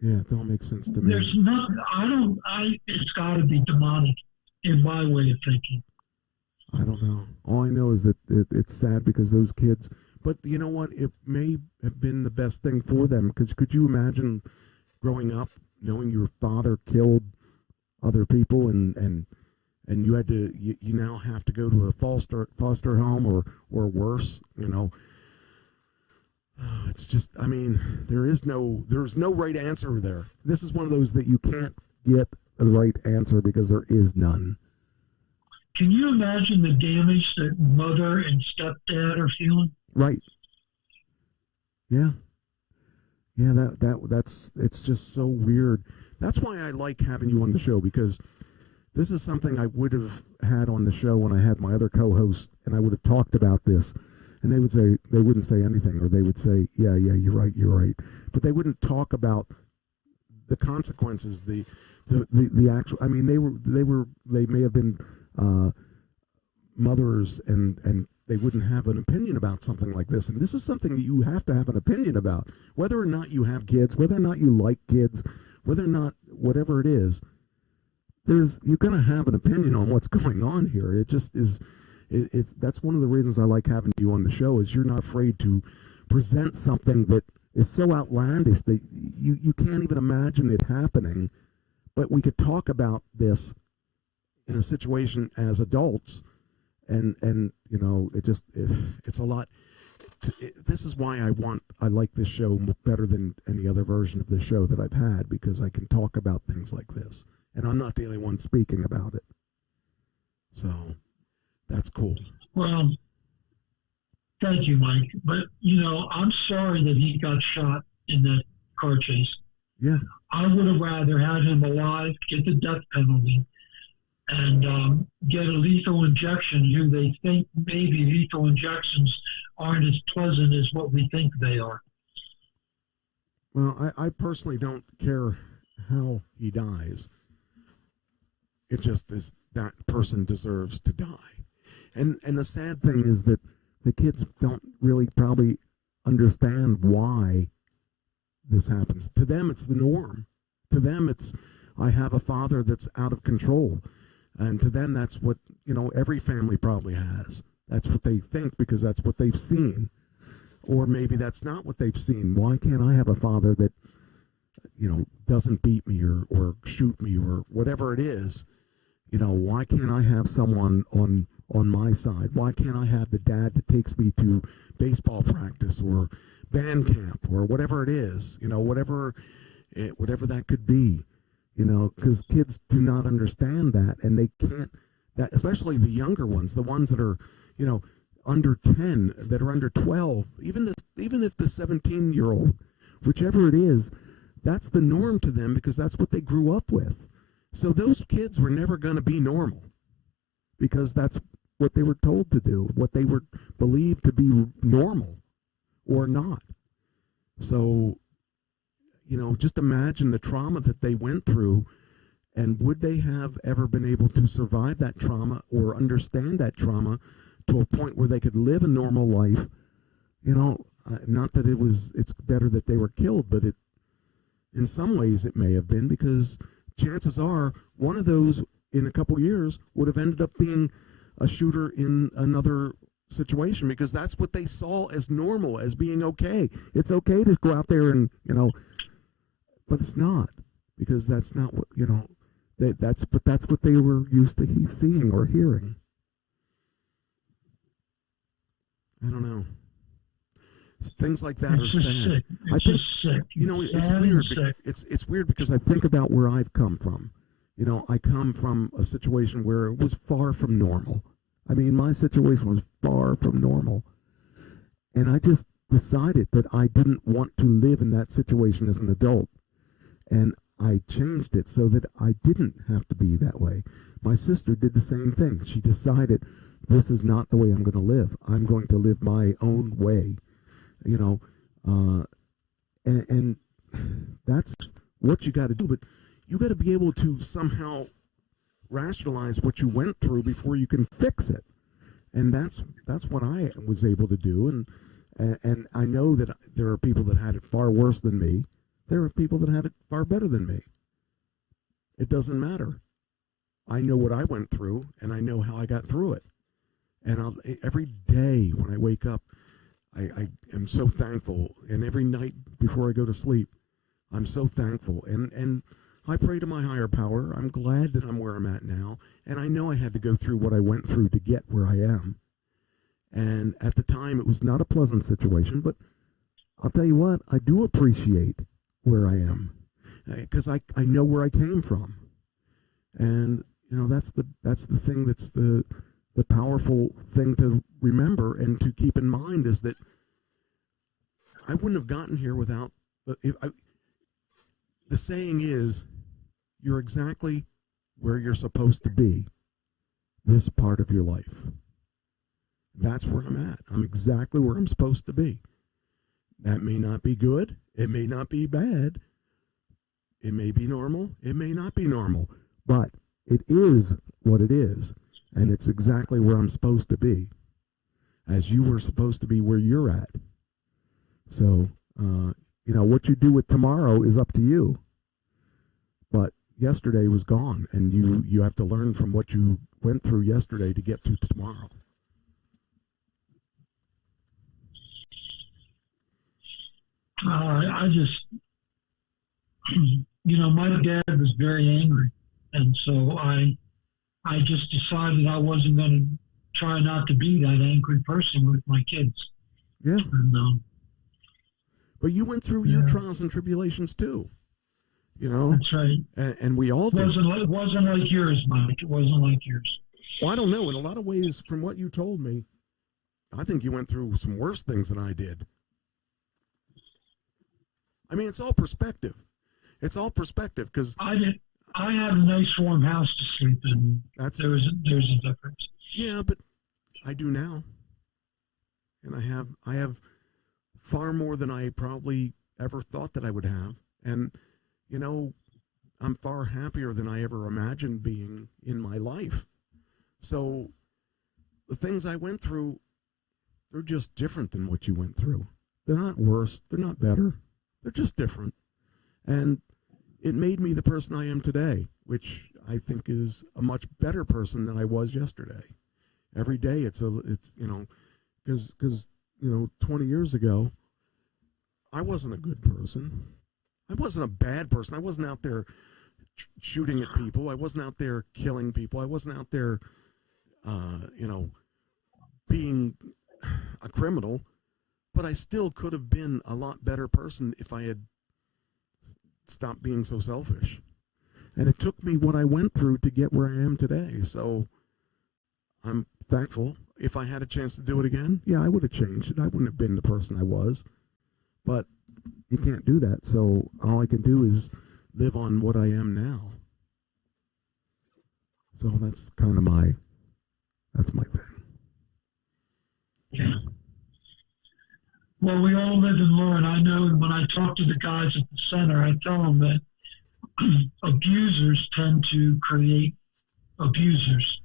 Yeah, it don't make sense to me. There's not. It's got to be demonic, in my way of thinking. I don't know. All I know is that it's sad because those kids. But you know what? It may have been the best thing for them. Because could you imagine growing up knowing your father killed other people and you had to you now have to go to a foster home or worse? You know. It's just, I mean, there's no right answer there. This is one of those that you can't get a right answer because there is none. Can you imagine the damage that mother and stepdad are feeling? Right. Yeah. Yeah, it's just so weird. That's why I like having you on the show, because this is something I would have had on the show when I had my other co-host, and I would have talked about this. And they wouldn't say anything, or they would say, yeah, you're right. But they wouldn't talk about the consequences, the actual. I mean, they may have been mothers, and they wouldn't have an opinion about something like this. And this is something that you have to have an opinion about, whether or not you have kids, whether or not you like kids, whether or not whatever it is. You're going to have an opinion on what's going on here. It just is. That's one of the reasons I like having you on the show, is you're not afraid to present something that is so outlandish that you can't even imagine it happening. But we could talk about this in a situation as adults, and you know, it's a lot. This is why I like this show better than any other version of the show that I've had, because I can talk about things like this, and I'm not the only one speaking about it. So. That's cool. Well, thank you, Mike. But, you know, I'm sorry that he got shot in that car chase. Yeah. I would have rather had him alive, get the death penalty, and get a lethal injection. Who they think maybe lethal injections aren't as pleasant as what we think they are. Well, I personally don't care how he dies. It just is, that person deserves to die. And the sad thing is that the kids don't really probably understand why this happens. To them, it's the norm. To them, it's, I have a father that's out of control. And to them, that's what, you know, every family probably has. That's what they think because that's what they've seen. Or maybe that's not what they've seen. Why can't I have a father that, you know, doesn't beat me or shoot me or whatever it is? You know, why can't I have someone on my side? Why can't I have the dad that takes me to baseball practice or band camp or whatever it is? You know, whatever that could be. You know, because kids do not understand that, and they can't. That especially the younger ones, the ones that are, you know, under 10, that are under 12. Even if the 17-year-old whichever it is, that's the norm to them because that's what they grew up with. So those kids were never going to be normal because that's what they were told to do, what they were believed to be normal or not. So, just imagine the trauma that they went through, and would they have ever been able to survive that trauma or understand that trauma to a point where they could live a normal life? Not that it's better that they were killed, but in some ways it may have been, because chances are one of those in a couple years would have ended up being a shooter in another situation, because that's what they saw as normal, as being okay. It's okay to go out there and, but it's not, because that's not what, that's what they were used to seeing or hearing. I don't know. Things like that are sad. I think, it's weird. It's weird because I think about where I've come from. I come from a situation where it was far from normal. I mean, my situation was far from normal. And I just decided that I didn't want to live in that situation as an adult. And I changed it so that I didn't have to be that way. My sister did the same thing. She decided, this is not the way I'm going to live. I'm going to live my own way. And that's what you got to do. But you got to be able to somehow rationalize what you went through before you can fix it. And that's what I was able to do. And I know that there are people that had it far worse than me. There are people that had it far better than me. It doesn't matter. I know what I went through, and I know how I got through it. And every day when I wake up, I am so thankful. And every night before I go to sleep, I'm so thankful. And I pray to my higher power. I'm glad that I'm where I'm at now. And I know I had to go through what I went through to get where I am. And at the time, it was not a pleasant situation. But I'll tell you what, I do appreciate where I am, because I know where I came from. And, that's the thing that's the powerful thing to remember and to keep in mind, is that I wouldn't have gotten here without the saying is, you're exactly where you're supposed to be this part of your life. That's where I'm at. I'm exactly where I'm supposed to be. That may not be good. It may not be bad. It may be normal. It may not be normal. But it is what it is. And it's exactly where I'm supposed to be, as you were supposed to be where you're at. So, what you do with tomorrow is up to you. But yesterday was gone, and you have to learn from what you went through yesterday to get to tomorrow. I just, my dad was very angry. And so I just decided I wasn't going to try not to be that angry person with my kids. Yeah. And, but you went through your trials and tribulations too. That's right. And we all did. It wasn't like yours, Mike. It wasn't like yours. Well, I don't know. In a lot of ways, from what you told me, I think you went through some worse things than I did. I mean, it's all perspective. It's all perspective, because I had a nice warm house to sleep in. There's a difference. Yeah, but I do now, and I have far more than I probably ever thought that I would have, and I'm far happier than I ever imagined being in my life. So the things I went through, they're just different than what you went through. They're not worse. They're not better. They're just different. And it made me the person I am today, which I think is a much better person than I was yesterday. Every day because 20 years ago, I wasn't a good person. I wasn't a bad person. I wasn't out there shooting at people. I wasn't out there killing people. I wasn't out there, being a criminal. But I still could have been a lot better person if I had stopped being so selfish. And it took me what I went through to get where I am today. So I'm thankful. If I had a chance to do it again, yeah, I would have changed it. I wouldn't have been the person I was. But You can't do that. So all I can do is live on what I am now. So that's kind of that's my thing. Yeah. Well, we all live and learn. I know when I talk to the guys at the center, I tell them that abusers tend to create abusers,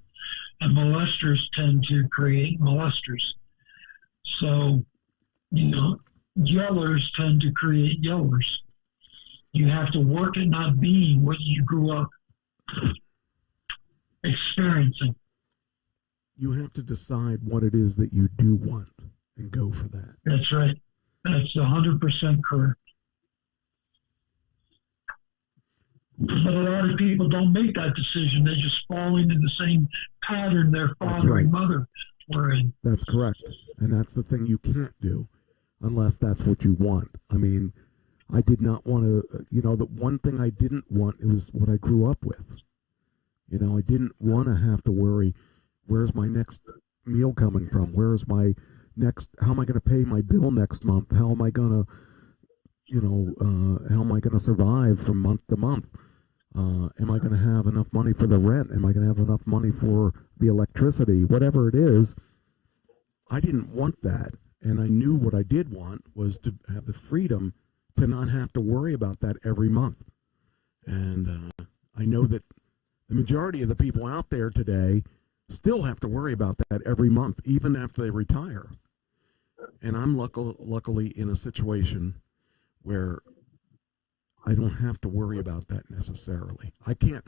and molesters tend to create molesters. So, yellers tend to create yellers. You have to work at not being what you grew up experiencing. You have to decide what it is that you do want and go for that. That's right. That's 100% correct. But a lot of people don't make that decision. They just fall into the same pattern their father and mother were in. That's correct. And that's the thing you can't do unless that's what you want. I mean, I did not want to, the one thing I didn't want, it was what I grew up with. I didn't want to have to worry, where's my next meal coming from? Where's my next, how am I going to pay my bill next month? How am I going to, how am I going to survive from month to month? Am I going to have enough money for the rent? Am I going to have enough money for the electricity? Whatever it is, I didn't want that. And I knew what I did want was to have the freedom to not have to worry about that every month. And I know that the majority of the people out there today still have to worry about that every month, even after they retire. And I'm luckily in a situation where I don't have to worry about that necessarily. I can't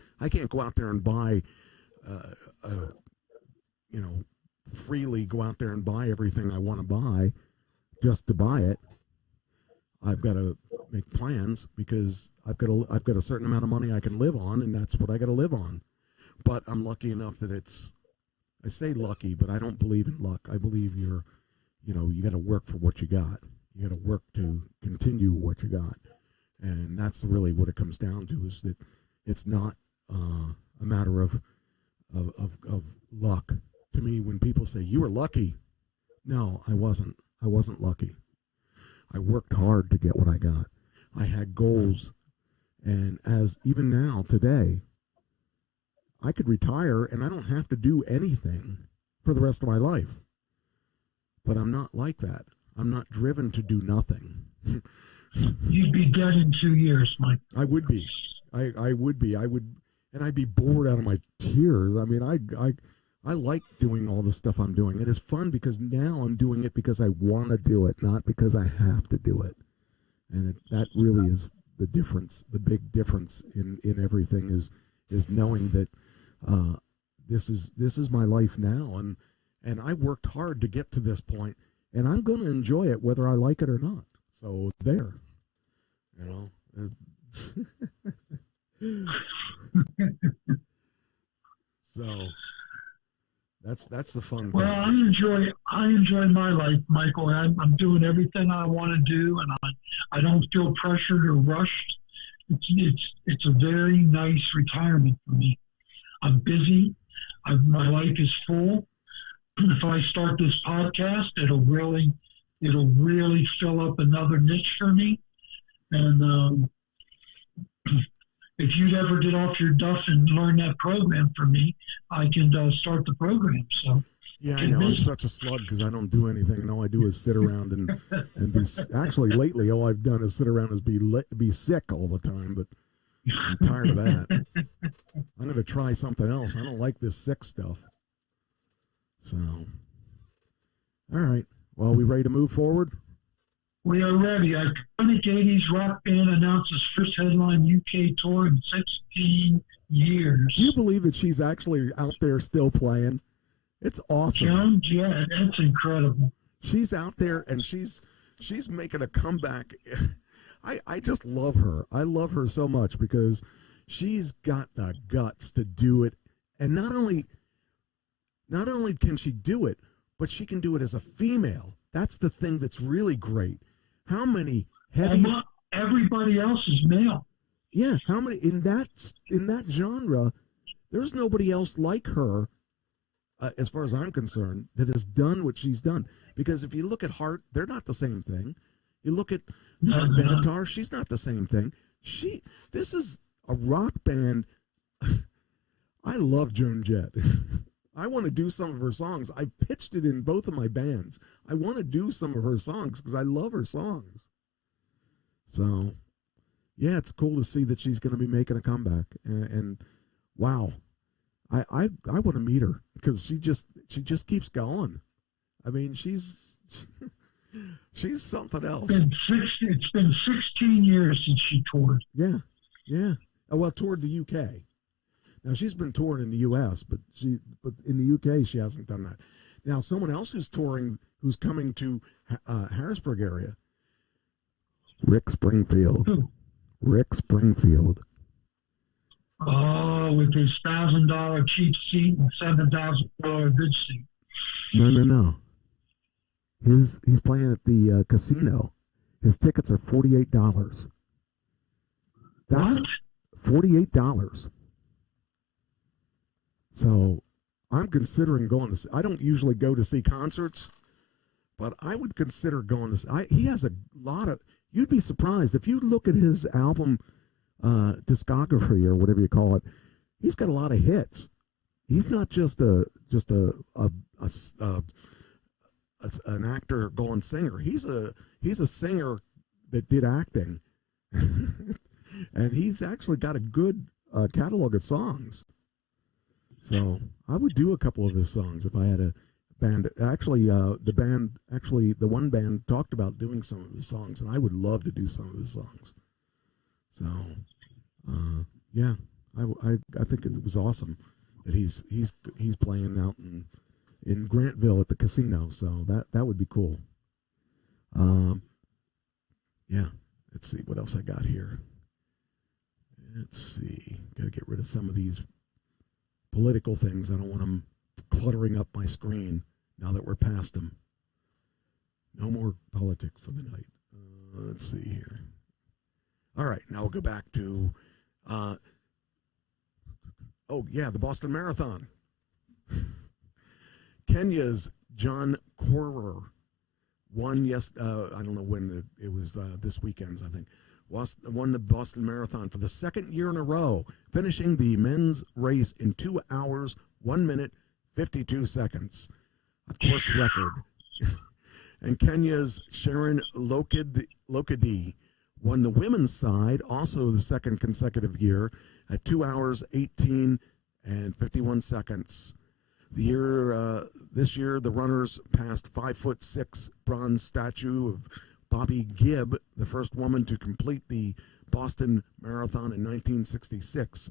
go out there and buy, freely go out there and buy everything I want to buy just to buy it. I've got to make plans because I've got a certain amount of money I can live on, and that's what I got to live on. But I'm lucky enough that I say lucky, but I don't believe in luck. I believe you got to work for what you got. You got to work to continue what you got. And that's really what it comes down to, is that it's not a matter of luck. To me, when people say, you were lucky, no, I wasn't. I wasn't lucky. I worked hard to get what I got. I had goals. And as even now, today, I could retire and I don't have to do anything for the rest of my life. But I'm not like that. I'm not driven to do nothing. You'd be dead in 2 years, Mike. I would be. I would be. And I'd be bored out of my tears. I mean, I like doing all the stuff I'm doing. It is fun because now I'm doing it because I want to do it, not because I have to do it. And that really is the difference. The big difference in everything is knowing that this is my life now, and I worked hard to get to this point, and I'm going to enjoy it whether I like it or not. So there, so that's the fun Well, thing. I enjoy my life, Michael. I'm doing everything I want to do, and I don't feel pressured or rushed. It's a very nice retirement for me. I'm busy. My life is full. If I start this podcast, it'll really fill up another niche for me. And if you'd ever get off your duff and learn that program for me, I can start the program. So yeah, I know. I'm such a slug because I don't do anything, and all I do is sit around and be. Actually, lately, all I've done is sit around and be sick all the time. But I'm tired of that. I'm going to try something else. I don't like this sick stuff. So, all right. Well, we ready to move forward? We are ready. Iconic 80s rock band announces first headline UK tour in 16 years. Do you believe that she's actually out there still playing? It's awesome. John, yeah, that's incredible. She's out there and she's making a comeback. I just love her. I love her so much because she's got the guts to do it. And not only can she do it, but she can do it as a female. That's the thing that's really great. How many heavy? Everybody else is male. Yeah, how many in that genre? There's nobody else like her, as far as I'm concerned, that has done what she's done. Because if you look at Heart, they're not the same thing. You look at Banter. She's not the same thing. This is a rock band. I love Joan Jett. I want to do some of her songs. I pitched it in both of my bands. I want to do some of her songs because I love her songs. So, yeah, it's cool to see that she's going to be making a comeback. And wow, I want to meet her because she just keeps going. I mean, she's something else. It's been 16 years since she toured. Yeah. Oh, well, toured the UK. Now she's been touring in the US, but in the UK she hasn't done that. Now someone else who's touring, who's coming to Harrisburg area, Rick Springfield. Who? Rick Springfield. Oh, with his $1,000 cheap seat and $7,000 good seat. No. He's playing at the casino. His tickets are $48. That's what? $48. So I'm considering going to see. I don't usually go to see concerts, but I would consider going to see. He has a lot of. You'd be surprised if you look at his album discography or whatever you call it. He's got a lot of hits. He's not just an actor going singer. He's a singer that did acting, and he's actually got a good catalog of songs. So I would do a couple of his songs if I had a band. Actually, the one band talked about doing some of his songs, and I would love to do some of his songs. So, yeah, I think it was awesome that he's playing out in Grantville at the casino. So that would be cool. Yeah. Let's see what else I got here. Let's see. Got to get rid of some of these political things. I don't want them cluttering up my screen now that we're past them. No more politics for the night. Let's see here. All right, now we'll go back to, the Boston Marathon. Kenya's John Corer won, I don't know when it was, this weekend's, I think. Won the Boston Marathon for the second year in a row, finishing the men's race in 2 hours, 1 minute, 52 seconds. A course record. And Kenya's Sharon Lokedi won the women's side, also the second consecutive year, at 2 hours, 18 and 51 seconds. This year, the runners passed 5'6" bronze statue of Bobby Gibb, the first woman to complete the Boston Marathon in 1966.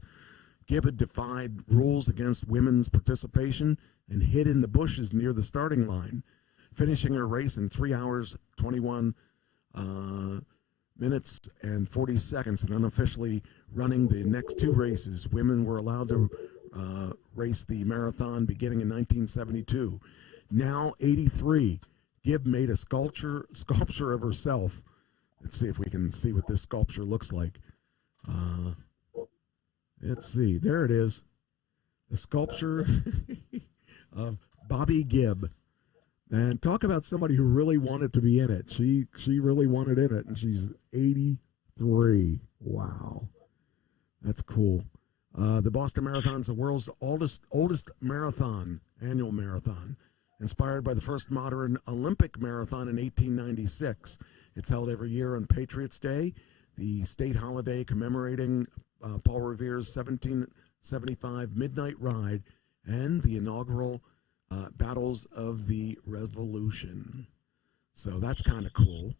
Gibb had defied rules against women's participation and hid in the bushes near the starting line, finishing her race in 3 hours, 21 minutes and 40 seconds, and unofficially running the next two races. Women were allowed to race the marathon beginning in 1972. Now 83. Gibb made a sculpture of herself. Let's see if we can see what this sculpture looks like. Let's see. There it is. The sculpture of Bobby Gibb. And talk about somebody who really wanted to be in it. She really wanted in it, and she's 83. Wow. That's cool. The Boston Marathon is the world's oldest marathon, annual marathon. Inspired by the first modern Olympic marathon in 1896. It's held every year on Patriots' Day, the state holiday commemorating Paul Revere's 1775 midnight ride and the inaugural Battles of the Revolution. So that's kind of cool.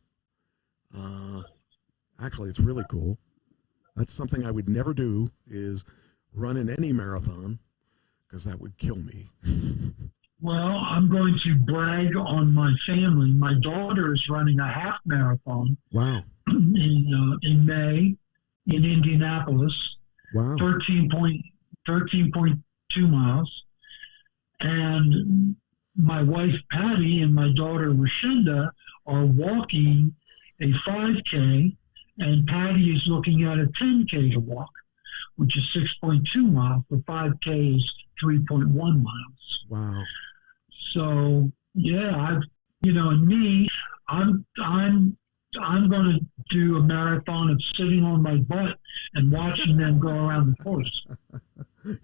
Actually, it's really cool. That's something I would never do, is run in any marathon, because that would kill me. Well, I'm going to brag on my family. My daughter is running a half marathon. Wow. In May in Indianapolis. Wow. 13.2 miles. And my wife Patty and my daughter Rashinda are walking a 5K, and Patty is looking at a 10K to walk, which is 6.2 miles. The 5K is 3.1 miles. Wow. So yeah, and me, I'm I'm going to do a marathon of sitting on my butt and watching them go around the course.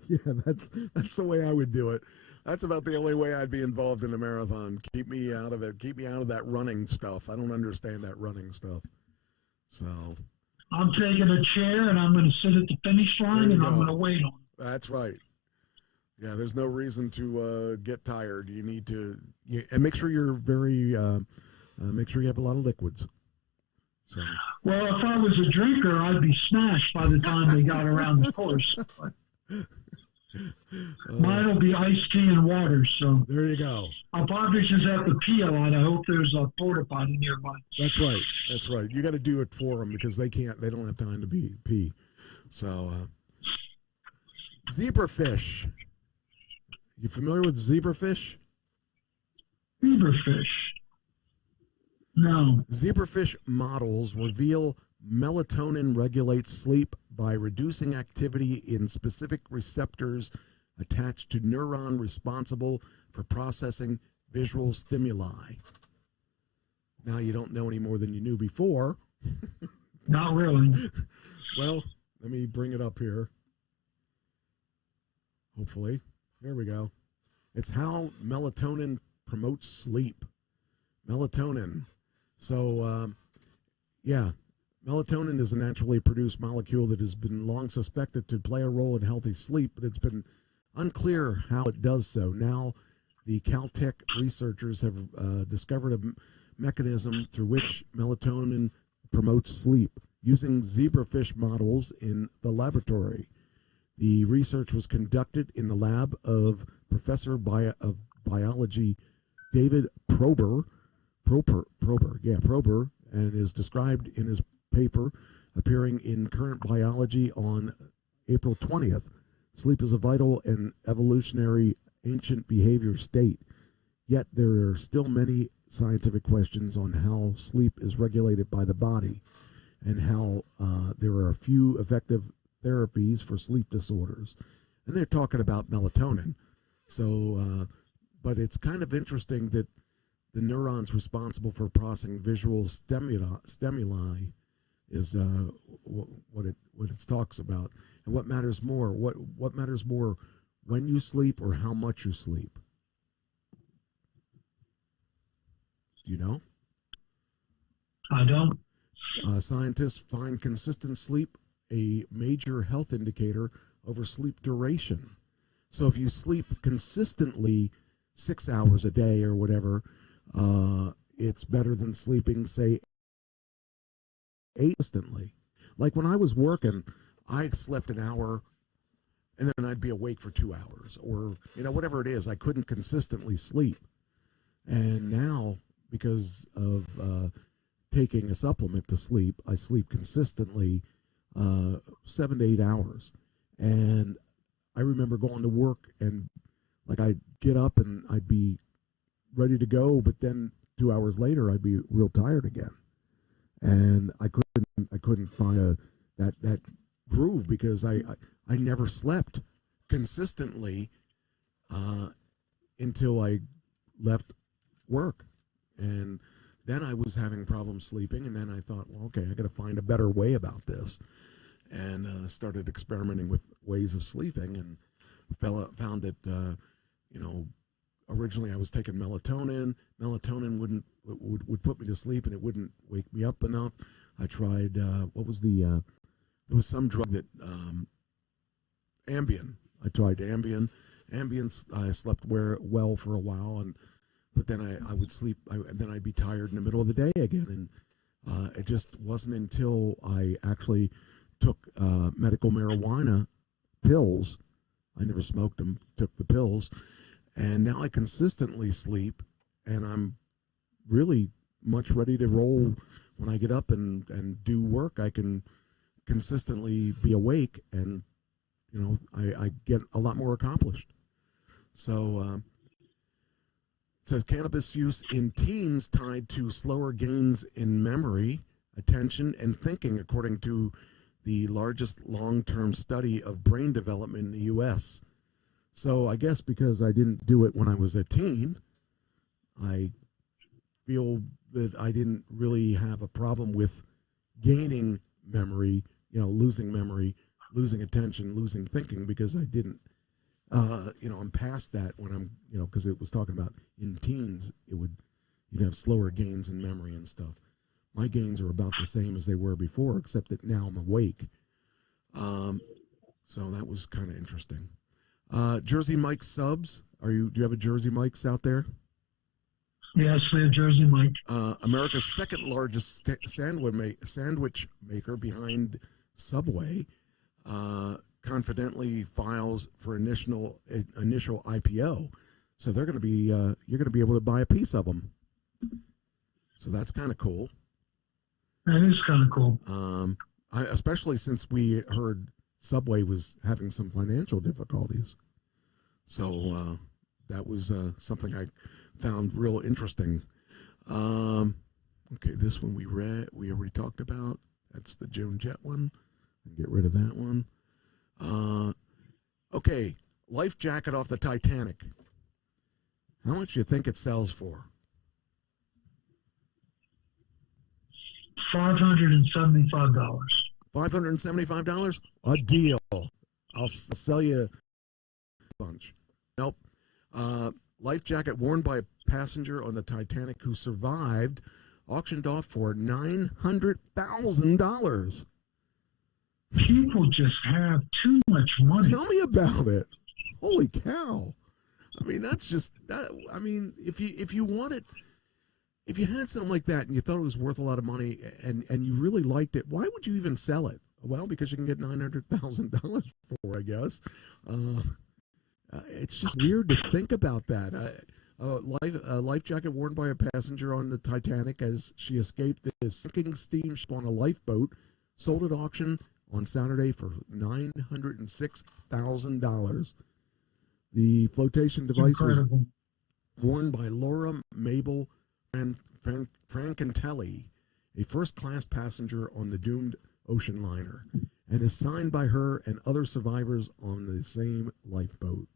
Yeah, that's the way I would do it. That's about the only way I'd be involved in a marathon. Keep me out of it. Keep me out of that running stuff. I don't understand that running stuff. So I'm taking a chair and I'm going to sit at the finish line and I'm going to wait on it. That's right. Yeah, there's no reason to get tired. You need to, and make sure you're make sure you have a lot of liquids. So. Well, if I was a drinker, I'd be smashed by the time they got around the course. Mine will be iced tea and water. So there you go. I'll probably just have to pee a lot. I hope there's a porta potty nearby. That's right. That's right. You got to do it for them because they can't. They don't have time to pee. So zebrafish. You familiar with zebrafish? Zebrafish. No. Zebrafish models reveal melatonin regulates sleep by reducing activity in specific receptors attached to neuron responsible for processing visual stimuli. Now you don't know any more than you knew before. Not really. Well, let me bring it up here. Hopefully. There we go. It's how melatonin promotes sleep. Melatonin. So, melatonin is a naturally produced molecule that has been long suspected to play a role in healthy sleep, but it's been unclear how it does so. Now, the Caltech researchers have discovered a mechanism through which melatonin promotes sleep using zebrafish models in the laboratory. The research was conducted in the lab of Professor of Biology David Prober, and is described in his paper appearing in Current Biology on April 20th. Sleep is a vital and evolutionary ancient behavior state, yet there are still many scientific questions on how sleep is regulated by the body and how there are a few effective therapies for sleep disorders. And they're talking about melatonin. So, but it's kind of interesting that the neurons responsible for processing visual stimuli is what it talks about. And what matters more? What matters more, when you sleep or how much you sleep? Do you know? I don't. Scientists find consistent sleep a major health indicator over sleep duration. So if you sleep consistently 6 hours a day or whatever, it's better than sleeping, say, 8 instantly. Like when I was working, I slept an hour and then I'd be awake for 2 hours, or whatever it is. I couldn't consistently sleep. And now, because of taking a supplement to sleep, I sleep consistently 7 to 8 hours. And I remember going to work and I'd get up and I'd be ready to go, but then 2 hours later I'd be real tired again. And I couldn't find that groove because I never slept consistently until I left work. And then I was having problems sleeping, and then I thought, well, okay, I got to find a better way about this, and started experimenting with ways of sleeping, and found that originally I was taking melatonin. Melatonin would put me to sleep, and it wouldn't wake me up enough. I tried there was some drug that Ambien. I tried Ambien. I slept well for a while, but then I would sleep, and then I'd be tired in the middle of the day again. And it just wasn't until I actually took medical marijuana pills. I never smoked them, took the pills, and now I consistently sleep, and I'm really much ready to roll. When I get up and do work, I can consistently be awake, and I get a lot more accomplished. So it says cannabis use in teens tied to slower gains in memory, attention, and thinking, according to the largest long-term study of brain development in the U.S. So I guess because I didn't do it when I was a teen, I feel that I didn't really have a problem with gaining memory, losing memory, losing attention, losing thinking, because I didn't, I'm past that when I'm, because it was talking about in teens, you'd have slower gains in memory and stuff. My gains are about the same as they were before, except that now I'm awake. So that was kind of interesting. Jersey Mike subs. Do you have a Jersey Mike's out there? Yes, we have Jersey Mike. America's second largest sandwich maker behind Subway confidently files for initial IPO. So they're going to be you're going to be able to buy a piece of them. So that's kind of cool. That is kind of cool. Especially since we heard Subway was having some financial difficulties. So that was something I found real interesting. Okay, this one we already talked about. That's the Joan Jett one. Get rid of that one. Okay, life jacket off the Titanic. How much do you think it sells for? $575. $575? A deal. I'll sell you a bunch. Nope. Life jacket worn by a passenger on the Titanic who survived, auctioned off for $900,000. People just have too much money. Tell me about it. Holy cow. I mean, that's just that. I mean, if you wanted, if you had something like that and you thought it was worth a lot of money and you really liked it, why would you even sell it? Well, because you can get $900,000 for, I guess. It's just weird to think about that. A life jacket worn by a passenger on the Titanic as she escaped the sinking steamship on a lifeboat, sold at auction on Saturday for $906,000. The flotation device was worn by Laura Mabel Frankentelli, a first-class passenger on the doomed ocean liner, and is signed by her and other survivors on the same lifeboat.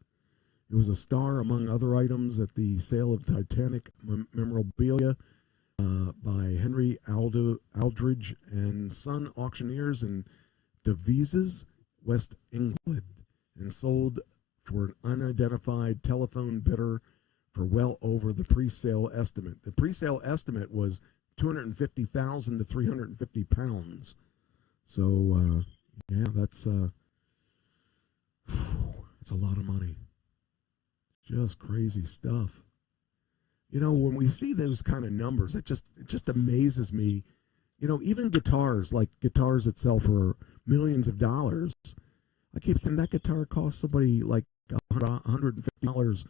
It was a star among other items at the sale of Titanic memorabilia by Henry Aldridge and Son Auctioneers in Devizes, West England, and sold for an unidentified telephone bidder for well over the pre-sale estimate. The pre-sale estimate was $250,000 to £350. So, yeah, that's it's a lot of money. Just crazy stuff. When we see those kind of numbers, it just amazes me. Even guitars, like guitars that sell for millions of dollars, I keep thinking that guitar cost somebody like $150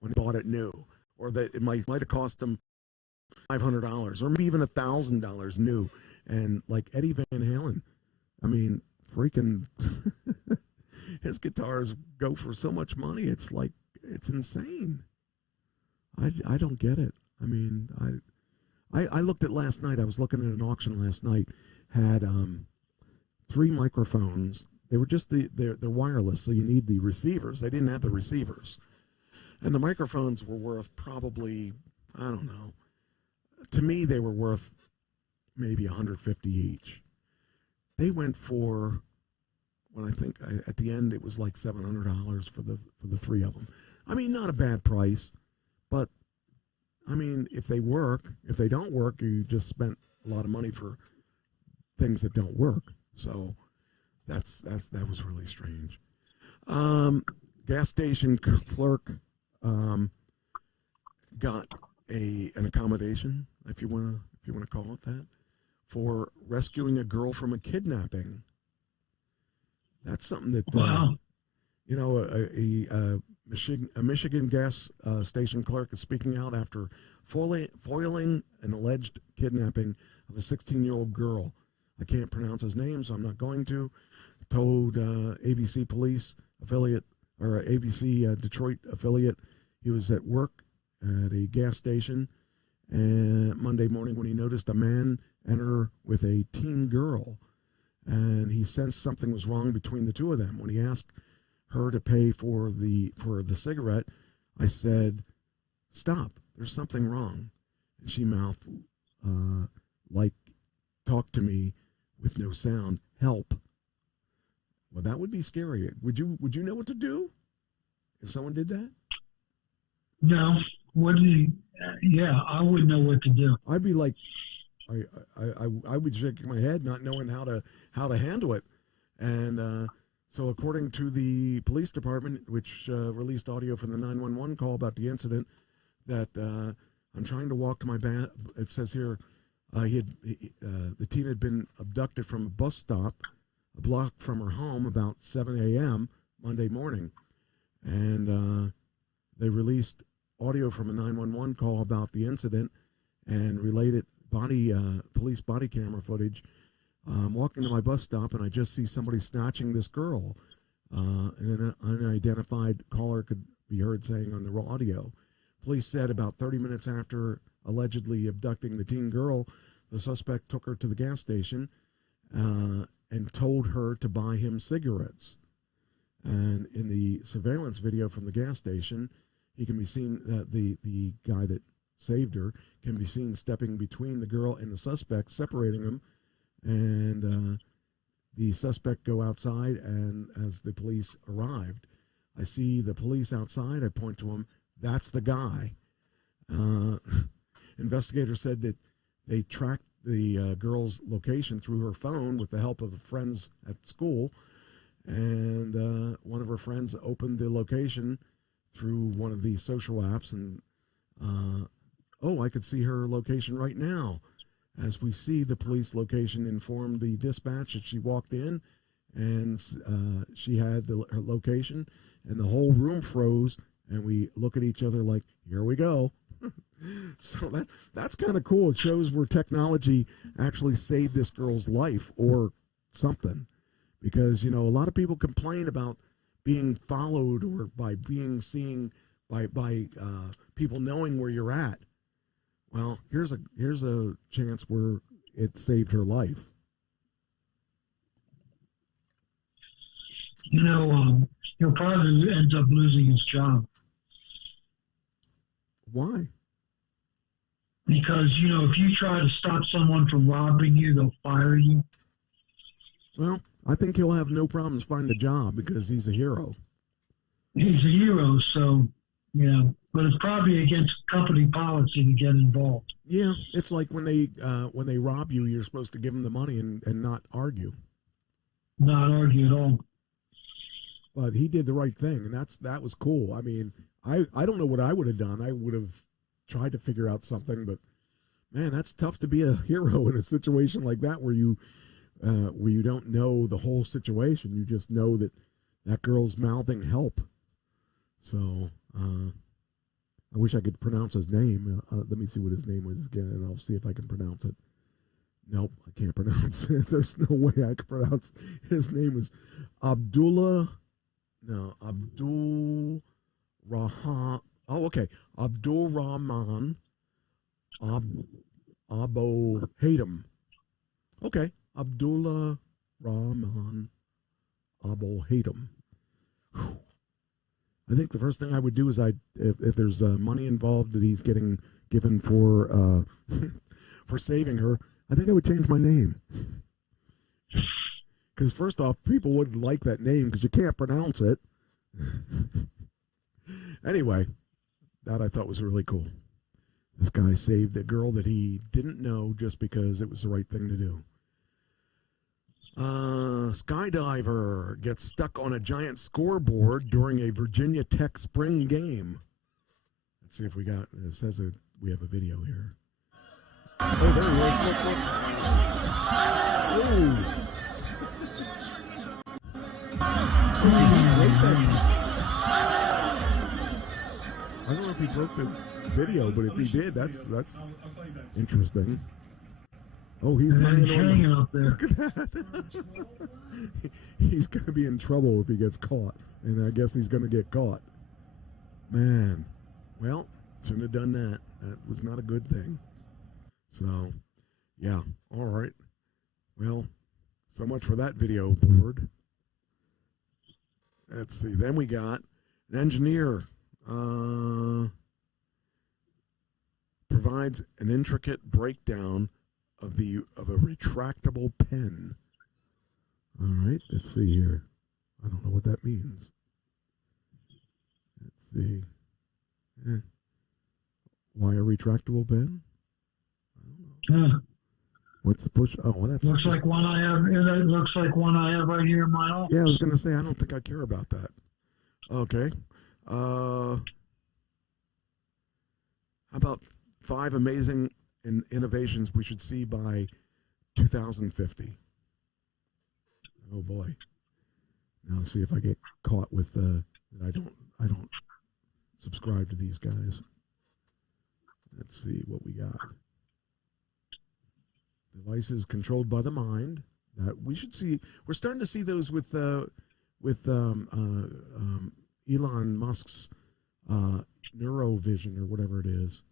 when they bought it new, or that it might have cost them $500 or maybe even $1,000 new. And like Eddie Van Halen, I mean, freaking his guitars go for so much money. It's like, it's insane. I don't get it. I mean, I looked at last night. I was looking at an auction last night. Had 3 microphones. They were just they're wireless, so you need the receivers. They didn't have the receivers, and the microphones were worth probably, I don't know. To me, they were worth maybe $150 each. They went for, well, I think at the end it was like $700 for the 3 of them. I mean, not a bad price, but I mean, if they work, if they don't work, you just spent a lot of money for things that don't work. So that was really strange. Gas station clerk got an accommodation, if you want to call it that, for rescuing a girl from a kidnapping. That's something that wow. A Michigan gas station clerk is speaking out after foiling an alleged kidnapping of a 16-year-old girl. I can't pronounce his name, so I'm not going to. Told ABC Police affiliate, or ABC Detroit affiliate, he was at work at a gas station Monday morning when he noticed a man enter with a teen girl, and he sensed something was wrong between the two of them. When he asked her to pay for the cigarette, I said, "Stop, there's something wrong." And she mouthed, like talk to me with no sound, help. Well, that would be scary. Would you know what to do if someone did that? No. What do you? Yeah, I wouldn't know what to do. I'd be like, I would shake my head, not knowing how to handle it. And so, according to the police department, which released audio from the 911 call about the incident, that I'm trying to walk to my van. It says here, the teen had been abducted from a bus stop, a block from her home, about 7 a.m. Monday morning, and they released audio from a 911 call about the incident and related police body camera footage. I'm walking to my bus stop and I just see somebody snatching this girl. And an unidentified caller could be heard saying on the audio. Police said about 30 minutes after allegedly abducting the teen girl, the suspect took her to the gas station and told her to buy him cigarettes. And in the surveillance video from the gas station, he can be seen, the guy that saved her can be seen stepping between the girl and the suspect, separating them. And the suspect go outside, and as the police arrived, I see the police outside. I point to him. That's the guy. Investigators said that they tracked the girl's location through her phone with the help of friends at school, and one of her friends opened the location through one of the social apps, and I could see her location right now. As we see, the police location informed the dispatch that she walked in, and she had her location, and the whole room froze, and we look at each other like, here we go. So that's kind of cool. It shows where technology actually saved this girl's life or something, because, you know, a lot of people complain about being followed or by being seen by people knowing where you're at. Well, here's a chance where it saved her life. You know, he'll probably ends up losing his job. Why? Because, you know, if you try to stop someone from robbing you, they'll fire you. Well, I think he'll have no problems finding a job because he's a hero. He's a hero, so, yeah. But it's probably against company policy to get involved. Yeah, it's like when they rob you, you're supposed to give them the money and not argue. Not argue at all. But he did the right thing, and that was cool. I mean, I don't know what I would have done. I would have tried to figure out something, but man, that's tough to be a hero in a situation like that where you don't know the whole situation. You just know that girl's mouthing help. So I wish I could pronounce his name. Let me see what his name was again, and I'll see if I can pronounce it. Nope, I can't pronounce it. There's no way I can pronounce his name. Is Abdul Rahman. Oh, okay. Abdul Rahman Abo Hatem. Okay. Abdullah Rahman Abo Hatem. I think the first thing I would do is if there's money involved that he's getting given for for saving her, I think I would change my name. Because first off, people wouldn't like that name because you can't pronounce it. Anyway, that I thought was really cool. This guy saved a girl that he didn't know just because it was the right thing to do. Skydiver gets stuck on a giant scoreboard during a Virginia Tech spring game. Let's see if we got, it says that we have a video here. Oh, there he is. Look, look. Oh. I don't know if he broke the video, but if he did, that's interesting. Oh, he's hanging up there. Look at that. He's going to be in trouble if he gets caught, and I guess he's going to get caught. Man, well, shouldn't have done that. That was not a good thing. So, yeah, all right. Well, so much for that video board. Let's see. Then we got an engineer provides provides an intricate breakdown of a retractable pen. All right, let's see here. I don't know what that means. Let's see. Why a retractable pen? I don't know. What's the push? Oh, well, that's looks like one I have. It looks like one I have right here in my office. Yeah, I was going to say I don't think I care about that. Okay. How about 5 amazing innovations we should see by 2050? Oh boy. Now let's see if I get caught with I don't subscribe to these guys. Let's see what we got. Devices controlled by the mind. That we should see. We're starting to see those with Elon Musk's neurovision or whatever it is.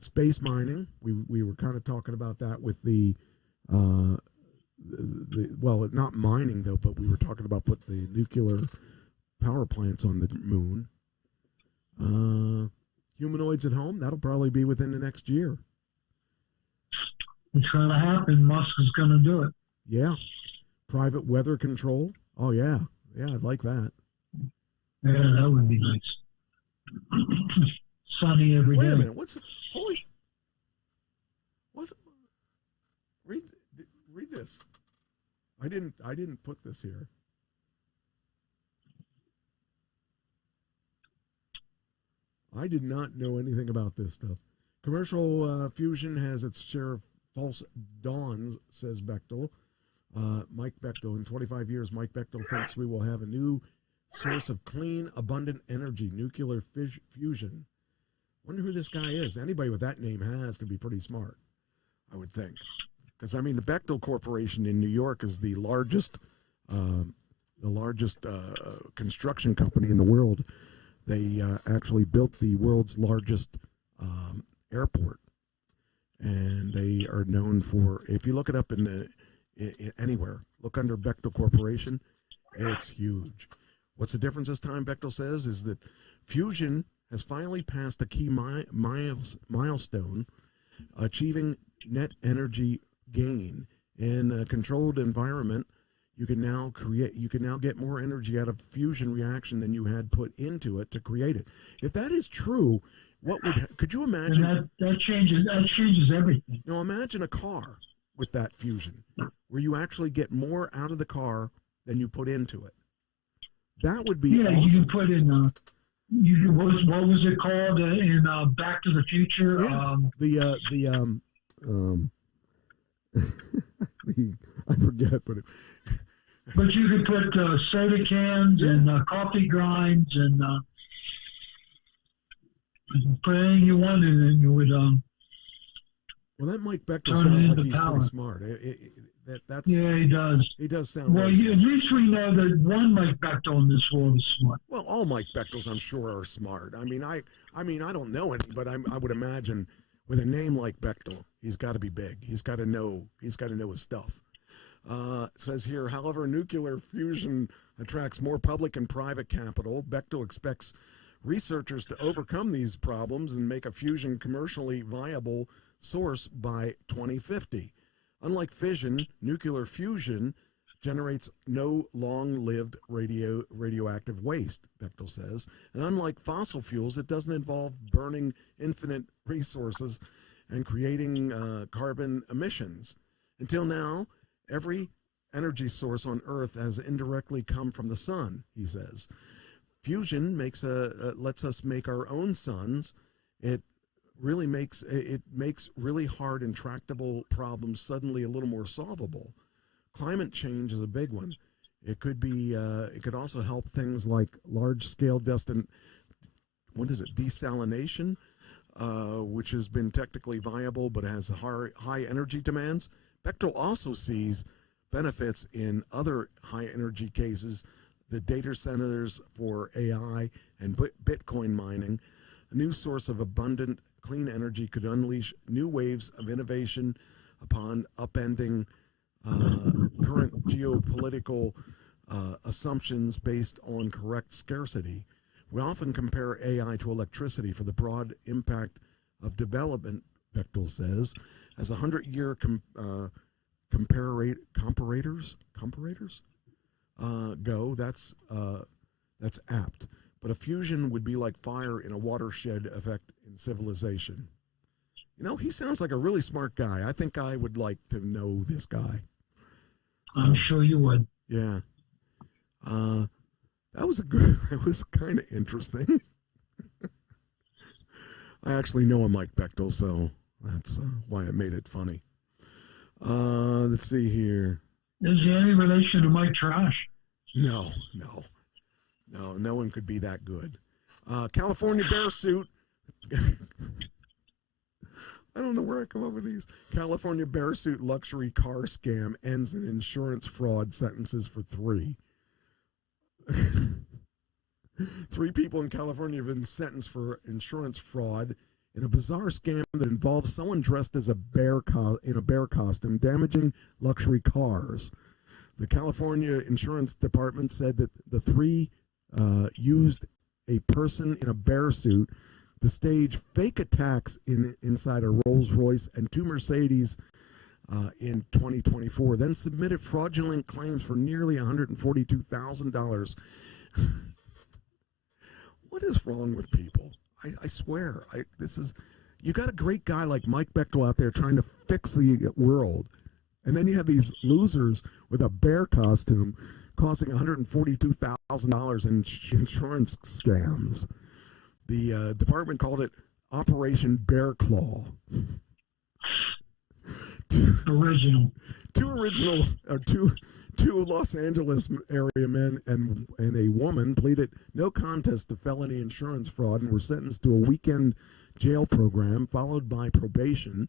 Space mining. We were kind of talking about that with the well, not mining though, but we were talking about put the nuclear power plants on the moon. Humanoids at home. That'll probably be within the next year. It's going to happen. Musk is going to do it. Yeah. Private weather control. Oh, yeah. Yeah, I'd like that. Yeah, that would be nice. Sunny every day. Wait a minute. Holy... What? Read this. I didn't put this here. I did not know anything about this stuff. Commercial fusion has its share of false dawns, says Bechtel. Mike Bechtel. In 25 years, Mike Bechtel thinks we will have a new source of clean, abundant energy, nuclear fusion. Wonder who this guy is. Anybody with that name has to be pretty smart, I would think. Because, I mean, the Bechtel Corporation in New York is the largest construction company in the world. They actually built the world's largest airport. And they are known for, if you look it up anywhere, look under Bechtel Corporation, it's huge. What's the difference this time, Bechtel says, is that fusion has finally passed a key milestone, achieving net energy gain. In a controlled environment, you can now get more energy out of fusion reaction than you had put into it to create it. If that is true, could you imagine? And that changes everything. Now imagine a car with that fusion, where you actually get more out of the car than you put into it. That would be awesome. You can put in what was it called in Back to the Future? Yeah, I forget, but but you could put soda cans and coffee grinds and put anything you wanted, and you would. Well, that Mike Bechtel sounds like he's pretty smart. Yeah, he does. He does sound. Well, at least we know that one Mike Bechtel in this world is smart. Well, all Mike Bechtels, I'm sure, are smart. I mean, I don't know any, but I would imagine with a name like Bechtel, he's got to be big. He's got to know his stuff. It says here, however, nuclear fusion attracts more public and private capital. Bechtel expects researchers to overcome these problems and make a fusion commercially viable source by 2050. Unlike fission, nuclear fusion generates no long-lived radioactive waste, Bechtel says. And unlike fossil fuels, it doesn't involve burning infinite resources and creating carbon emissions. Until now, every energy source on Earth has indirectly come from the sun, he says. Fusion lets us make our own suns. It makes really hard, intractable problems suddenly a little more solvable. Climate change is a big one. It could be. It could also help things like large-scale desalination, which has been technically viable but has high energy demands. Bechtel also sees benefits in other high-energy cases, the data centers for AI and Bitcoin mining. A new source of abundant clean energy could unleash new waves of innovation upon upending current geopolitical assumptions based on correct scarcity. We often compare AI to electricity for the broad impact of development Bechtel says, as 100-year comparators go, that's apt. But a fusion would be like fire in a watershed effect in civilization. You know, he sounds like a really smart guy. I think I would like to know this guy. I'm sure you would. Yeah. That was it was kind of interesting. I actually know a Mike Bechtel, so that's why I made it funny. Let's see here. Is there any relation to Mike Trash? No one could be that good. California bear suit. I don't know where I come up with these. California bear suit luxury car scam ends in insurance fraud, sentences for 3. 3 people in California have been sentenced for insurance fraud in a bizarre scam that involves someone dressed as a bear in a bear costume damaging luxury cars. The California Insurance Department said that the 3 used a person in a bear suit to stage fake attacks inside a Rolls Royce and 2 Mercedes in 2024, then submitted fraudulent claims for nearly $142,000. What is wrong with people? I swear, you got a great guy like Mike Bechtel out there trying to fix the world, and then you have these losers with a bear costume causing $142,000 in insurance scams. The department called it Operation Bear Claw. Two Los Angeles area men and a woman pleaded no contest to felony insurance fraud and were sentenced to a weekend jail program followed by probation.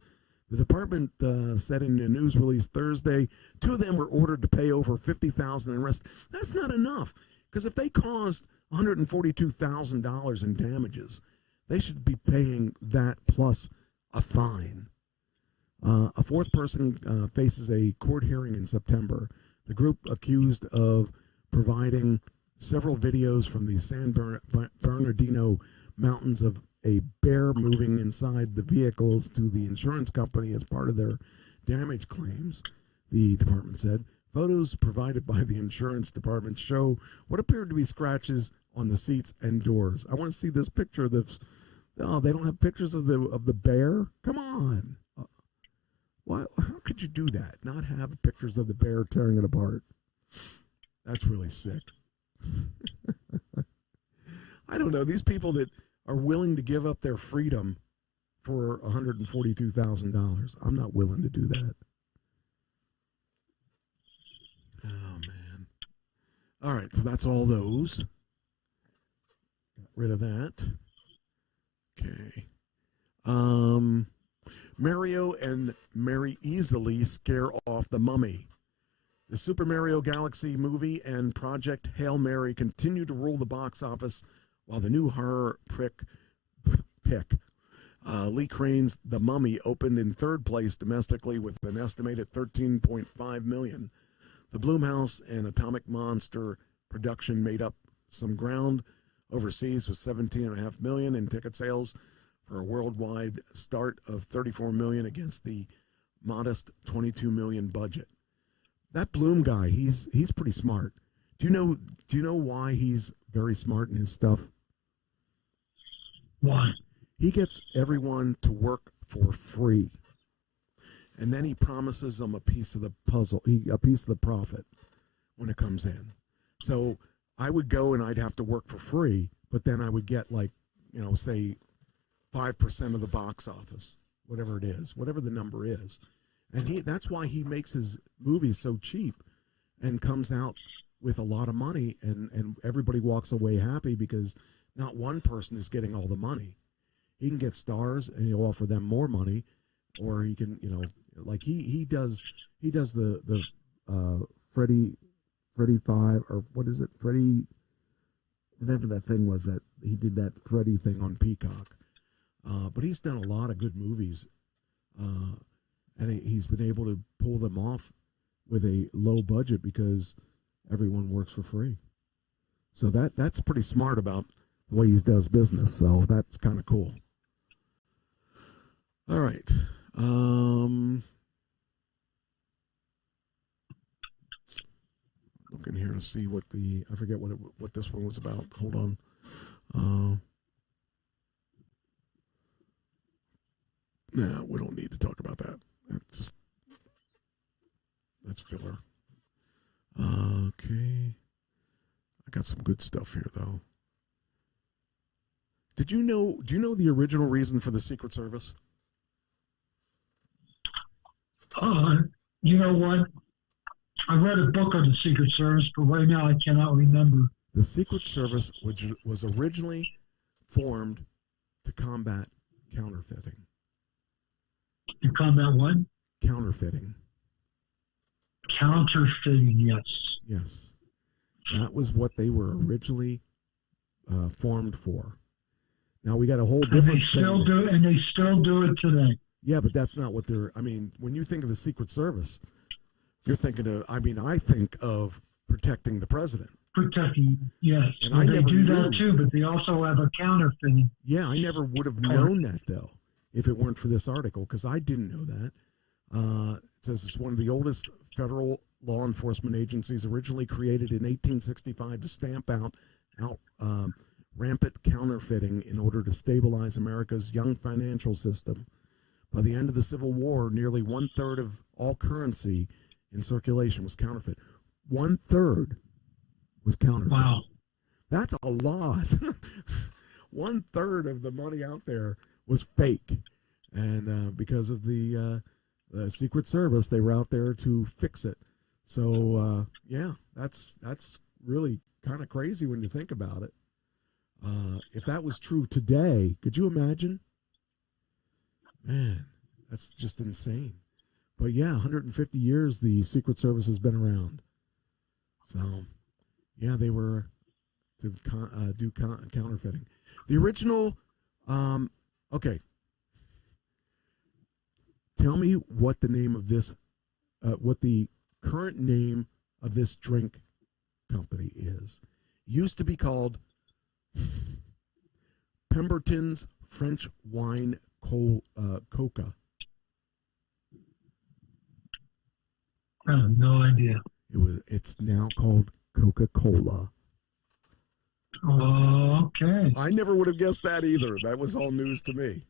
The department said in a news release Thursday, 2 of them were ordered to pay over $50,000 in arrest. That's not enough, because if they caused $142,000 in damages, they should be paying that plus a fine. A 4th person faces a court hearing in September. The group accused of providing several videos from the San Bernardino mountains of a bear moving inside the vehicles to the insurance company as part of their damage claims, the department said. Photos provided by the insurance department show what appeared to be scratches on the seats and doors. I want to see this picture of this. Oh, they don't have pictures of the bear? Come on. Why? How could you do that? Not have pictures of the bear tearing it apart? That's really sick. I don't know. These people that are willing to give up their freedom for $142,000. I'm not willing to do that. Oh, man. All right, so that's all those. Got rid of that. Okay. Mario and Mary easily scare off the Mummy. The Super Mario Galaxy movie and Project Hail Mary continue to rule the box office, while the new horror pick, Lee Crane's The Mummy, opened in 3rd place domestically with an estimated $13.5 million. The Blumhouse and Atomic Monster production made up some ground overseas with $17.5 million in ticket sales for a worldwide start of $34 million against the modest $22 million budget. That Bloom guy, he's pretty smart. Do you know why he's very smart in his stuff? Why? He gets everyone to work for free, and then he promises them a piece of the puzzle, a piece of the profit when it comes in. So I would go and I'd have to work for free, but then I would get say 5% of the box office, whatever it is, whatever the number is. And that's why he makes his movies so cheap and comes out with a lot of money, and everybody walks away happy because not one person is getting all the money. He can get stars and he'll offer them more money, or he can, like he does the Freddy 5, or what is it? Freddy, whatever that thing was that he did, that Freddy thing on Peacock. But he's done a lot of good movies, and he's been able to pull them off with a low budget because everyone works for free. So that's pretty smart about the way he does business. So that's kind of cool. All right. Looking here to see what I forget what this one was about. Hold on. Nah, we don't need to talk about that. That's filler. Okay. I got some good stuff here though. Do you know the original reason for the Secret Service? You know what? I read a book on the Secret Service, but right now I cannot remember. The Secret Service was originally formed to combat counterfeiting. To combat what? Counterfeiting. Counterfeiting, yes. Yes. That was what they were originally formed for. Now we got a whole different thing. And they still do it today. Yeah, but that's not what when you think of the Secret Service, you're thinking of, I think of protecting the president. Protecting, yes. And well, I they never do knew that too, but they also have a counterfeiting. Yeah, I never would have known that, though, if it weren't for this article, because I didn't know that. It says it's one of the oldest federal law enforcement agencies, originally created in 1865 to stamp out rampant counterfeiting in order to stabilize America's young financial system. By the end of the Civil War, nearly 1/3 of all currency in circulation was counterfeit. 1/3 was counterfeit. Wow. That's a lot. 1/3 of the money out there was fake. And because of the Secret Service, they were out there to fix it. So, yeah, that's really kind of crazy when you think about it. If that was true today, could you imagine? Man, that's just insane. But yeah, 150 years the Secret Service has been around. So, yeah, they were to do counterfeiting. The original, okay. Tell me what the name of this, what the current name of this drink company is. It used to be called Pemberton's French Wine Coca. I have no idea. It's now called Coca-Cola. Oh, okay. I never would have guessed that either. That was all news to me.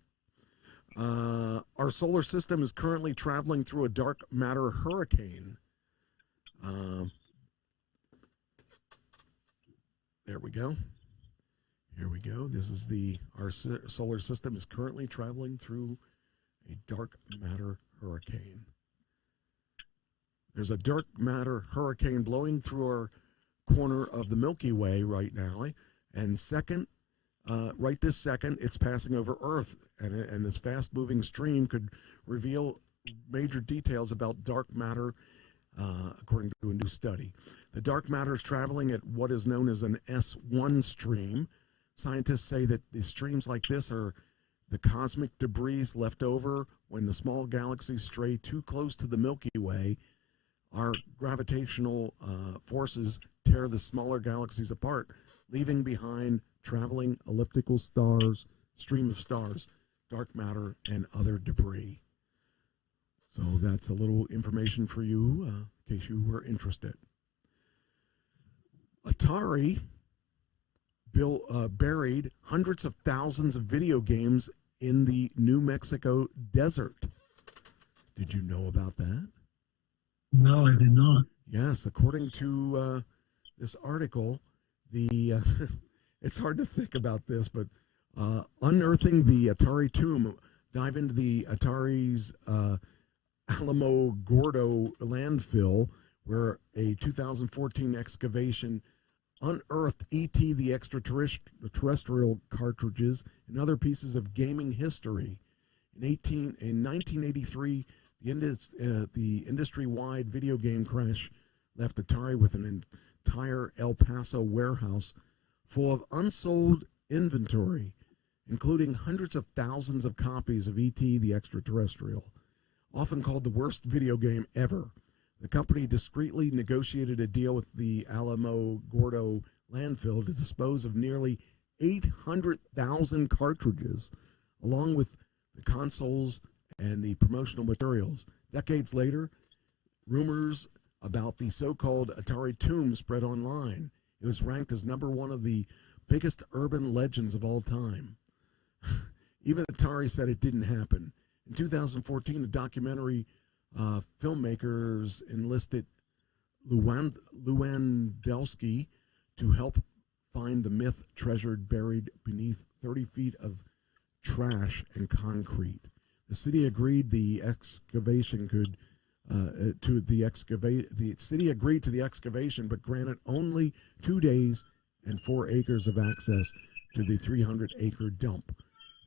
Our solar system is currently traveling through a dark matter hurricane. There we go. Here we go. This is our solar system is currently traveling through a dark matter hurricane. There's a dark matter hurricane blowing through our corner of the Milky Way right now, and right this second, it's passing over Earth, and this fast-moving stream could reveal major details about dark matter, according to a new study. The dark matter is traveling at what is known as an S1 stream. Scientists say that the streams like this are the cosmic debris left over when the small galaxies stray too close to the Milky Way. Our gravitational forces tear the smaller galaxies apart, leaving behind traveling elliptical stars, stream of stars, dark matter, and other debris. So that's a little information for you, in case you were interested. Atari buried hundreds of thousands of video games in the New Mexico desert. Did you know about that? No, I did not. Yes, according to this article, it's hard to think about this, but unearthing the Atari tomb, dive into the Atari's Alamo Gordo landfill, where a 2014 excavation unearthed E.T. the extraterrestrial cartridges and other pieces of gaming history. In 1983, the industry-wide video game crash left Atari with an entire El Paso warehouse full of unsold inventory, including hundreds of thousands of copies of E.T. the Extraterrestrial. Often called the worst video game ever, the company discreetly negotiated a deal with the Alamo Gordo landfill to dispose of nearly 800,000 cartridges, along with the consoles, and the promotional materials. Decades later, rumors about the so-called Atari tomb spread online. It was ranked as number one of the biggest urban legends of all time. Even Atari said it didn't happen. In 2014, a documentary filmmakers enlisted Lewandowski to help find the myth treasured buried beneath 30 feet of trash and concrete. The city agreed the excavation the city agreed to the excavation, but granted only 2 days and 4 acres of access to the 300-acre dump.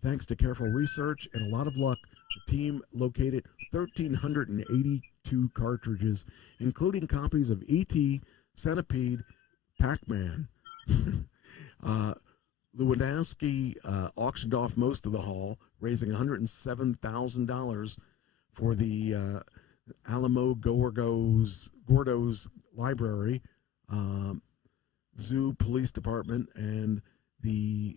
Thanks to careful research and a lot of luck, the team located 1,382 cartridges, including copies of E.T., Centipede, Pac-Man. Lewandowski auctioned off most of the haul, raising $107,000 for the Alamo Gordo's Library, Zoo Police Department, and the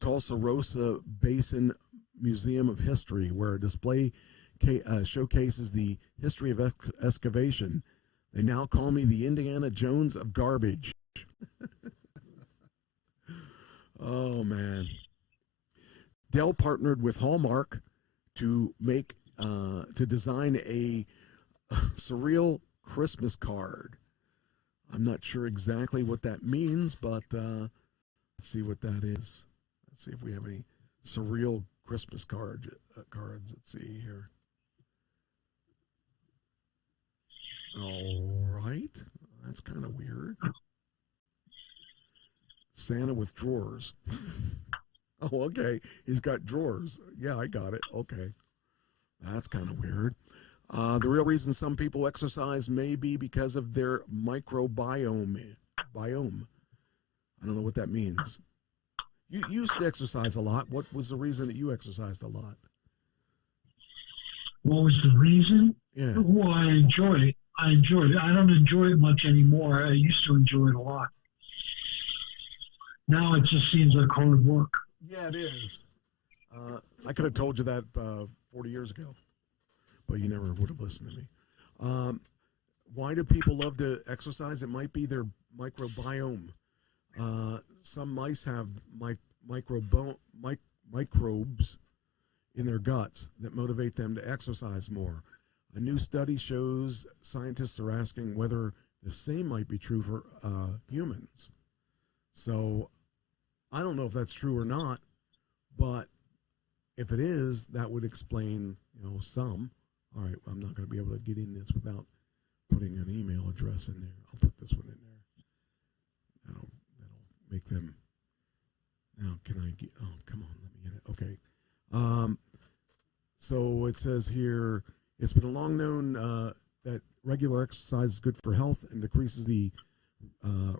Tulsa Rosa Basin Museum of History, where a display showcases the history of excavation. They now call me the Indiana Jones of garbage. Oh, man. Dell partnered with Hallmark to design a surreal Christmas card. I'm not sure exactly what that means, but let's see what that is. Let's see if we have any surreal Christmas cards. Let's see here. All right. That's kind of weird. Santa with drawers. Oh, okay. He's got drawers. Yeah, I got it. Okay. That's kind of weird. The real reason some people exercise may be because of their microbiome. I don't know what that means. You used to exercise a lot. What was the reason that you exercised a lot? What was the reason? Yeah. Well, I enjoyed it. I don't enjoy it much anymore. I used to enjoy it a lot. Now it just seems like hard work. Yeah, it is. I could have told you that 40 years ago, but you never would have listened to me. Why do people love to exercise? It might be their microbiome. Some mice have microbes in their guts that motivate them to exercise more. A new study shows scientists are asking whether the same might be true for humans. So I don't know if that's true or not, but if it is, that would explain, some. All right, I'm not going to be able to get in this without putting an email address in there. I'll put this one in there. That'll make them. Now, can I get? Oh, come on, let me get it. Okay. So it says here, it's been long known that regular exercise is good for health and decreases the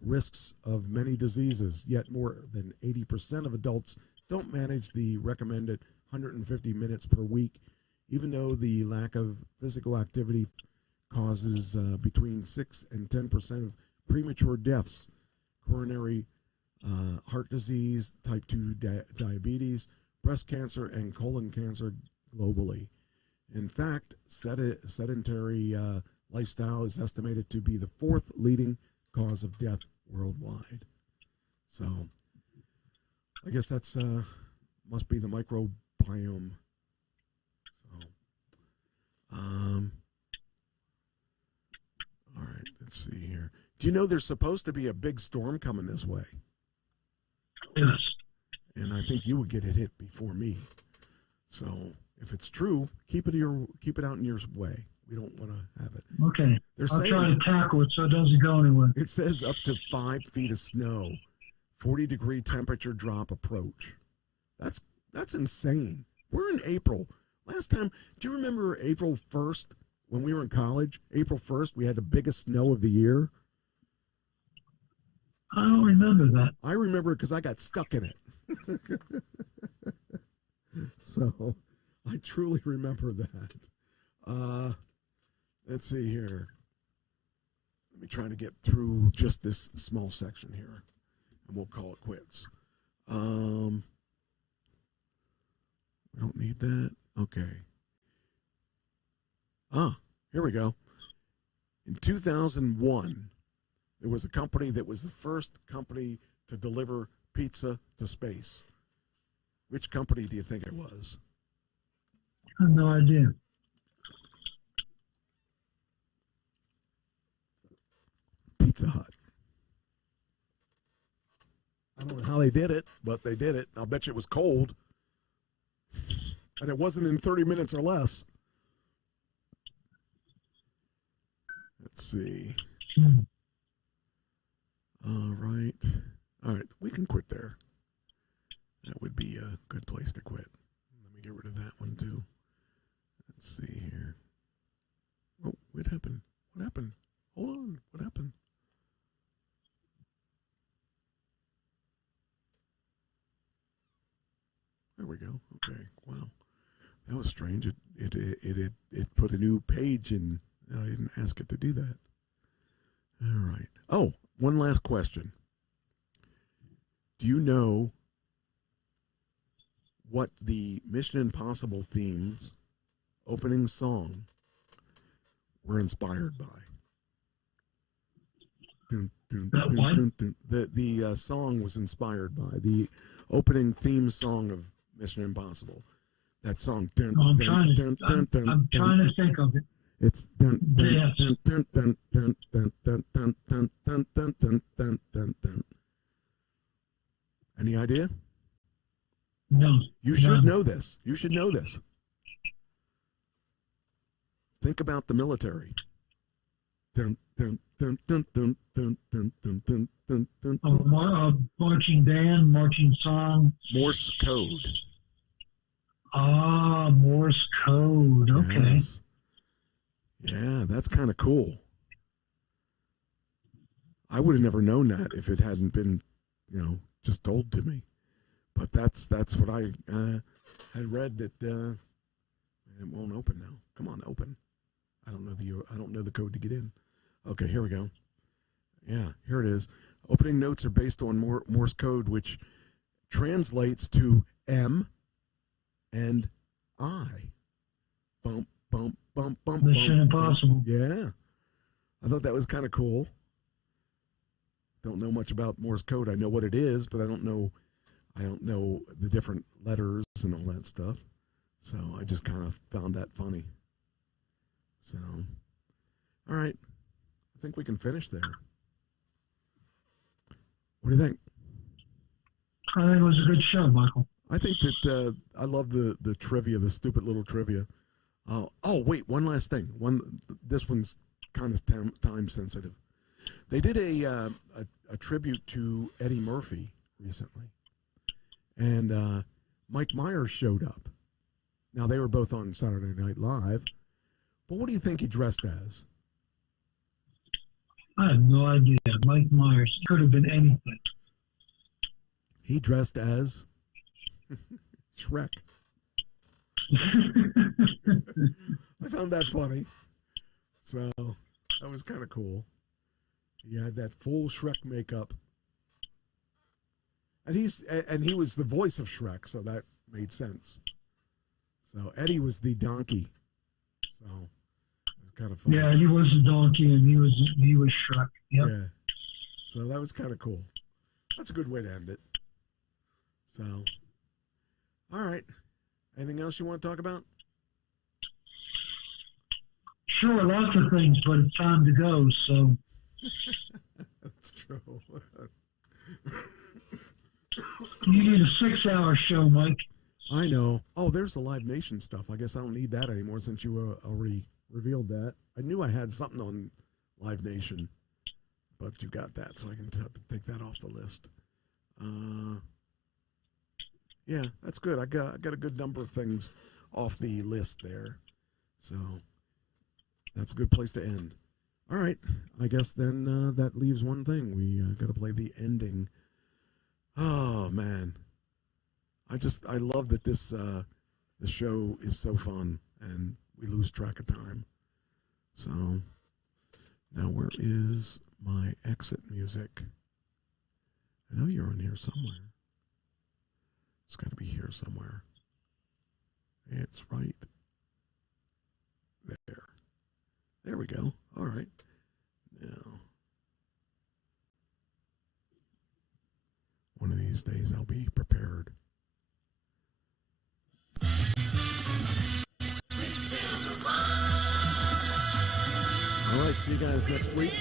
risks of many diseases, yet more than 80% of adults don't manage the recommended 150 minutes per week, even though the lack of physical activity causes between 6 and 10% of premature deaths, coronary heart disease, type 2 diabetes, breast cancer, and colon cancer globally. In fact, sedentary lifestyle is estimated to be the 4th leading cause of death worldwide. So I guess that's must be the microbiome. So all right, let's see here. Do you know there's supposed to be a big storm coming this way? Yes. And I think you would get it hit before me. So if it's true, keep it out in your way. We don't want to have it. Okay. I'll try to tackle it so it doesn't go anywhere. It says up to 5 feet of snow, 40-degree temperature drop approach. That's insane. We're in April. Last time, do you remember April 1st when we were in college? April 1st, we had the biggest snow of the year. I don't remember that. I remember it because I got stuck in it. So I truly remember that. Let's see here. Let me try to get through just this small section here, and we'll call it quits. We don't need that. Okay. Here we go. In 2001, there was a company that was the first company to deliver pizza to space. Which company do you think it was? I have no idea. Pizza Hut. I don't know how they did it, but they did it. I'll bet you it was cold. And it wasn't in 30 minutes or less. Let's see. All right. All right. We can quit there. That would be a good place to quit. Let me get rid of that one too. Let's see here. Oh, what happened? What happened? Hold on. What happened? There we go. Okay. Wow. That was strange. It put a new page in. I didn't ask it to do that. All right. Oh, one last question. Do you know what the Mission Impossible themes opening song were inspired by? The song was inspired by the opening theme song of Mission Impossible. That song. I'm trying to think of it. It's Any idea? No. You should know this. You should know this. Think about the military. Marching band, marching song. Morse code. Ah, Morse code. Okay. Yes. Yeah, that's kind of cool. I would have never known that if it hadn't been, just told to me. But that's what I had read that it won't open now. Come on, open. I don't know the code to get in. Okay, here we go. Yeah, here it is. Opening notes are based on Morse code, which translates to M and I. Bump, bump, bump, bump. Mission Impossible. Yeah, I thought that was kind of cool. Don't know much about Morse code. I know what it is, but I don't know the different letters and all that stuff. So I just kind of found that funny. So, all right, I think we can finish there. What do you think? I think it was a good show, Michael. I think that I love the trivia, the stupid little trivia. Oh, wait, one last thing. This one's kind of time sensitive. They did a tribute to Eddie Murphy recently, and Mike Myers showed up. Now, they were both on Saturday Night Live, but what do you think he dressed as? I have no idea. Mike Myers could have been anything. He dressed as Shrek. I found that funny. So that was kind of cool. He had that full Shrek makeup. And he was the voice of Shrek, so that made sense. So Eddie was the donkey. So it was kind of funny. Yeah, he was a donkey and he was Shrek. Yep. Yeah. So that was kind of cool. That's a good way to end it. So, all right. Anything else you want to talk about? Sure, lots of things, but it's time to go, so. That's true. You need a 6-hour show, Mike. I know. Oh, there's the Live Nation stuff. I guess I don't need that anymore since you already revealed that. I knew I had something on Live Nation, but you got that, so I can take that off the list. Yeah, that's good. I got a good number of things off the list there, so that's a good place to end. All right, I guess then that leaves one thing. We got to play the ending. Oh man, I love that the show is so fun and we lose track of time. So now where is my exit music? I know you're on here somewhere. It's got to be here somewhere. It's right there. There we go. All right. Now, one of these days I'll be prepared. All right, see you guys next week.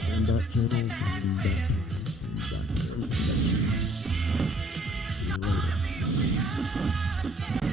Same bat channel, same bat time, same bat channel, same bat channel. See you later.